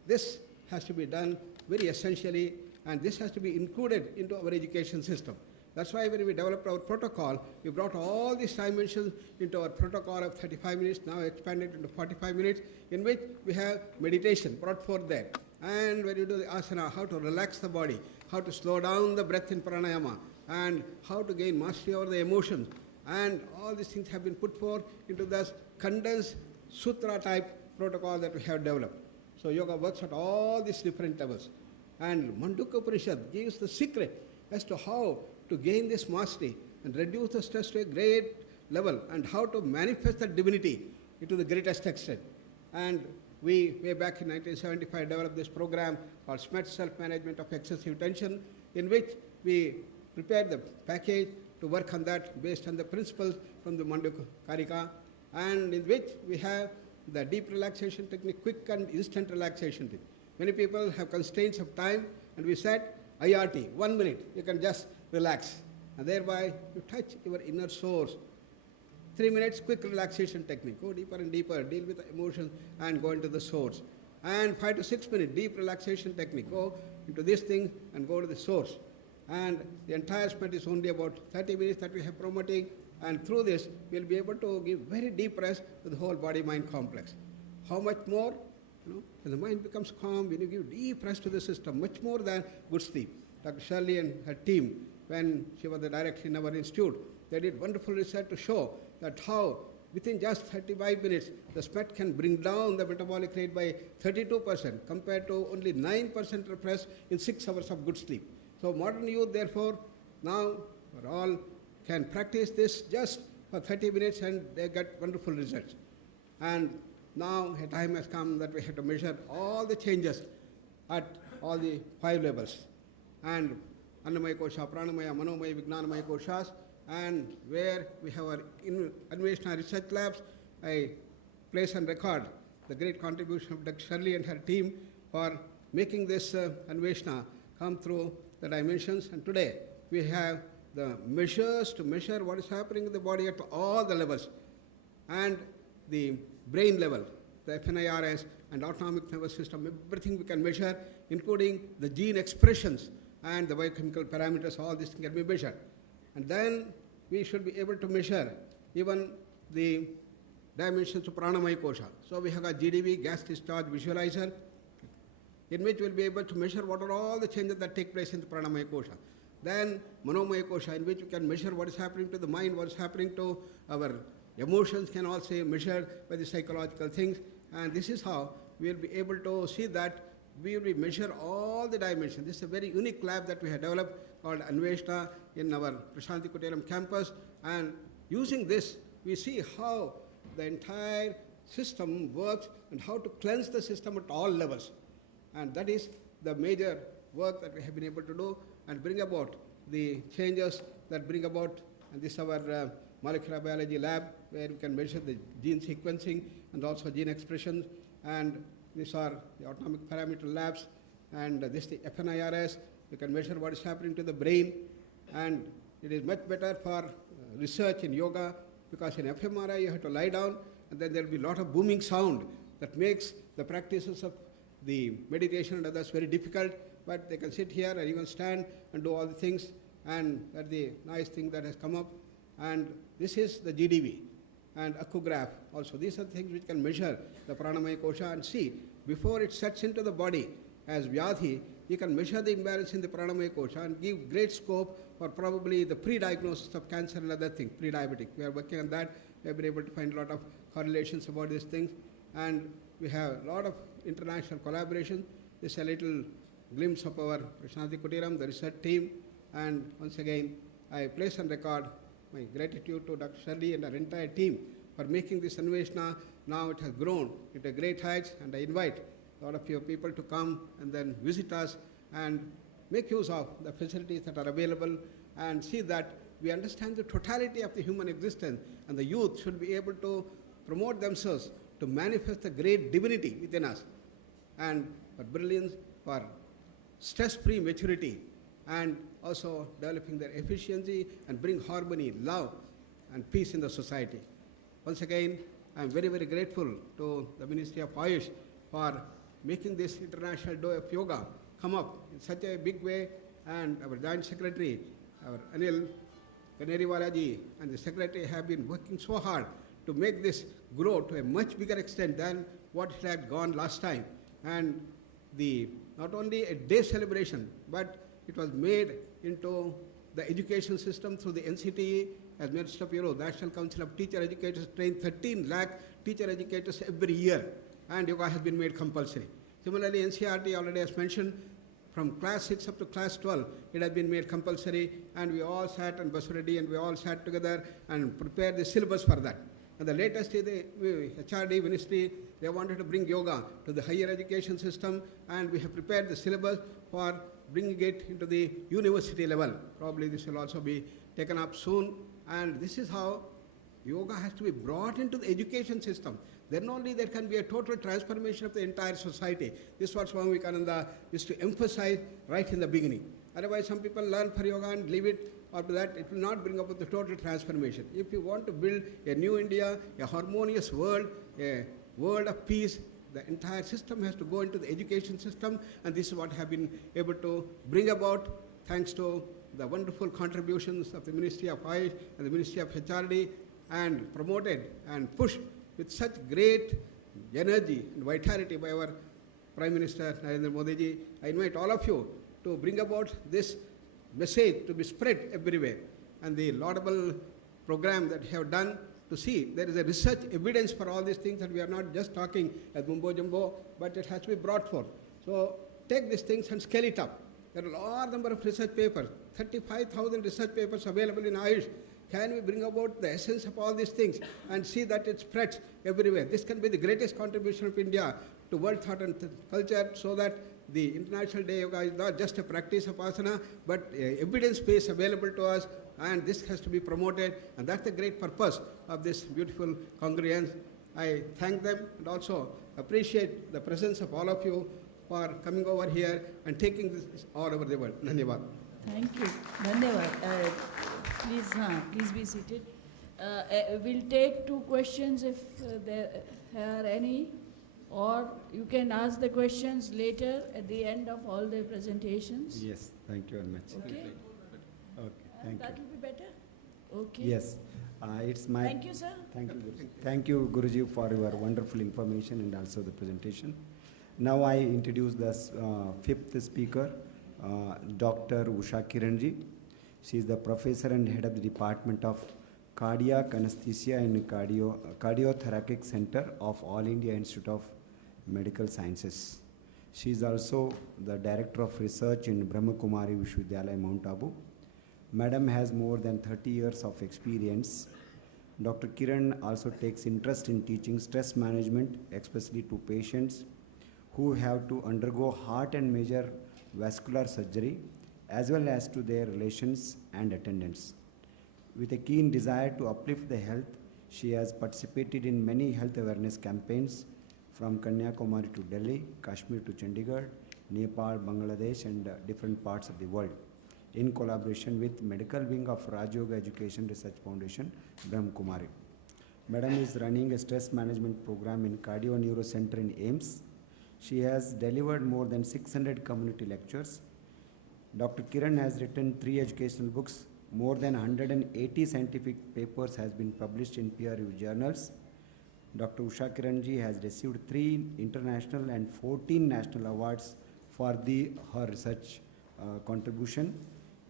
this has to be done very essentially, and this has to be included into our education system. That's why when we developed our protocol, we brought all these dimensions into our protocol of 35 minutes, now expanded into 45 minutes, in which we have meditation brought forth there. And when you do the asana, how to relax the body, how to slow down the breath in pranayama, and how to gain mastery over the emotions. And all these things have been put forth into this condensed sutra type protocol that we have developed. So yoga works at all these different levels. And Mandukya Upanishad gives the secret as to how to gain this mastery and reduce the stress to a great level, and how to manifest that divinity to the greatest extent. And we, way back in 1975, developed this program called SMET, Self-Management of Excessive Tension, in which we prepared the package to work on that based on the principles from the Mandukya Karika, and in which we have the deep relaxation technique, quick and instant relaxation technique. Many people have constraints of time, and we said, IRT, 1 minute, you can just relax. And thereby, you touch your inner source. 3 minutes, quick relaxation technique. Go deeper and deeper, deal with the emotions and go into the source. And 5 to 6 minutes, deep relaxation technique. Go into this thing and go to the source. And the entire SMET is only about 30 minutes that we have promoting. And through this, we'll be able to give very deep rest to the whole body-mind complex. How much more? When the mind becomes calm, when you give deep rest to the system, much more than good sleep. Dr. Shirley and her team, when she was the director in our institute, they did wonderful research to show that how within just 35 minutes, the SMET can bring down the metabolic rate by 32% compared to only 9% repressed in 6 hours of good sleep. So modern youth, therefore, now are all can practice this just for 30 minutes and they get wonderful results. And now a time has come that we have to measure all the changes at all the 5 levels. And Annamaya Kosha, Pranamaya, Manomaya, Vijnanamaya Koshas, and where we have our Anveshna research labs, I place and record the great contribution of Dr. Shirley and her team for making this Anveshna come through the dimensions. And today we have the measures to measure what is happening in the body at all the levels. And the brain level, the FNIRS and autonomic nervous system, everything we can measure, including the gene expressions and the biochemical parameters, all these things can be measured. And then we should be able to measure even the dimensions of pranamaya kosha. So we have a GDV, gas discharge visualizer, in which we'll be able to measure what are all the changes that take place in the pranamaya kosha. Then manomaya kosha, in which we can measure what is happening to the mind, what is happening to our emotions, can also be measured by the psychological things. And this is how we will be able to see that we will be measure all the dimensions. This is a very unique lab that we have developed called Anveshna in our Prashanti Kuteram campus. And using this, we see how the entire system works and how to cleanse the system at all levels. And that is the major work that we have been able to do and bring about the changes that bring about, and this is our molecular biology lab where we can measure the gene sequencing and also gene expression, and these are the autonomic parameter labs, and this is the FNIRS. We can measure what is happening to the brain, and it is much better for research in yoga, because in fMRI you have to lie down and then there will be a lot of booming sound that makes the practices of the meditation and others very difficult, but they can sit here and even stand and do all the things, and that's the nice thing that has come up. And this is the GDV and Acougraph also. These are things which can measure the pranamaya kosha and see before it sets into the body as vyadhi. You can measure the imbalance in the pranamaya kosha and give great scope for probably the pre-diagnosis of cancer and other things, pre-diabetic. We are working on that. We have been able to find a lot of correlations about these things, and we have a lot of international collaboration. This is a little glimpse of our Prashanti Kuteram, the research team, and once again, I place on record my gratitude to Dr. Shri and our entire team for making this Anveshna. Now it has grown into great heights, and I invite a lot of your people to come and then visit us and make use of the facilities that are available and see that we understand the totality of the human existence, and the youth should be able to promote themselves to manifest the great divinity within us, and for brilliance, for stress-free maturity, and also developing their efficiency and bring harmony, love, and peace in the society. Once again, I am very, very grateful to the Ministry of Ayush for making this International Day of Yoga come up in such a big way, and our Joint Secretary, our Anil Kaneriwalaji, and the Secretary have been working so hard to make this grow to a much bigger extent than what it had gone last time. And not only a day celebration, but it was made into the education system through the NCTE. As Minister of Bureau, National Council of Teacher Educators train 13 lakh teacher educators every year, and yoga has been made compulsory. Similarly, NCERT already has mentioned, from class 6 up to class 12, it has been made compulsory, and we all sat, and Baswaredi, and we all sat together and prepared the syllabus for that. And the latest is the HRD ministry, they wanted to bring yoga to the higher education system, and we have prepared the syllabus for bringing it into the university level. Probably this will also be taken up soon, and this is how yoga has to be brought into the education system. Then only there can be a total transformation of the entire society. This is what Swami Vivekananda used to emphasize right in the beginning. Otherwise, some people learn for yoga and leave it. After that, it will not bring about the total transformation. If you want to build a new India, a harmonious world, a world of peace, the entire system has to go into the education system, and this is what I have been able to bring about thanks to the wonderful contributions of the Ministry of Ayush and the Ministry of HRD, and promoted and pushed with such great energy and vitality by our Prime Minister Narendra Modi ji. I invite all of you to bring about this message to be spread everywhere, and the laudable program that we have done to see there is a research evidence for all these things, that we are not just talking as mumbo jumbo, but it has to be brought forth. So take these things and scale it up. There are a large number of research papers, 35,000 research papers available in Ayush. Can we bring about the essence of all these things and see that it spreads everywhere? This can be the greatest contribution of India to world thought and culture, so that the International Day Yoga is not just a practice of asana, but evidence base available to us, and this has to be promoted, and that's the great purpose of this beautiful congregation. I thank them and also appreciate the presence of all of you for coming over here and taking this all over the world. Dhanyavad. Thank you. Dhanyavad. Please be seated. We'll take two questions if there are any. or you can ask the questions later at the end of all the presentations. Yes, thank you very much. Okay? Okay, thank That you. will be better? Okay. Yes, it's my. Thank you, sir. Thank you, Guruji. Thank you, Guruji, for your wonderful information and also the presentation. Now I introduce the fifth speaker, Dr. Usha Kiranji. She is the professor and head of the Department of Cardiac Anesthesia and Cardiothoracic Center of All India Institute of Medical Sciences. She is also the Director of Research in Brahma Kumari Vishwavidyalaya, Mount Abu. Madam has more than 30 years of experience. Dr. Kiran also takes interest in teaching stress management, especially to patients who have to undergo heart and major vascular surgery, as well as to their relations and attendants. With a keen desire to uplift the health, she has participated in many health awareness campaigns from Kanyakumari to Delhi, Kashmir to Chandigarh, Nepal, Bangladesh, and different parts of the world, in collaboration with medical wing of Raj Yoga Education Research Foundation, Brahma Kumari. Madam is running a stress management program in Cardio Neuro Center in AIMS. She has delivered more than 600 community lectures. Dr. Kiran has written 3 educational books. More than 180 scientific papers has been published in peer-reviewed journals. Dr. Usha Kiranji has received 3 international and 14 national awards for her research contribution.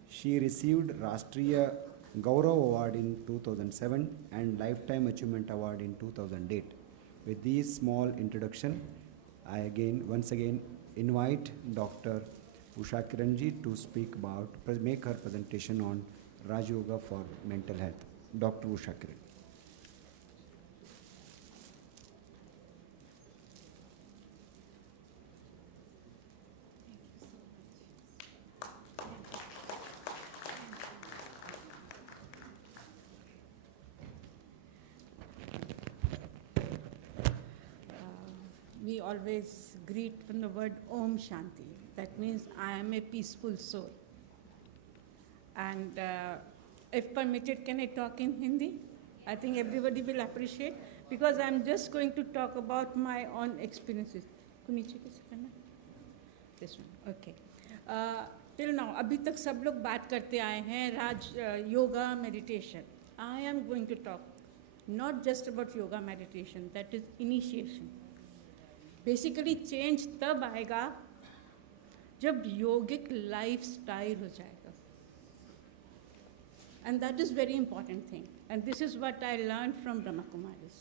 She received Rashtriya Gaurav Award in 2007 and Lifetime Achievement Award in 2008. With this small introduction, I once again invite Dr. Usha Kiranji to speak about, make her presentation on Raj Yoga for mental health. Dr. Usha Kiran. We always greet from the word Om Shanti. That means I am a peaceful soul. And if permitted, can I talk in Hindi? I think everybody will appreciate, because I'm just going to talk about my own experiences. This one, okay. Till now, abhi tak sab log baat karte aaye hain Raj yoga meditation. I am going to talk not just about yoga meditation, that is initiation. Basically change तब आएगा जब योगिक lifestyle हो जाएगा, and that is very important thing, and this is what I learn from Brahma Kumaris.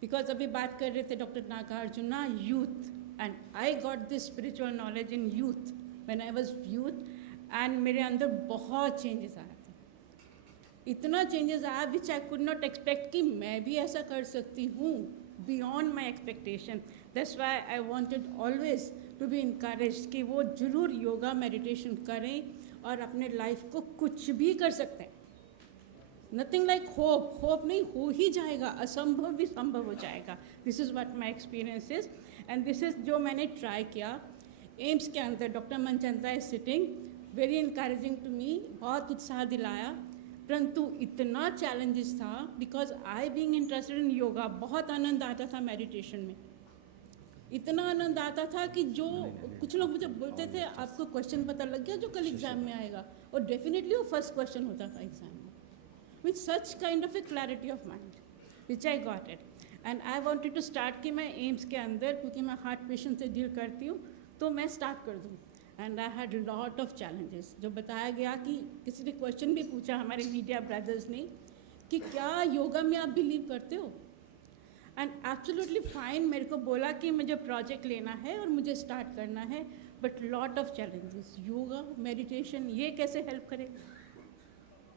Because अभी बात कर रहे थे doctor Nagarjuna youth, and I got this spiritual knowledge in youth when I was youth, and मेरे अंदर बहुत चेंजेस आया था, इतना चेंजेस आया विच आई कुड नॉट एक्सपेक्ट कि मैं भी ऐसा कर सकती हूँ, beyond my expectation. That's why I wanted always to be encouraged कि वो जरूर योगा मेडिटेशन करें और अपने लाइफ को कुछ भी कर सकते हैं. Nothing like hope नहीं, हो ही जाएगा, असंभव भी संभव हो जाएगा. This is what my experience is, and this is जो मैंने ट्राई किया एम्स के अंदर. Doctor Manchanda is sitting, very encouraging to me, बहुत उत्साह दिलाया, परंतु इतना चैलेंजेस था because I being interested in yoga. बहुत आनंद आता था मेडिटेशन में, इतना आनंद आता था कि जो कुछ लोग मुझे बोलते थे आपको क्वेश्चन पता लग गया जो कल एग्जाम में आएगा, और डेफिनेटली वो फर्स्ट क्वेश्चन होता था एग्जाम में, with such kind of a clarity of mind which I got it. And I wanted to start कि मैं एम्स के अंदर, क्योंकि मैं हार्ट पेशेंट से डील करती हूँ, तो मैं स्टार्ट कर दूँ. And I had lot of challenges. जो बताया गया कि किसी ने क्वेश्चन भी पूछा हमारे मीडिया ब्रदर्स ने कि क्या योगा में आप बिलीव करते हो, एंड एब्सोल्युटली फाइन. मेरे को बोला कि मुझे प्रोजेक्ट लेना है और मुझे स्टार्ट करना है, but lot of challenges. Yoga meditation ये कैसे हेल्प करेगा,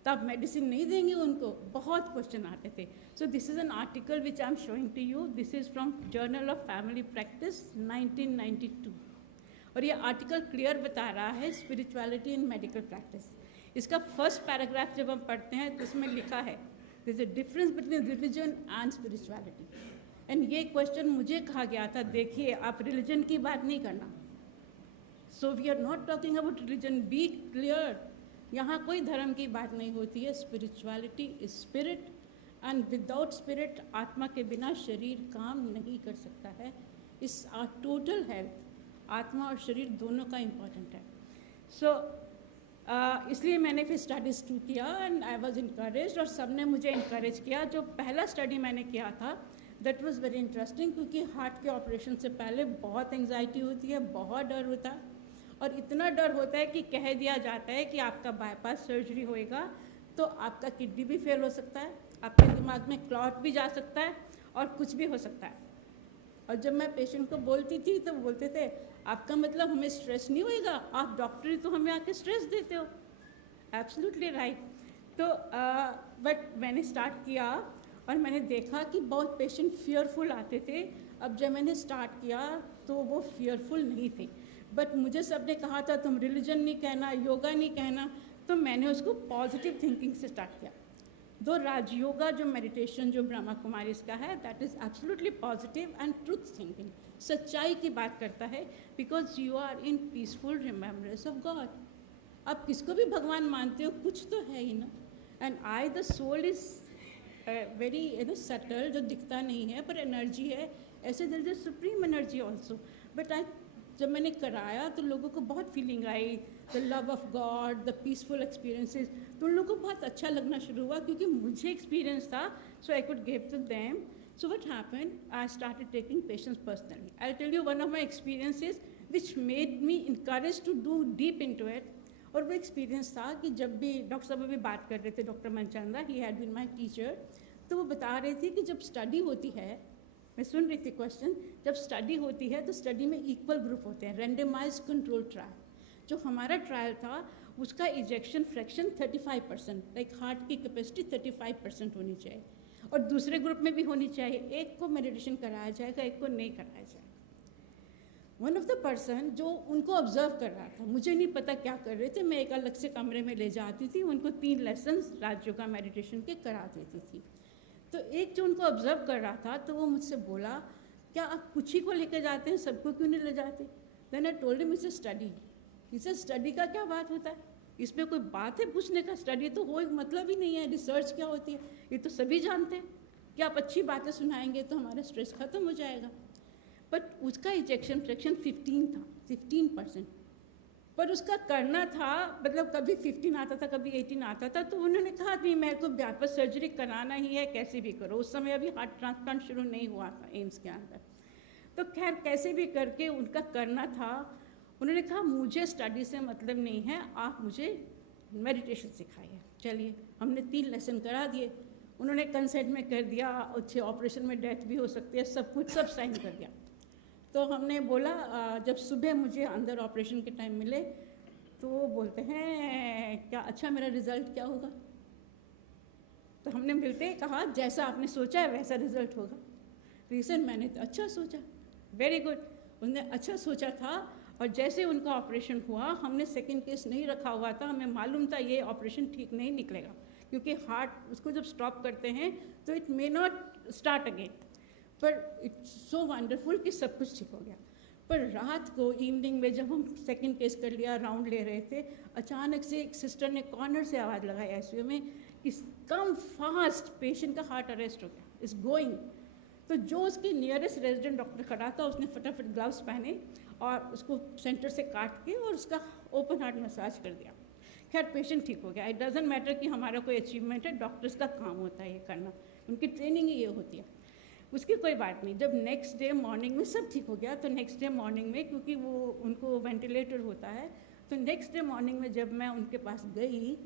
तो आप मेडिसिन नहीं देंगे उनको, बहुत क्वेश्चन आते थे. So this is an article which I am showing to you. This is from journal of family practice 1992, और ये आर्टिकल क्लियर बता रहा है स्पिरिचुअलिटी इन मेडिकल प्रैक्टिस. इसका फर्स्ट पैराग्राफ जब हम पढ़ते हैं तो इसमें लिखा है there is a difference between religion and spirituality. And ये क्वेश्चन मुझे कहा गया था, देखिए आप रिलीजन की बात नहीं करना, so we are not talking about religion, be clear. यहाँ कोई धर्म की बात नहीं होती है. Spirituality is spirit, and without spirit, आत्मा के बिना शरीर काम नहीं कर सकता है. इस टोटल हेल्थ, आत्मा और शरीर दोनों का इम्पोर्टेंट है. सो इसलिए मैंने फिर स्टडी शुरू किया एंड आई वॉज इनकरेज, और सब ने मुझे इनकरेज किया. जो पहला स्टडी मैंने किया था दैट वाज वेरी इंटरेस्टिंग, क्योंकि हार्ट के ऑपरेशन से पहले बहुत एंग्जाइटी होती है, बहुत डर होता है, और इतना डर होता है कि कह दिया जाता है कि आपका बाईपास सर्जरी होएगा तो आपका किडनी भी फेल हो सकता है, आपके दिमाग में क्लॉट भी जा सकता है और कुछ भी हो सकता है. और जब मैं पेशेंट को बोलती थी तो बोलते थे आपका मतलब हमें स्ट्रेस नहीं होएगा, आप डॉक्टर ही तो हमें आके स्ट्रेस देते हो. Absolutely right. तो बट मैंने स्टार्ट किया और मैंने देखा कि बहुत पेशेंट फियरफुल आते थे. अब जब मैंने स्टार्ट किया तो वो फियरफुल नहीं थे, बट मुझे सबने कहा था तुम रिलीजन नहीं कहना, योगा नहीं कहना, तो मैंने उसको पॉजिटिव थिंकिंग से स्टार्ट किया. दो राजयोगा जो मेडिटेशन जो ब्रह्मा कुमारी का है that is absolutely positive and truth thinking, सच्चाई की बात करता है, because you are in peaceful remembrance of God. आप किसको भी भगवान मानते हो, कुछ तो है ही ना. And I the soul is very subtle, जो दिखता नहीं है पर एनर्जी है. ऐसे there is supreme energy also. But I जब मैंने कराया तो लोगों को बहुत फीलिंग आई, the love of God, the peaceful experiences, तो उन लोगों को बहुत अच्छा लगना शुरू हुआ क्योंकि मुझे एक्सपीरियंस था. So I could give to them. So what happened? I started taking patients personally. I'll tell you one of my experiences which made me encouraged to do deep into it. और वो experience था कि जब भी doctor साहब अभी बात कर रहे थे, doctor Manchanda, he had been my teacher, तो वो बता रहे थे कि जब स्टडी होती है, मैं सुन रही थी क्वेश्चन, जब स्टडी होती है तो स्टडी में इक्वल ग्रुप होते हैं, रेंडमाइज कंट्रोल ट्रायल. जो हमारा ट्रायल था उसका इजेक्शन फ्रैक्शन 35%, लाइक हार्ट की कैपेसिटी 35% होनी चाहिए, और दूसरे ग्रुप में भी होनी चाहिए. एक को मेडिटेशन कराया जाएगा, एक को नहीं कराया जाएगा. वन ऑफ द पर्सन जो उनको ऑब्जर्व कर रहा था, मुझे नहीं पता क्या कर रहे थे, मैं एक अलग से कमरे में ले जाती थी, उनको 3 लेसन्स राजयोगा मेडिटेशन के करा देती थी. तो एक जो उनको ऑब्जर्व कर रहा था तो वो मुझसे बोला क्या आप कुछ ही को लेकर जाते हैं, सबको क्यों नहीं ले जाते? Then I told him it's a study. इसे स्टडी का क्या बात होता है, इसमें कोई बात है पूछने का? स्टडी तो हो मतलब ही नहीं है. रिसर्च क्या होती है ये तो सभी जानते हैं कि आप अच्छी बातें सुनाएंगे तो हमारा स्ट्रेस खत्म हो जाएगा. बट उसका इजेक्शन फ्रैक्शन 15 था, 15%. पर उसका करना था, मतलब कभी 15 आता था, कभी 18 आता था. तो उन्होंने कहा नहीं मेरे को बाईपास सर्जरी कराना ही है, कैसे भी करो. उस समय अभी हार्ट ट्रांसप्लांट शुरू नहीं हुआ था एम्स के अंदर. तो खैर कैसे भी करके उनका करना था. उन्होंने कहा मुझे स्टडी से मतलब नहीं है, आप मुझे मेडिटेशन सिखाइए. चलिए, हमने 3 लेसन करा दिए. उन्होंने कंसेंट में कर दिया, अच्छे ऑपरेशन में डेथ भी हो सकती है, सब कुछ सब साइन कर दिया. तो हमने बोला जब सुबह मुझे अंदर ऑपरेशन के टाइम मिले तो वो बोलते हैं क्या अच्छा मेरा रिज़ल्ट क्या होगा? तो हमने मिलते ही कहा जैसा आपने सोचा है वैसा रिज़ल्ट होगा. रीज़न मैंने तो अच्छा सोचा, वेरी गुड. उन्होंने अच्छा सोचा था, और जैसे उनका ऑपरेशन हुआ, हमने सेकंड केस नहीं रखा हुआ था, हमें मालूम था ये ऑपरेशन ठीक नहीं निकलेगा, क्योंकि हार्ट उसको जब स्टॉप करते हैं तो it may not start again. पर इट्स सो वंडरफुल कि सब कुछ ठीक हो गया. पर रात को इवनिंग में जब हम सेकंड केस कर लिया, राउंड ले रहे थे, अचानक से एक सिस्टर ने कॉर्नर से आवाज़ लगाई आईसीयू में कि कम फास्ट, पेशेंट का हार्ट अरेस्ट हो गया, इज गोइंग. तो जो उसके नियरेस्ट रेजिडेंट डॉक्टर खड़ा था उसने फटाफट ग्लव्स पहने और उसको सेंटर से काट के और उसका ओपन हार्ट मसाज कर दिया. खैर पेशेंट ठीक हो गया. इट डजेंट मैटर कि हमारा कोई अचीवमेंट है, डॉक्टर्स का काम होता है ये करना, उनकी ट्रेनिंग ही ये होती है, उसकी कोई बात नहीं. जब नेक्स्ट डे मॉर्निंग में सब ठीक हो गया, तो नेक्स्ट डे मॉर्निंग में क्योंकि वो उनको वेंटिलेटर होता है, तो नेक्स्ट डे मॉर्निंग में जब मैं उनके पास गई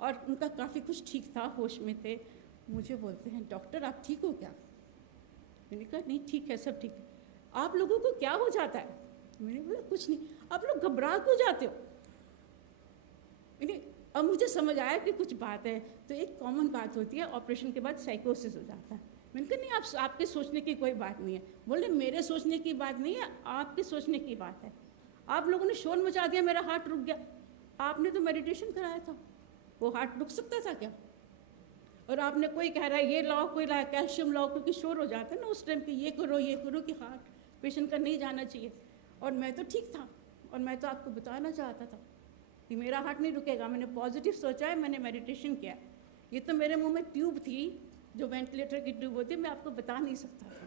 और उनका काफ़ी कुछ ठीक था, होश में थे, मुझे बोलते हैं डॉक्टर आप ठीक हो क्या? मैंने कहा नहीं ठीक है, सब ठीक है. आप लोगों को क्या हो जाता है? मैंने बोला कुछ नहीं. आप लोग घबरा क्यों जाते हो? अब मुझे समझ आया कि कुछ बात है. तो एक कॉमन बात होती है, ऑपरेशन के बाद साइकोसिस हो जाता है. मैंने कहा नहीं आपके सोचने की कोई बात नहीं है. बोले मेरे सोचने की बात नहीं है, आपके सोचने की बात है. आप लोगों ने शोर मचा दिया, मेरा हार्ट रुक गया. आपने तो मेडिटेशन कराया था, वो हार्ट रुक सकता था क्या? और आपने कोई कह रहा है ये लाओ, कोई लाया कैल्शियम लाओ, क्योंकि शोर हो जाता है ना उस टाइम पे, ये करो कि हार्ट पेशेंट का नहीं जाना चाहिए. और मैं तो ठीक था, और मैं तो आपको बताना चाहता था कि मेरा हार्ट नहीं रुकेगा. मैंने पॉजिटिव सोचा है, मैंने मेडिटेशन किया. ये तो मेरे मुंह में ट्यूब थी, जो वेंटिलेटर की ट्यूब होती है, मैं आपको बता नहीं सकता था.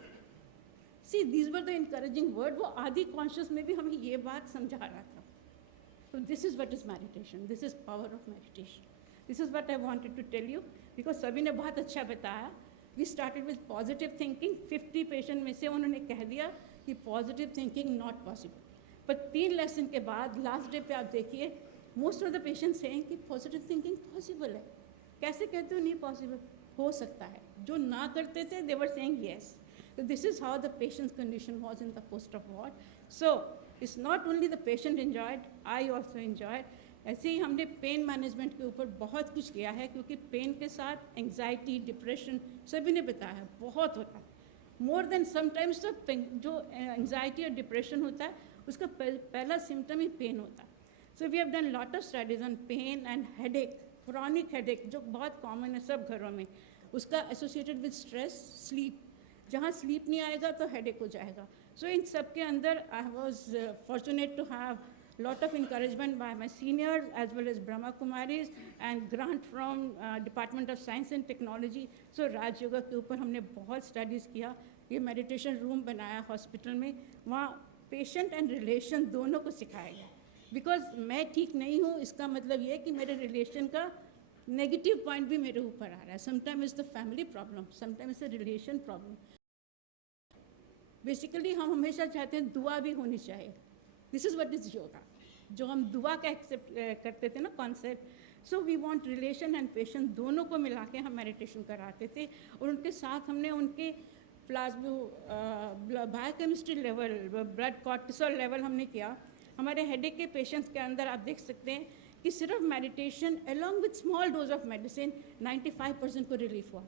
See, these were the encouraging word. वो आदि कॉन्शियस में भी हमें ये बात समझा रहा था. So this is what is meditation. This is power of meditation. This is what I wanted to tell you because सभी ने बहुत अच्छा बताया. We started with positive thinking. 50 patient में से उन्होंने कह दिया कि positive thinking not possible. पर 3 लेसन के बाद लास्ट डे पे आप देखिए most of the patients saying कि positive thinking possible है. कैसे कहते हो नहीं possible? हो सकता है. जो ना करते थे they were saying yes. So this is how the patient's condition was in the post-op ward. So it's not only the patient enjoyed, I also enjoyed. ऐसे ही हमने पेन मैनेजमेंट के ऊपर बहुत कुछ किया है क्योंकि पेन के साथ एंग्जाइटी, डिप्रेशन सभी ने बताया है बहुत होता है. मोर देन समटाइम्स तो जो एंग्जाइटी और डिप्रेशन होता है उसका पहला सिम्टम ही पेन होता है. So we have done lot of studies on pain and headache, chronic headache जो बहुत कॉमन है सब घरों में. उसका एसोसिएटेड विद स्ट्रेस, स्लीप. जहाँ स्लीप नहीं आएगा तो हेडेक हो जाएगा. सो इन सब के अंदर I was fortunate to have lot of encouragement by my seniors as well as Brahma Kumaris and grant from Department of Science and Technology. So Raj Yoga के ऊपर हमने बहुत studies किया. ये meditation room बनाया hospital में. वहाँ patient and relation दोनों को सिखाया गया. Because मैं ठीक नहीं हूँ इसका मतलब ये कि मेरे relation का negative point भी मेरे ऊपर आ रहा है. Sometimes it's the family problem, sometimes it's a relation problem. Basically हम हमेशा चाहते हैं दुआ भी होनी चाहिए. This is what is yoga. जो हम दुआ का एक्सेप्ट करते थे ना concept. So we want relation and patient दोनों को मिला के हम मेडिटेशन कराते थे और उनके साथ हमने उनके plasma biochemistry level, blood cortisol level हमने किया. हमारे हेडेक के पेशेंट्स के अंदर आप देख सकते हैं कि सिर्फ meditation along with small dose of medicine 95% को रिलीफ हुआ,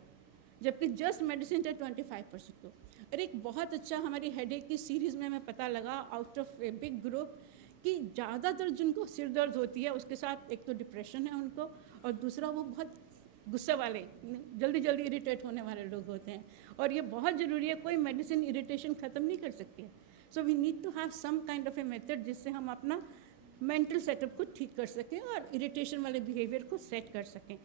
जबकि जस्ट मेडिसिन थे 25% को. और एक बहुत अच्छा हमारी हेडेक की सीरीज़ में हमें पता लगा out of a big group कि ज़्यादातर जिनको सिर दर्द होती है उसके साथ एक तो डिप्रेशन है उनको और दूसरा वो बहुत गुस्से वाले, जल्दी जल्दी इरिटेट होने वाले लोग होते हैं. और ये बहुत ज़रूरी है, कोई मेडिसिन इरिटेशन ख़त्म नहीं कर सकती है. So we need to have some kind of a method जिससे हम अपना मेंटल सेटअप को ठीक कर सकें और इरिटेशन वाले बिहेवियर को सेट कर सकें.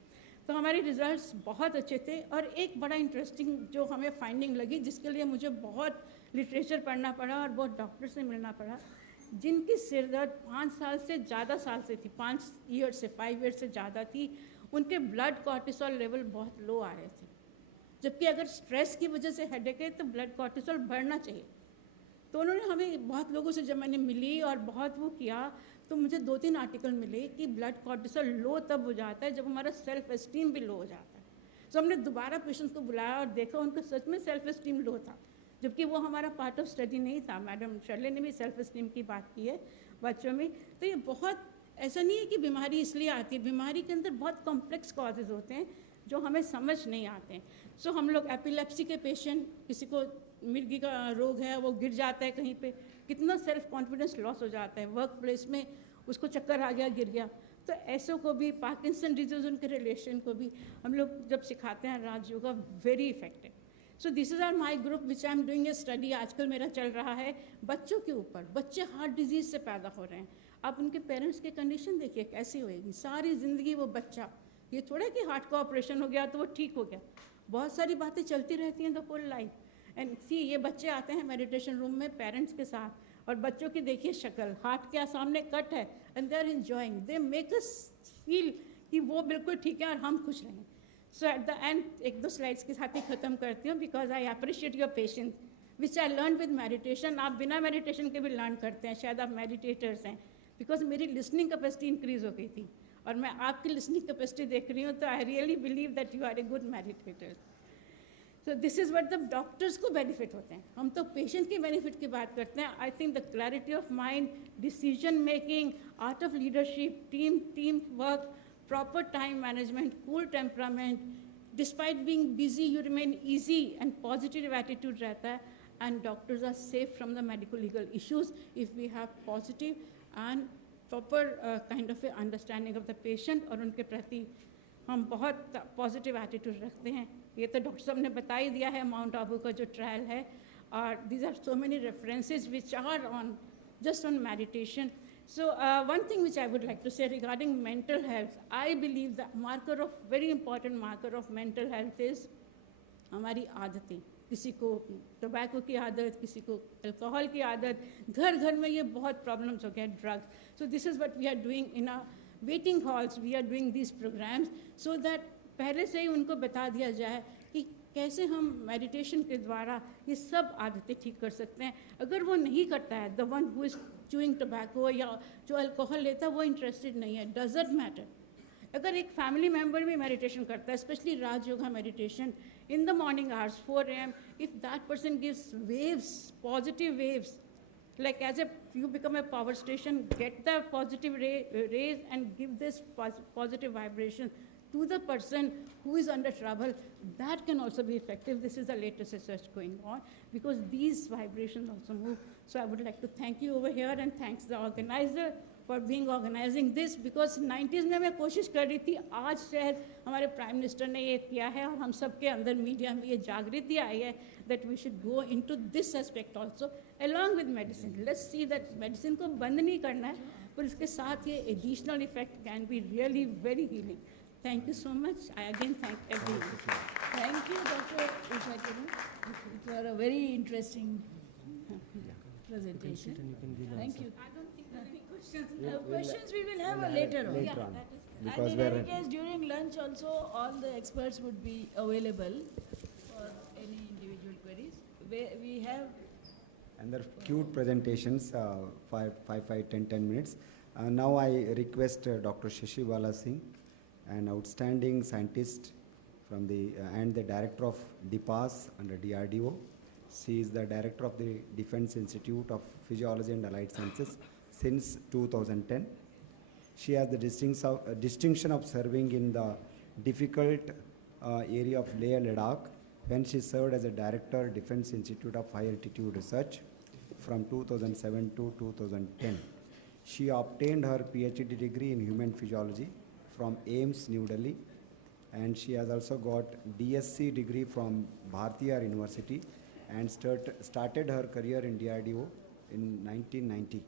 तो हमारे रिजल्ट्स बहुत अच्छे थे. और एक बड़ा इंटरेस्टिंग जो हमें फाइंडिंग लगी जिसके लिए मुझे बहुत लिटरेचर पढ़ना पड़ा और बहुत डॉक्टर से मिलना पड़ा, जिनकी सिर दर्द 5 साल से ज़्यादा साल से थी, 5 ईयर से 5 ईयर से ज़्यादा थी, उनके ब्लड कॉर्टिसोल लेवल बहुत लो आ रहे थे. जबकि अगर स्ट्रेस की वजह से हेडेक है तो ब्लड कॉर्टिसोल बढ़ना चाहिए. तो उन्होंने हमें बहुत लोगों से जब मैंने मिली और बहुत वो किया तो मुझे 2-3 आर्टिकल मिले कि ब्लड कॉर्टिसोल लो तब हो जाता है जब हमारा सेल्फ एस्टीम भी लो हो जाता है. तो हमने दोबारा पेशेंट्स को बुलाया और देखा उनका सच में सेल्फ एस्टीम लो था, जबकि वो हमारा पार्ट ऑफ स्टडी नहीं था. मैडम शर्ले ने भी सेल्फ एस्टीम की बात की है बच्चों में. तो ये बहुत ऐसा नहीं है कि बीमारी इसलिए आती है, बीमारी के अंदर बहुत कॉम्प्लेक्स कॉजेज़ होते हैं जो हमें समझ नहीं आते हैं. सो हम लोग एपिलेप्सी के पेशेंट, किसी को मिर्गी का रोग है, वो गिर जाता है कहीं पे, कितना सेल्फ कॉन्फिडेंस लॉस हो जाता है, वर्क प्लेस में उसको चक्कर आ गया, गिर गया. तो ऐसों को भी, पार्किंसन डिजीज उनके रिलेशन को भी हम लोग जब सिखाते हैं Raj yoga very effective. So this is are my group which I am doing a study. आजकल मेरा चल रहा है बच्चों के ऊपर. बच्चे हार्ट डिजीज़ से पैदा हो रहे हैं. आप उनके पेरेंट्स की कंडीशन देखिए कैसी होएगी. सारी ज़िंदगी वो बच्चा, ये थोड़ा कि हार्ट का ऑपरेशन हो गया तो वो ठीक हो गया, बहुत सारी बातें चलती रहती हैं द होल लाइफ. एंड सी, ये बच्चे आते हैं मेडिटेशन रूम में पेरेंट्स के साथ और बच्चों की देखिए शक्ल, हार्ट के सामने कट है and they are enjoying, they make us feel कि वो बिल्कुल ठीक है और हम खुश रहें. So at the end 1-2 slides के साथ ही ख़त्म करती हूँ because I appreciate your patience which I learn with meditation. आप बिना मेडिटेशन के भी लर्न करते हैं, शायद आप मेडिटेटर्स हैं. बिकॉज मेरी लिसनिंग कैपेसिटी इंक्रीज़ हो गई थी और मैं आपकी लिसनिंग कैपेसिटी देख रही हूँ, तो I really believe that you are a good meditator. So this is what the doctors को बेनिफिट होते हैं. हम तो पेशेंट की बेनिफिट की बात करते हैं. I think the clarity of mind, decision making, art of leadership, team work, proper time management, cool temperament, despite being busy you remain easy and positive attitude रहता है. And doctors are safe from the medical legal issues if we have positive and proper kind of a understanding of the patient. और उनके प्रति हम बहुत positive attitude रखते हैं. ये तो डॉक्टर साहब ने बता ही दिया है माउंट आबू का जो ट्रायल है. और these are so many references which are on just on meditation. So one thing which I would like to say regarding mental health, I believe the very important marker of mental health is हमारी आदतें. किसी को tobacco की आदत, किसी को alcohol की आदत, घर घर में ये बहुत प्रॉब्लम्स हो गए drugs. So this is what we are doing in our waiting halls. We are doing this programs so that पहले से ही उनको बता दिया जाए कि कैसे हम मेडिटेशन के द्वारा ये सब आदतें ठीक कर सकते हैं. अगर वो नहीं करता है, the one who is chewing tobacco या जो अल्कोहल लेता है वो इंटरेस्टेड नहीं है, डजंट मैटर. अगर एक फैमिली मेम्बर भी मेडिटेशन करता है, specially Raj yoga meditation in the morning hours, 4 a.m., if that person gives waves, positive waves, like as if you become a power station, get the positive rays and give this positive vibration to the person who is under trouble, that can also be effective. This is the latest research going on, because these vibrations also move. So I would like to thank you over here, and thanks the organizer for organizing this, because 90s में मैं कोशिश कर रही थी. आज शायद हमारे prime minister ने ये किया है और हम सब के अंदर मीडिया में ये जागृति आई है that we should go into this aspect also along with medicine. Let's see that medicine को बंद नहीं करना है, पर इसके साथ ये additional effect can be really very healing. Thank you so much. I again thank everyone. Thank you, Dr. Usha Kiran. It was a very interesting presentation. Thank you. I don't think there are any questions. Questions we will have later on. Later on. And Because in we any are case, during lunch also, all the experts would be available for any individual queries. We have and they're cute presentations, 10 minutes. Now I request Dr. Shri Singh, an outstanding scientist from the and the director of DPAS under DRDO. She is the director of the Defense Institute of Physiology and Allied Sciences since 2010. She has the distinction of serving in the difficult area of Leh Ladakh when she served as a director, Defense Institute of High Altitude Research from 2007 to 2010. She obtained her PhD degree in human physiology from AIMS, New Delhi, and she has also got DSc degree from Bharatiya University and started her career in DRDO in 1990.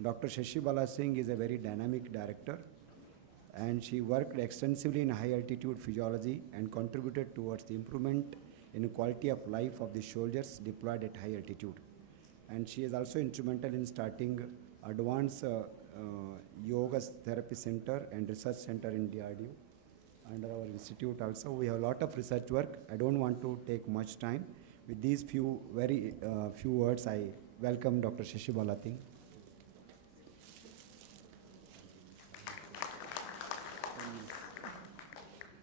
Dr. Shri Singh is a very dynamic director, and she worked extensively in high altitude physiology and contributed towards the improvement in quality of life of the soldiers deployed at high altitude. And she is also instrumental in starting advanced yoga therapy center and research center in DRDO. Under our institute also, we have a lot of research work. I don't want to take much time. With these few words, I welcome Dr. Shri Singh.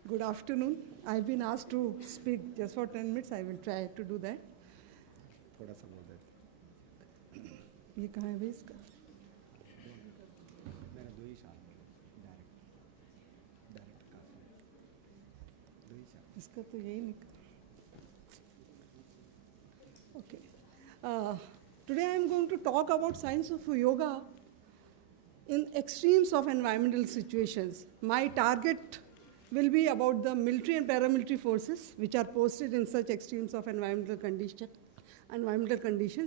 Good afternoon. I've been asked to speak just for 10 minutes. I will try to do that. थोड़ा सा बोल देते। ये कहाँ है इसका? मेरा दो ही साल डायरेक्ट काफी दो ही साल इसका तो यही निकल। Okay. Today I am going to talk about science of yoga in extremes of environmental situations. My target will be about the military and paramilitary forces which are posted in such extremes of environmental conditions.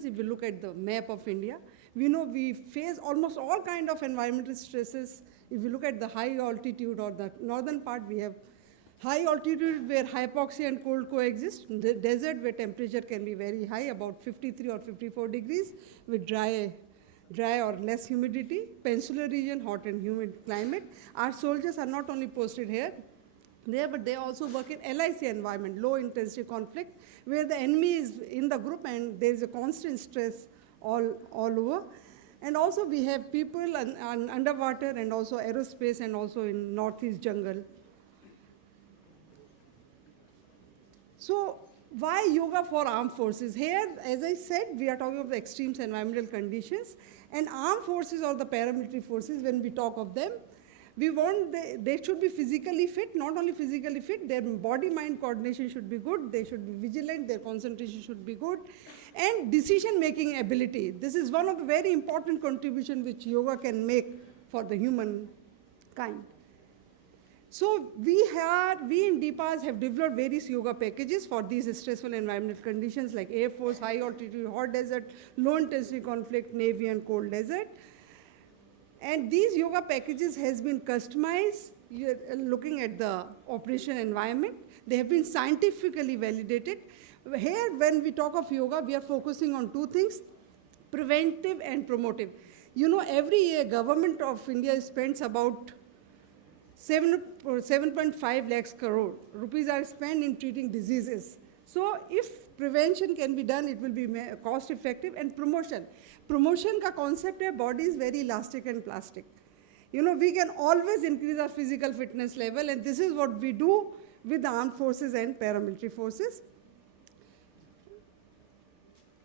If you look at the map of India, we know we face almost all kind of environmental stresses. If you look at the high altitude or the northern part, we have high altitude where hypoxia and cold coexist. The desert where temperature can be very high, about 53 or 54 degrees, with dry or less humidity. Peninsular region, hot and humid climate. Our soldiers are not only posted here, but they also work in LIC environment, low intensity conflict, where the enemy is in the group and there is a constant stress all over. And also we have people underwater and also aerospace and also in northeast jungle. So why yoga for armed forces? Here, as I said, we are talking of the extremes environmental conditions, and armed forces or the paramilitary forces, when we talk of them, we want they should be physically fit, not only physically fit, their body-mind coordination should be good, they should be vigilant, their concentration should be good, and decision-making ability. This is one of the very important contributions which yoga can make for the humankind. So we in DPAS have developed various yoga packages for these stressful environmental conditions like Air Force, high altitude, hot desert, low intensity conflict, Navy and cold desert. And these yoga packages has been customized looking at the operation environment. They have been scientifically validated. Here, when we talk of yoga, we are focusing on two things, preventive and promotive. You know, every year, government of India spends about 7.5 lakhs crore rupees are spent in treating diseases. So if prevention can be done, it will be cost effective. And promotion. Promotion ka concept hai, body is very elastic and plastic. You know, we can always increase our physical fitness level, and this is what we do with the armed forces and paramilitary forces.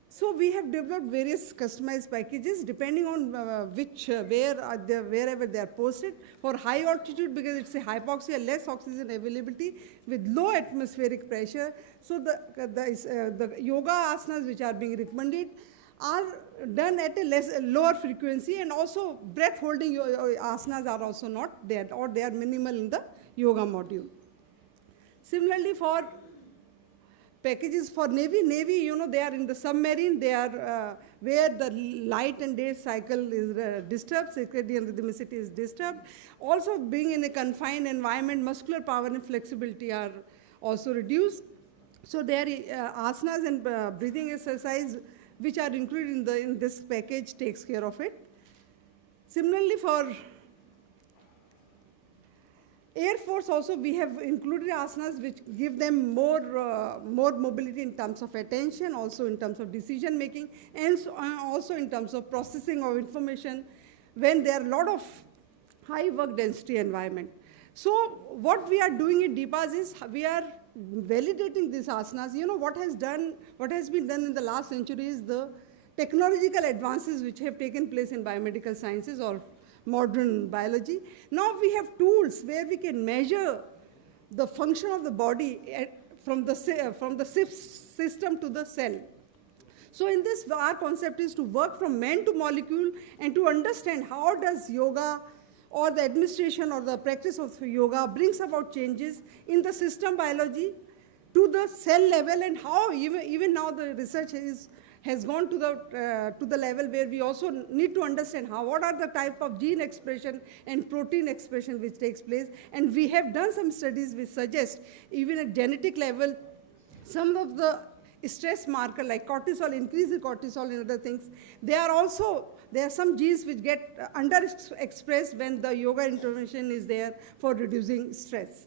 So we have developed various customized packages depending on wherever they are posted. For high altitude, because it's a hypoxia, less oxygen availability with low atmospheric pressure. So the yoga asanas which are being recommended are done at a lower frequency, and also breath holding asanas are also not there, or they are minimal in the yoga module. Similarly, for packages for Navy, you know, they are in the submarine, they are where the light and day cycle is disturbed, circadian rhythmicity is disturbed. Also being in a confined environment, muscular power and flexibility are also reduced. So there are asanas and breathing exercise which are included in this package takes care of it. Similarly, for Air Force also, we have included asanas which give them more mobility in terms of attention, also in terms of decision making, and also in terms of processing of information when there are a lot of high work density environment. So what we are doing in DPAS is we are validating these asanas. You know, what has been done in the last century is the technological advances which have taken place in biomedical sciences or modern biology. Now we have tools where we can measure the function of the body from the system to the cell. So in this, our concept is to work from man to molecule and to understand how does yoga or the administration or the practice of yoga brings about changes in the system biology to the cell level, and how even now the research has gone to the level where we also need to understand what are the type of gene expression and protein expression which takes place. And we have done some studies which suggest even at genetic level, some of the stress marker like cortisol, increase in cortisol and other things, there are some genes which get underexpressed when the yoga intervention is there for reducing stress.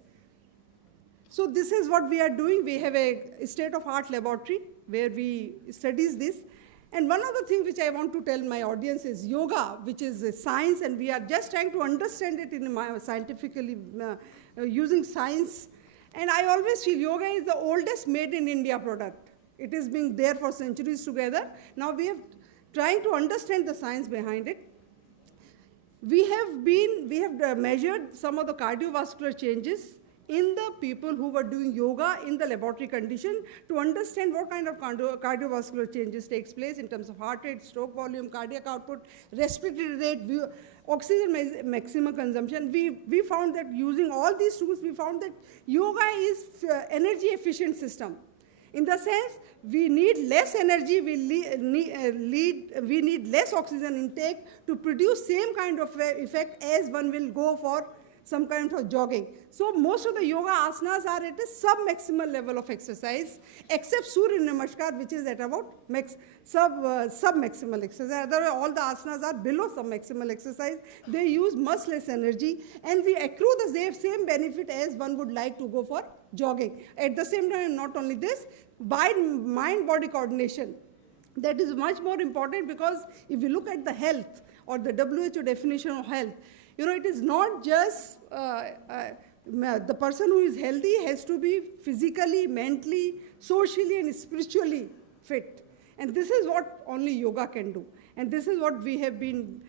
So this is what we are doing. We have a state-of-art laboratory where we studies this. And one other thing which I want to tell my audience is yoga, which is a science, and we are just trying to understand it in scientifically using science. And I always feel yoga is the oldest made in India product. It has been there for centuries together. Now we have trying to understand the science behind it. We have measured some of the cardiovascular changes in the people who were doing yoga in the laboratory condition to understand what kind of cardiovascular changes takes place in terms of heart rate, stroke volume, cardiac output, respiratory rate, oxygen maximum consumption. We found that using all these tools, we found that yoga is energy efficient system. In the sense, we need less energy, we need less oxygen intake to produce same kind of effect as one will go for some kind of jogging. So most of the yoga asanas are at a sub-maximal level of exercise, except Surya Namaskar, which is at about sub-maximal exercise. Otherwise, all the asanas are below sub-maximal exercise. They use much less energy, and we accrue the same benefit as one would like to go for jogging. At the same time, not only this, by mind-body coordination, that is much more important, because if you look at the health or the WHO definition of health, you know, it is not just the person who is healthy has to be physically, mentally, socially, and spiritually fit. And this is what only yoga can do. And this is what we have been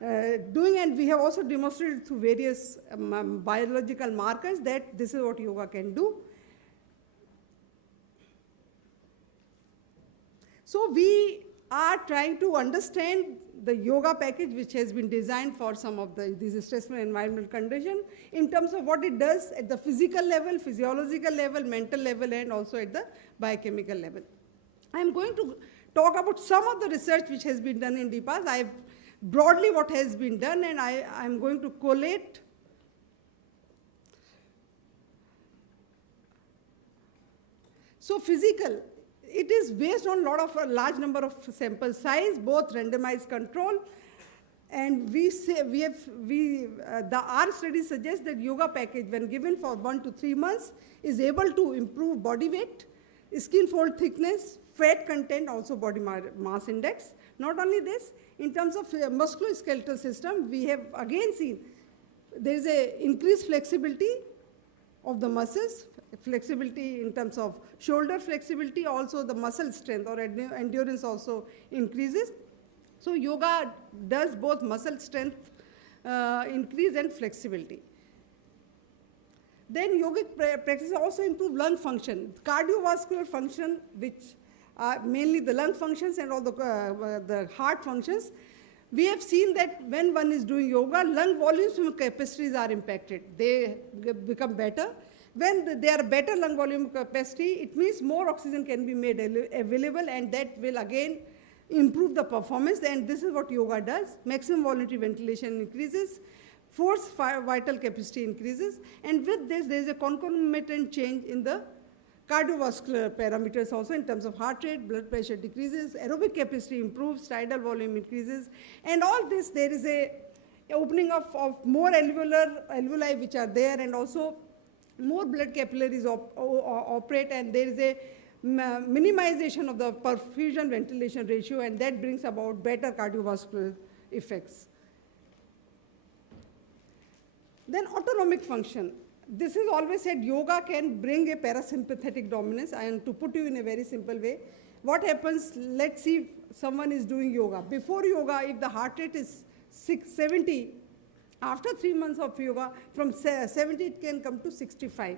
doing, and we have also demonstrated through various biological markers that this is what yoga can do. So we are trying to understand the yoga package which has been designed for some of these stressful environmental conditions in terms of what it does at the physical level, physiological level, mental level, and also at the biochemical level. I am going to talk about some of the research which has been done in DPAS. I have broadly what has been done, and I am going to collate so physical. it is based on a large number of sample size, both randomized control, and our study suggests that yoga package, when given for 1 to 3 months, is able to improve body weight, skin fold thickness, fat content, also body mass index. Not only this, in terms of musculoskeletal system, we have again seen there is a increased flexibility of the muscles, flexibility in terms of shoulder flexibility, also the muscle strength or endurance also increases. So yoga does both muscle strength increase and flexibility. Then yogic practices also improve lung function, cardiovascular function, which are mainly the lung functions and all the heart functions. We have seen that when one is doing yoga, lung volumes and capacities are impacted. They become better. When they are better lung volume capacity, it means more oxygen can be made available, and that will again improve the performance. And this is what yoga does. Maximum voluntary ventilation increases, force vital capacity increases, and with this there is a concomitant change in the cardiovascular parameters also in terms of heart rate, blood pressure decreases, aerobic capacity improves, tidal volume increases, and all this there is a opening of more alveoli which are there, and also more blood capillaries operate, and there is a minimization of the perfusion ventilation ratio, and that brings about better cardiovascular effects. Then autonomic function. This is always said yoga can bring a parasympathetic dominance, and to put you in a very simple way, what happens, let's see if someone is doing yoga. Before yoga, if the heart rate is 70, after 3 months of yoga, from 70 it can come to 65.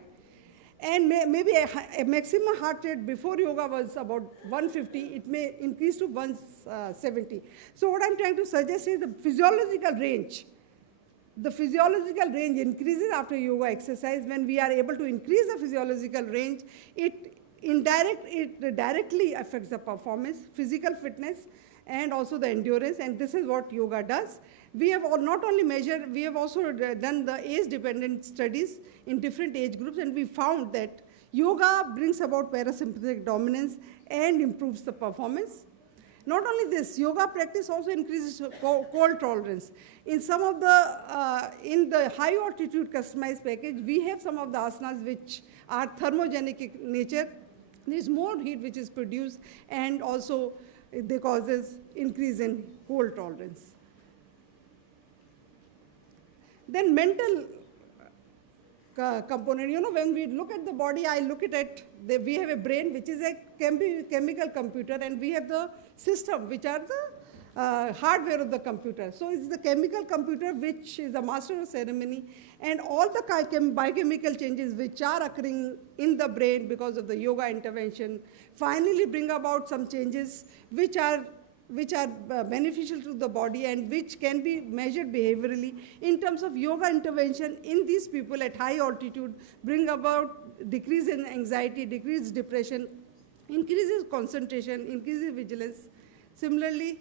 And maybe a maximum heart rate before yoga was about 150, it may increase to 170. So what I'm trying to suggest is the physiological range. The physiological range increases after yoga exercise. When we are able to increase the physiological range, it directly affects the performance, physical fitness, and also the endurance, and this is what yoga does. We have not only measured, we have also done the age-dependent studies in different age groups, and we found that yoga brings about parasympathetic dominance and improves the performance. Not only this, yoga practice also increases cold tolerance. In some of the, in the high altitude customized package, we have some of the asanas which are thermogenic in nature. There is more heat which is produced, and also they causes increase in cold tolerance. Then mental component, when we look at the body, I look at it, we have a brain which is a chemical computer, and we have the system which are the hardware of the computer. So it's the chemical computer which is the master of ceremony, and all the biochemical changes which are occurring in the brain because of the yoga intervention finally bring about some changes which are beneficial to the body and which can be measured behaviorally. In terms of yoga intervention in these people at high altitude, bring about decrease in anxiety, decreased depression, increases concentration, increases vigilance. Similarly,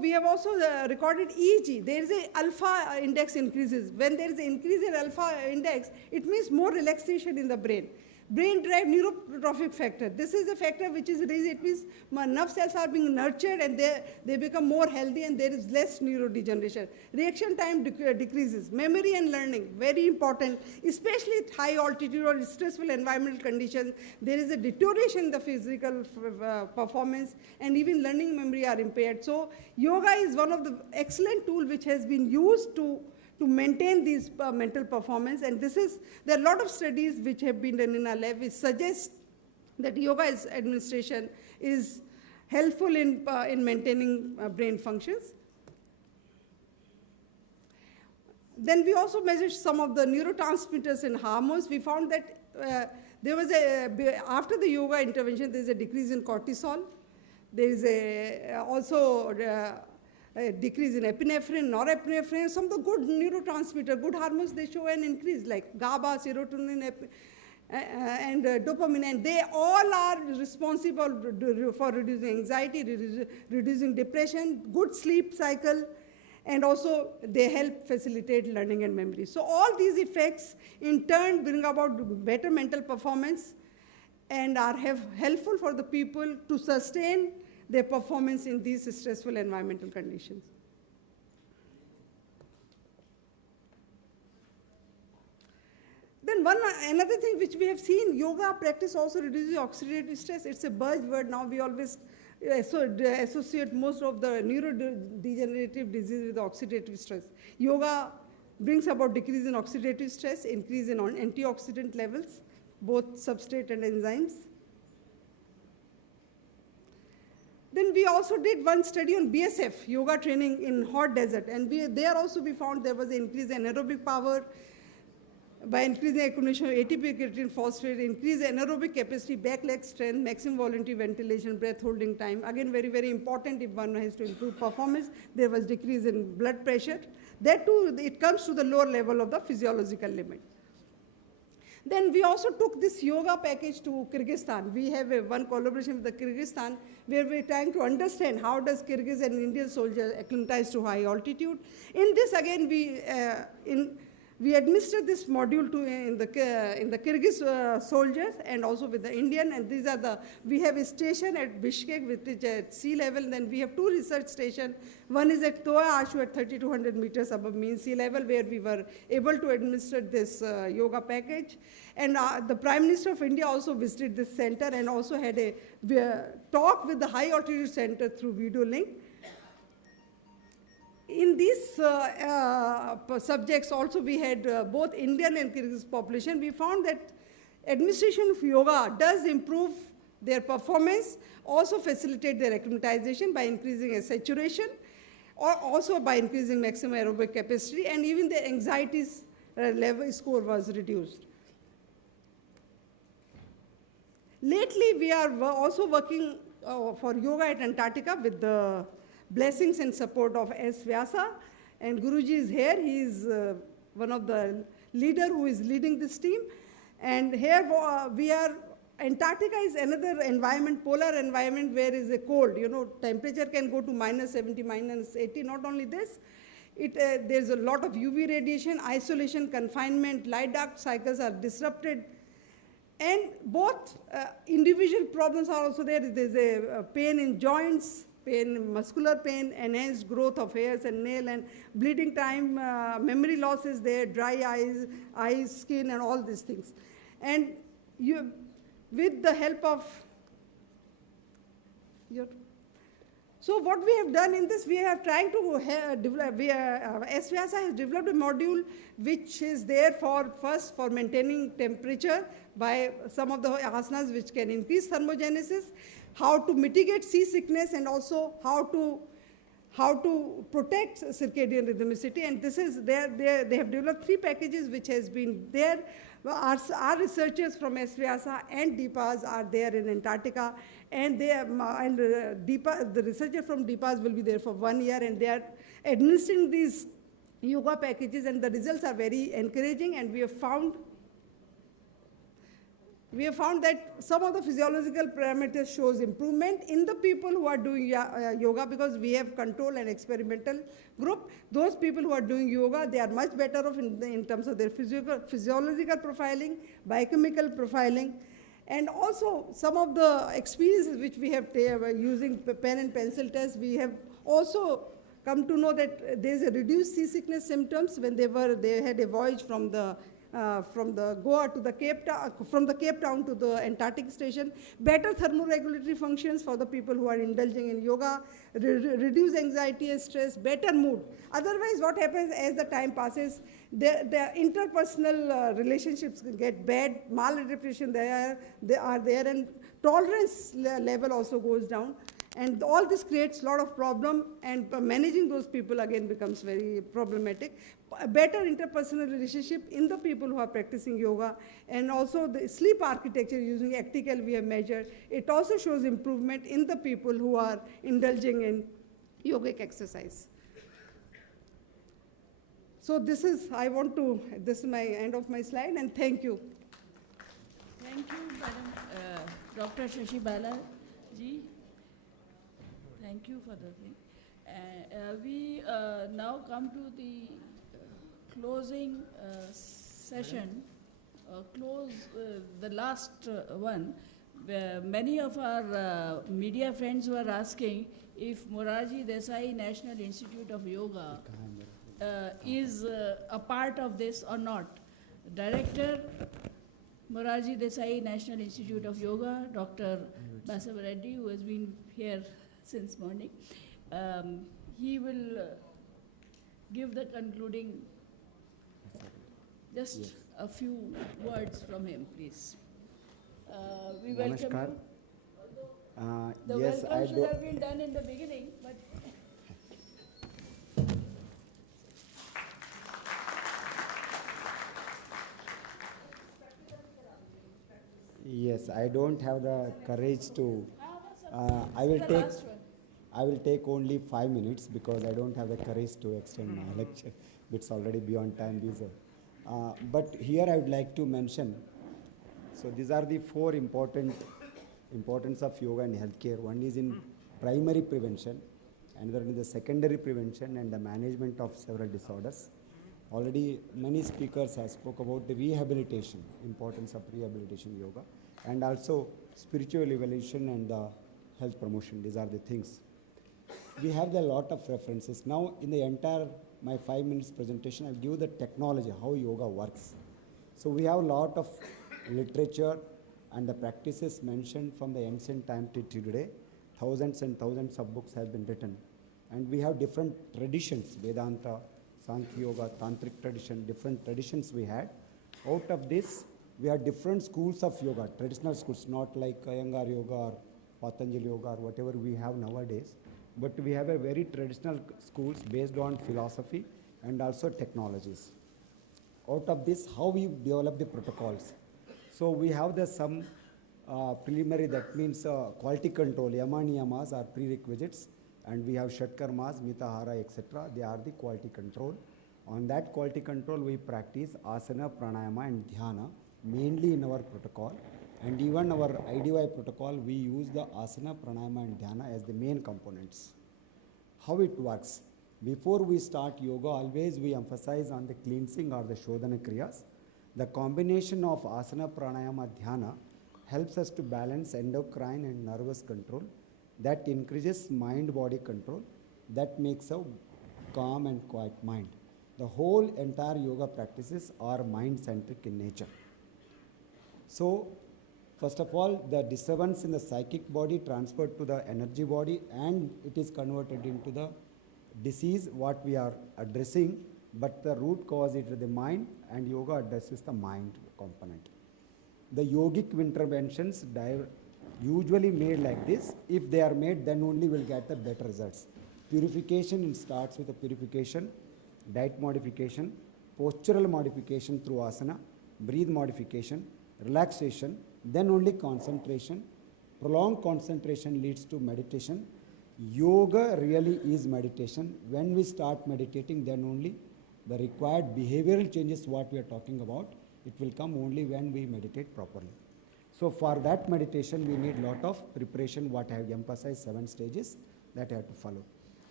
we have also recorded EEG. There is a alpha index increases. When there is an increase in alpha index, it means more relaxation in the brain. Brain-derived neurotrophic factor. This is a factor which is raised. It means nerve cells are being nurtured and they become more healthy, and there is less neurodegeneration. Reaction time decreases. Memory and learning, very important, especially at high altitude or stressful environmental conditions. There is a deterioration in the physical performance, and even learning memory are impaired. So yoga is one of the excellent tools which has been used to maintain these mental performance, and there are a lot of studies which have been done in our lab which suggest that yoga administration is helpful in maintaining brain functions. Then we also measured some of the neurotransmitters and hormones. We found that there was after the yoga intervention, there is a decrease in cortisol. There is also a decrease in epinephrine, norepinephrine, some of the good neurotransmitters, good hormones, they show an increase like GABA, serotonin, and dopamine, and they all are responsible for reducing anxiety, reducing depression, good sleep cycle, and also they help facilitate learning and memory. So all these effects in turn bring about better mental performance and are helpful for the people to sustain their performance in these stressful environmental conditions. Then another thing which we have seen, yoga practice also reduces oxidative stress. It's a buzzword now. We always associate most of the neurodegenerative disease with oxidative stress. Yoga brings about decrease in oxidative stress, increase in antioxidant levels, both substrate and enzymes. Then we also did one study on BSF, yoga training in hot desert. And there also we found there was an increase in aerobic power, by increasing accumulation of ATP, creatine, phosphate, increase anaerobic capacity, back leg strength, maximum voluntary ventilation, breath holding time. Again, very, very important if one has to improve performance. There was decrease in blood pressure. That too, it comes to the lower level of the physiological limit. Then we also took this yoga package to Kyrgyzstan. We have one collaboration with the Kyrgyzstan where we're trying to understand how does Kyrgyz and Indian soldiers acclimatize to high altitude. In this, again, we administered this module in the Kyrgyz soldiers and also with the Indian, and these are we have a station at Bishkek, which is at sea level, then we have two research stations. One is at Toa Ashu at 3,200 meters above mean sea level, where we were able to administer this yoga package. And the Prime Minister of India also visited this center and also had a talk with the high altitude center through video link. In these subjects also we had both Indian and Kyrgyz population. We found that administration of yoga does improve their performance, also facilitate their acclimatization by increasing saturation, or also by increasing maximum aerobic capacity, and even the anxiety level score was reduced. Lately, we are also working for yoga at Antarctica with the blessings and support of S. Vyasa, and Guruji is here. He is one of the leader who is leading this team. And here Antarctica is another environment, polar environment where is a cold. Temperature can go to -70, -80. Not only this, there's a lot of UV radiation, isolation, confinement, light-dark cycles are disrupted. And both individual problems are also there. There's a pain in joints, muscular pain, enhanced growth of hairs and nail, and bleeding time, memory loss is there, dry eyes, skin, and all these things. And with the help of so what we have done in this, we are trying to develop, S. Vyasa has developed a module which is there for maintaining temperature by some of the asanas which can increase thermogenesis, how to mitigate seasickness, and also how to protect circadian rhythmicity. And this is they have developed 3 packages which has been there. Our researchers from S. Vyasa and DPAS are there in Antarctica, and the researcher from DPAS will be there for 1 year, and they are administering these yoga packages, and the results are very encouraging. And we have found that some of the physiological parameters shows improvement in the people who are doing yoga, because we have control and experimental group. Those people who are doing yoga, they are much better off in terms of their physiological profiling, biochemical profiling, and also some of the experiences which we have using pen and pencil tests. We have also come to know that there is a reduced seasickness symptoms when they had a voyage from the Goa to the from the Cape Town to the Antarctic station, better thermoregulatory functions for the people who are indulging in yoga, reduce anxiety and stress, better mood. Otherwise, what happens as the time passes, the interpersonal relationships get bad, maladaptation they are there, and tolerance level also goes down. And all this creates a lot of problem, and managing those people again becomes very problematic. A better interpersonal relationship in the people who are practicing yoga, and also the sleep architecture using Actical we have measured. It also shows improvement in the people who are indulging in yogic exercise. So this is my end of my slide, and thank you. Thank you, Madam Dr. Shashi Bala ji. Thank you for the thing. We now come to the closing session, the last one. Where many of our media friends were asking if Morarji Desai National Institute of Yoga is a part of this or not. Director, Morarji Desai National Institute of Yoga, Dr. Basava Reddy, who has been here since morning, he will give the concluding, just a few words from him, please. We welcome Namaskar. you. The Yes, welcome should have been done in the beginning, but Yes, I don't have the courage to. I will take only 5 minutes because I don't have the courage to extend my lecture. It's already beyond time. But here I would like to mention. So these are the four importance of yoga in healthcare. One is in primary prevention, another is the secondary prevention and the management of several disorders. Already many speakers have spoke about the rehabilitation, importance of rehabilitation yoga, and also spiritual evolution and health promotion. These are the things. We have a lot of references. Now in the entire my 5 minutes presentation, I'll give the technology, how yoga works. So we have a lot of literature and the practices mentioned from the ancient time to today. Thousands and thousands of books have been written. And we have different traditions, Vedanta, Sankhya Yoga, Tantric tradition, different traditions we had. Out of this, we have different schools of yoga, traditional schools, not like Iyengar Yoga or Patanjali Yoga or whatever we have nowadays. But we have a very traditional schools based on philosophy and also technologies. Out of this, how we develop the protocols. So we have some preliminary, that means quality control, yama niyamas are prerequisites, and we have shatkarmas, mitahara, etc. They are the quality control. On that quality control, we practice asana, pranayama and dhyana, mainly in our protocol. And even our IDY protocol, we use the asana, pranayama and dhyana as the main components. How it works? Before we start yoga, always we emphasize on the cleansing or the shodhana kriyas. The combination of asana, pranayama, dhyana helps us to balance endocrine and nervous control. That increases mind-body control. That makes a calm and quiet mind. The whole entire yoga practices are mind-centric in nature. So, first of all, the disturbance in the psychic body transferred to the energy body, and it is converted into the disease what we are addressing, but the root cause is the mind, and yoga addresses the mind component. The yogic interventions usually made like this. If they are made, then only we'll get the better results. Purification starts with the purification, diet modification, postural modification through asana, breathe modification, relaxation, then only concentration. Prolonged concentration leads to meditation. Yoga really is meditation. When we start meditating, then only the required behavioral changes what we are talking about, it will come only when we meditate properly. So for that meditation, we need lot of preparation, what I have emphasized, 7 stages that I have to follow.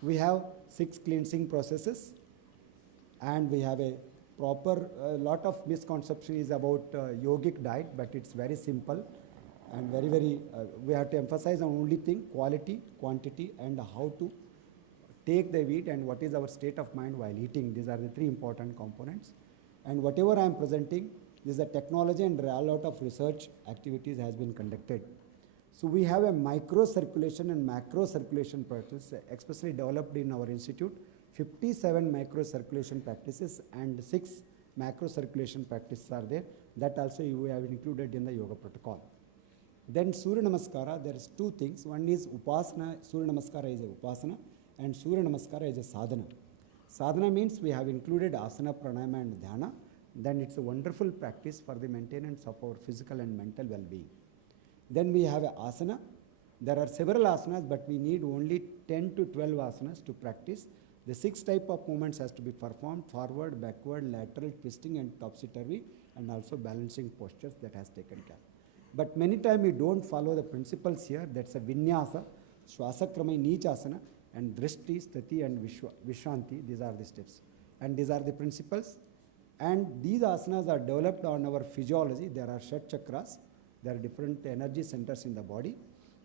We have 6 cleansing processes, and we have a proper, lot of misconception is about yogic diet, but it's very simple and very, we have to emphasize on only thing, quality, quantity, and how to take the wheat and what is our state of mind while eating. These are the 3 important components. And whatever I am presenting, this is a technology, and a lot of research activities has been conducted. So we have a micro circulation and macro circulation practice, especially developed in our institute. 57 micro circulation practices and 6 macro circulation practices are there. That also we have included in the yoga protocol. Then Surya Namaskara, there is 2 things. One is Upasana. Surya Namaskara is a Upasana, and Surya Namaskara is a Sadhana. Sadhana means we have included asana, pranayama and dhyana. Then it's a wonderful practice for the maintenance of our physical and mental well-being. Then we have a asana. There are several asanas, but we need only 10 to 12 asanas to practice. The 6 type of movements has to be performed: forward, backward, lateral, twisting and topsy-turvy, and also balancing postures that has taken care. But many times we don't follow the principles here. That's a vinyasa, Shwasakramai Nichasana, And Drishti, Sthiti and Vishwanti, these are the steps. And these are the principles. And these asanas are developed on our physiology. There are Shat chakras. There are different energy centers in the body.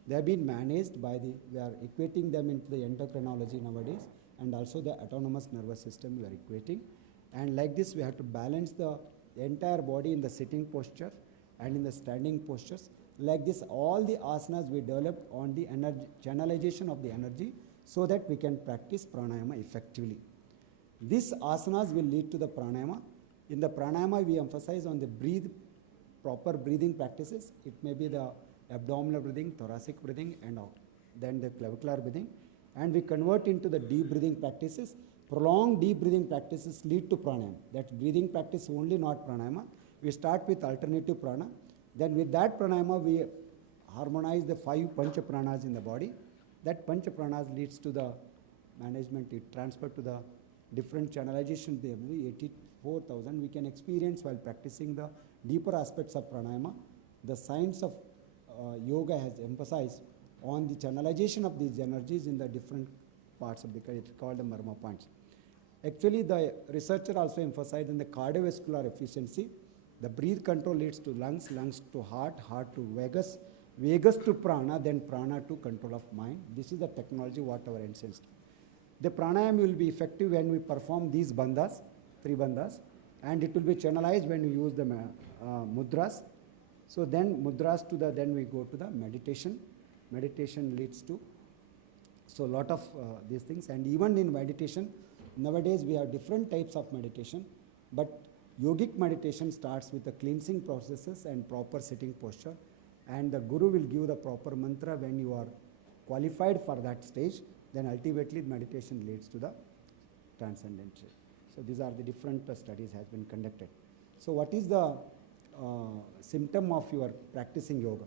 They have been managed by we are equating them into the endocrinology nowadays, and also the autonomous nervous system we are equating. And like this, we have to balance the entire body in the sitting posture and in the standing postures. Like this, all the asanas we developed on the energy, channelization of the energy, so that we can practice pranayama effectively. These asanas will lead to the pranayama. In the pranayama, we emphasize on the proper breathing practices. It may be the abdominal breathing, thoracic breathing, and then the clavicular breathing. And we convert into the deep breathing practices. Prolonged deep breathing practices lead to pranayama. That's breathing practice only, not pranayama. We start with alternative prana. Then with that pranayama, we harmonize the 5 pancha pranas in the body. That pancha pranas leads to the management. It transferred to the different channelization. The 84,000 we can experience while practicing the deeper aspects of pranayama. The science of yoga has emphasized on the channelization of these energies in the different parts of the body. It's called the marma points. Actually, the researcher also emphasized on the cardiovascular efficiency. The breath control leads to lungs, lungs to heart, heart to vagus, vagus to prana, then prana to control of mind. This is the technology what our ancients do. The pranayama will be effective when we perform these bandhas, 3 bandhas, and it will be channelized when we use the mudras. So then mudras to the, then we go to the meditation. Meditation leads to, so a lot of these things. And even in meditation, nowadays we have different types of meditation, but yogic meditation starts with the cleansing processes and proper sitting posture. And the guru will give the proper mantra when you are qualified for that stage. Then ultimately meditation leads to the transcendent state. So these are the different studies has been conducted. So what is the symptom of your practicing yoga?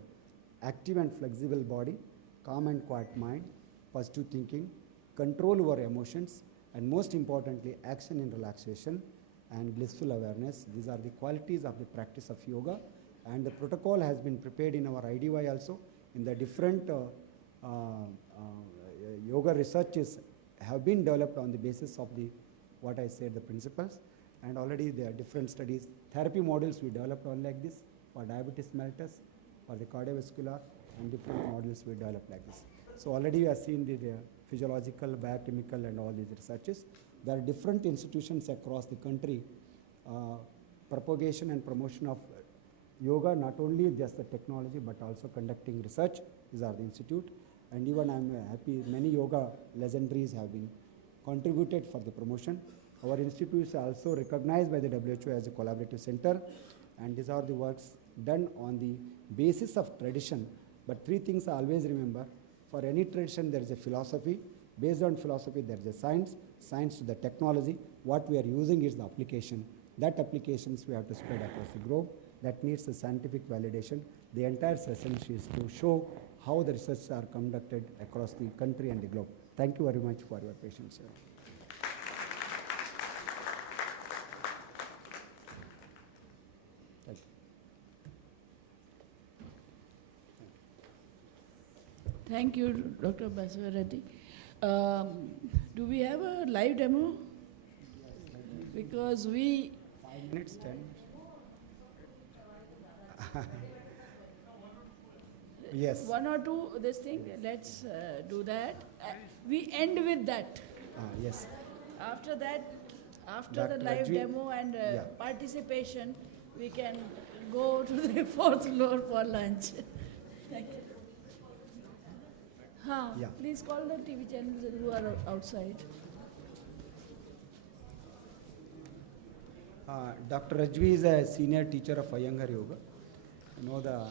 Active and flexible body, calm and quiet mind, positive thinking, control over emotions, and most importantly, action in relaxation and blissful awareness. These are the qualities of the practice of yoga. And the protocol has been prepared in our IDY also. In the different yoga researches have been developed on the basis of the, what I said, the principles. And already there are different studies. Therapy models we developed on like this for diabetes mellitus, for the cardiovascular, and different models we developed like this. So already you have seen the physiological, biochemical, and all these researches. There are different institutions across the country, propagation and promotion of yoga, not only just the technology, but also conducting research. These are the institute. And even I'm happy many yoga legendaries have been contributed for the promotion. Our institute is also recognized by the WHO as a collaborative center. And these are the works done on the basis of tradition. But 3 things I always remember. For any tradition, there is a philosophy. Based on philosophy, there is a science. Science to the technology. What we are using is the application. That applications we have to spread across the globe. That needs a scientific validation. The entire session is to show how the research are conducted across the country and the globe. Thank you very much for your patience. Thank you, Dr. Baswareddy. Do we have a live demo? Because we... 5 minutes, 10. Yes. 1 or 2, this thing, let's do that. We end with that. Yes. After that, after Dr. the live Rajvi, demo and participation, we can go to the 4th floor for lunch. Thank you. Yeah. Please call the TV channels who are outside. Dr. Rajvi is a senior teacher of Iyengar Yoga. You know, the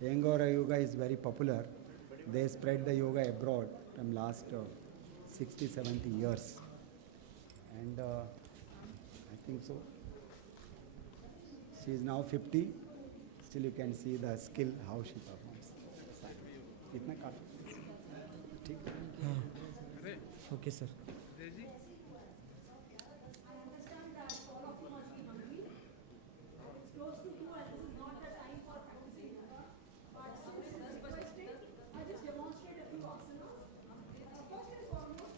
Iyengar Yoga is very popular. They spread the yoga abroad from last 60, 70 years. And I think so. She is now 50. Still you can see the skill, how she performs. Itna kafi. Okay, sir. I just demonstrate a few asanas. First and foremost,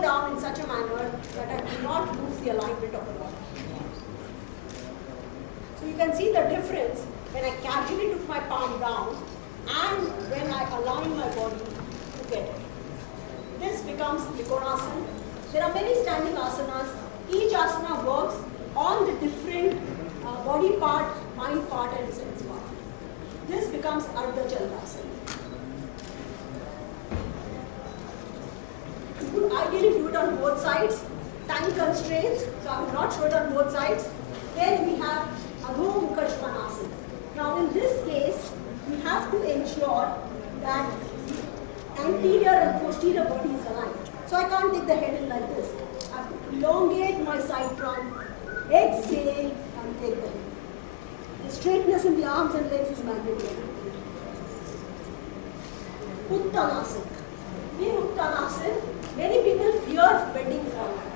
go down in such a manner that I do not lose the alignment of the body. So you can see the difference when I casually took my palm down and when I align my body together. This becomes Trikonasana. There are many standing asanas. Each asana works on the different body part, mind part and sense part. This becomes Ardha Chandasana. You could ideally do it on both sides. Time constraints, so I will not show it on both sides. Then we have Adho Mukha Svanasana. Now in this case, we have to ensure that the anterior and posterior body is aligned. So I can't take the head in like this. I have to elongate my side trunk, exhale and take the head. The straightness in the arms and legs is mandatory. Uttanasana. In Uttanasana, many people fear bending forward.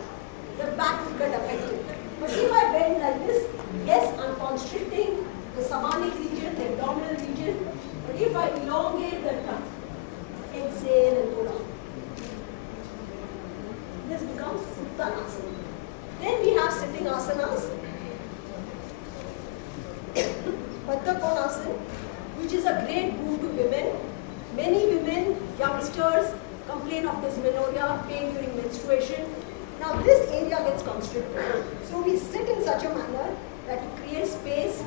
The back will get affected. But if I bend like this, yes, I'm constricting the Samanic region, the abdominal region. But if I elongate the tongue, exhale and go down. This becomes Uttanasana. Then we have sitting asanas. Baddha Konasana, which is a great boon to women. Many women, youngsters, complain of dysmenorrhea, pain during menstruation. Now this area gets constricted. So we sit in such a manner that it creates space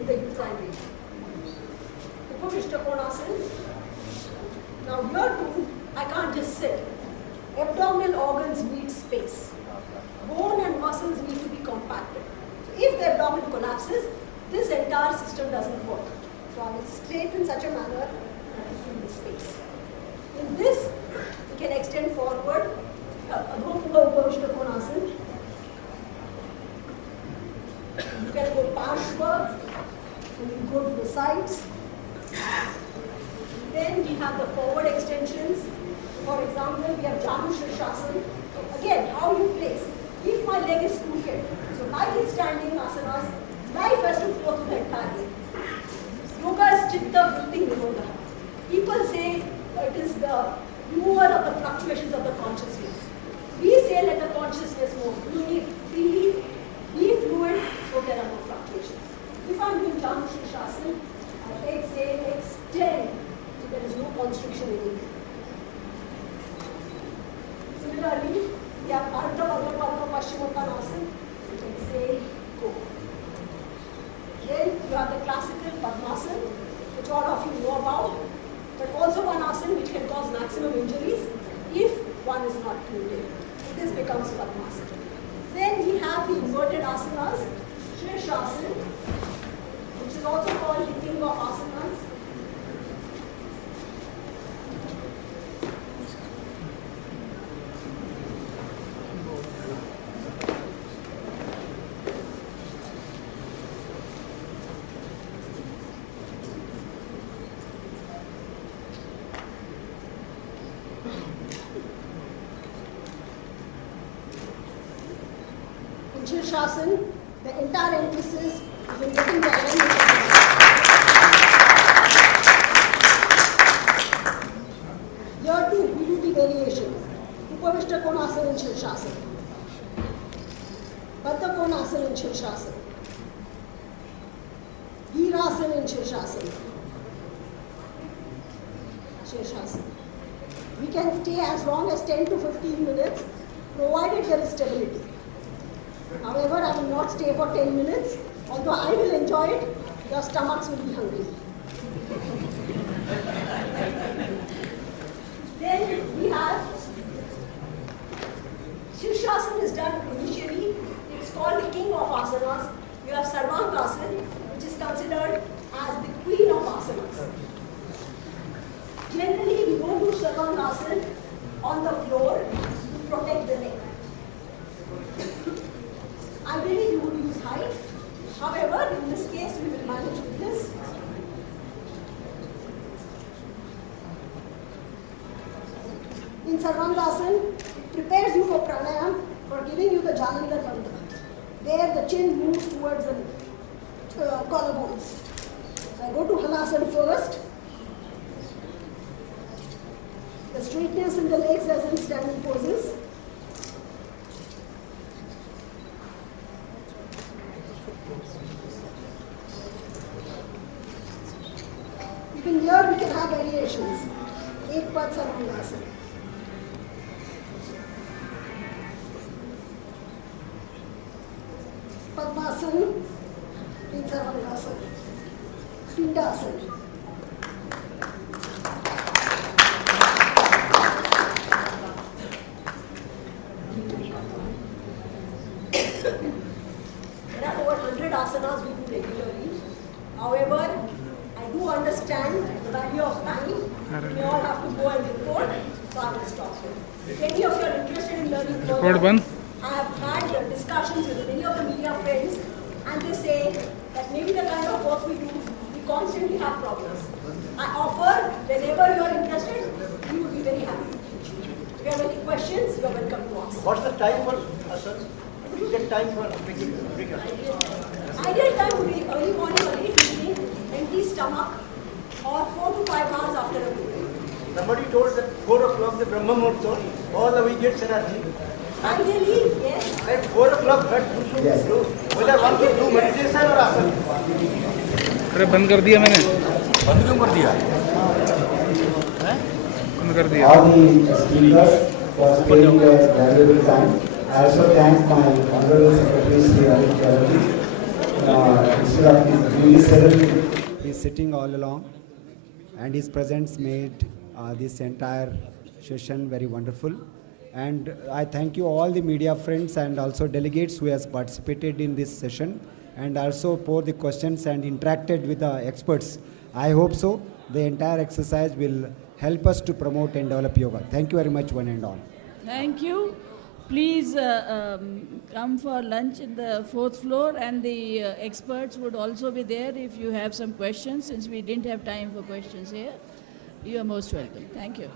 in the uterine region. Upavishta Konasana. Now here too, I can't just sit. Abdominal organs need space. Bone and muscles need to be compacted. So if the abdomen collapses, this entire system doesn't work. So I will straighten in such a manner that I feel the space. In this, we can extend forward. Adho Mukha Upavishta Konasana. You can go Parshva, and you go to the sides. Then we have the forward extensions. For example, we have Janu Shirshasana. Again, how you place. If my leg is crooked, so like in standing asanas, life has to flow through the entire leg. Yoga is Chitta Vritti Nirodha. People say it is the removal of the fluctuations of the consciousness. We say let the consciousness move freely, be fluid, so there are no fluctuations. If I'm doing Janu Shirshasana, I exhale, extend, so there is no constriction anymore. Similarly, we have Ardha Padma Padma Paschimottanasana. Exhale, go. Then you have the classical Padmasana, which all of you know about, but also one asana which can cause maximum injuries if one is not tuned in. This becomes Padmasana. Then we have the inverted asanas, Shirshasana, which is also called the king of asanas. Shirshasana, the entire emphasis is in getting the alignment. Here too, we do the variations. Upavishta Konasana and Shirshasana. Baddha Konasana and Shirshasana. Virasana and Shirshasana. Shirshasana. We can stay as long as 10 to 15 minutes, provided there is stability. However, I will not stay for 10 minutes. Although I will enjoy it, your stomachs will be hungry. Then we have Shirshasana is done initially. It's called the king of asanas. You have Sarvangasana, which is considered as the queen of asanas. Generally, we don't do Sarvangasana on the floor to protect the neck. Ideally, you would use height. However, in this case, we will manage with this. In Sarvangasana, it prepares you for pranayam, for giving you the Jananda Bandha. There, the chin moves towards the collarbones. So I go to Halasana first. The straightness in the legs as in standing poses. Bhujangasana, Pindasana, Pindasana. There are over 100 asanas we do regularly. However, I do understand the value of time. We all have to go and report, so I will stop here. If any of you are interested in learning further, I have had discussions with many of the media friends, and they say that maybe the kind of work we do, we constantly have problems. I offer, whenever you are interested, we would be very happy to teach you. If you have any questions, you are welcome to ask. What's the time for asana? You get time for beginner. Ideal time would be early morning or late evening, empty stomach, or 4 to 5 hours after a meal. Somebody told that 4 o'clock the Brahma Muhurta, all the we get energy. Ideally, yes. At 4 o'clock, what you should do? Whether one to do meditation or asana. अरे बंद कर दिया मैंने बंद क्यों कर दिया बंद कर दिया All the speakers for spending their valuable time. I also thank my Honorable Secretary Shri instead of his duty salary, he is sitting all along, and his presence made this entire session very wonderful. And I thank you all the media friends and also delegates who has participated in this session and also posed the questions and interacted with the experts. I hope so. The entire exercise will help us to promote and develop yoga. Thank you very much, one and all. Thank you. Please come for lunch in the 4th floor, and the experts would also be there if you have some questions. Since we didn't have time for questions here, you are most welcome. Thank you.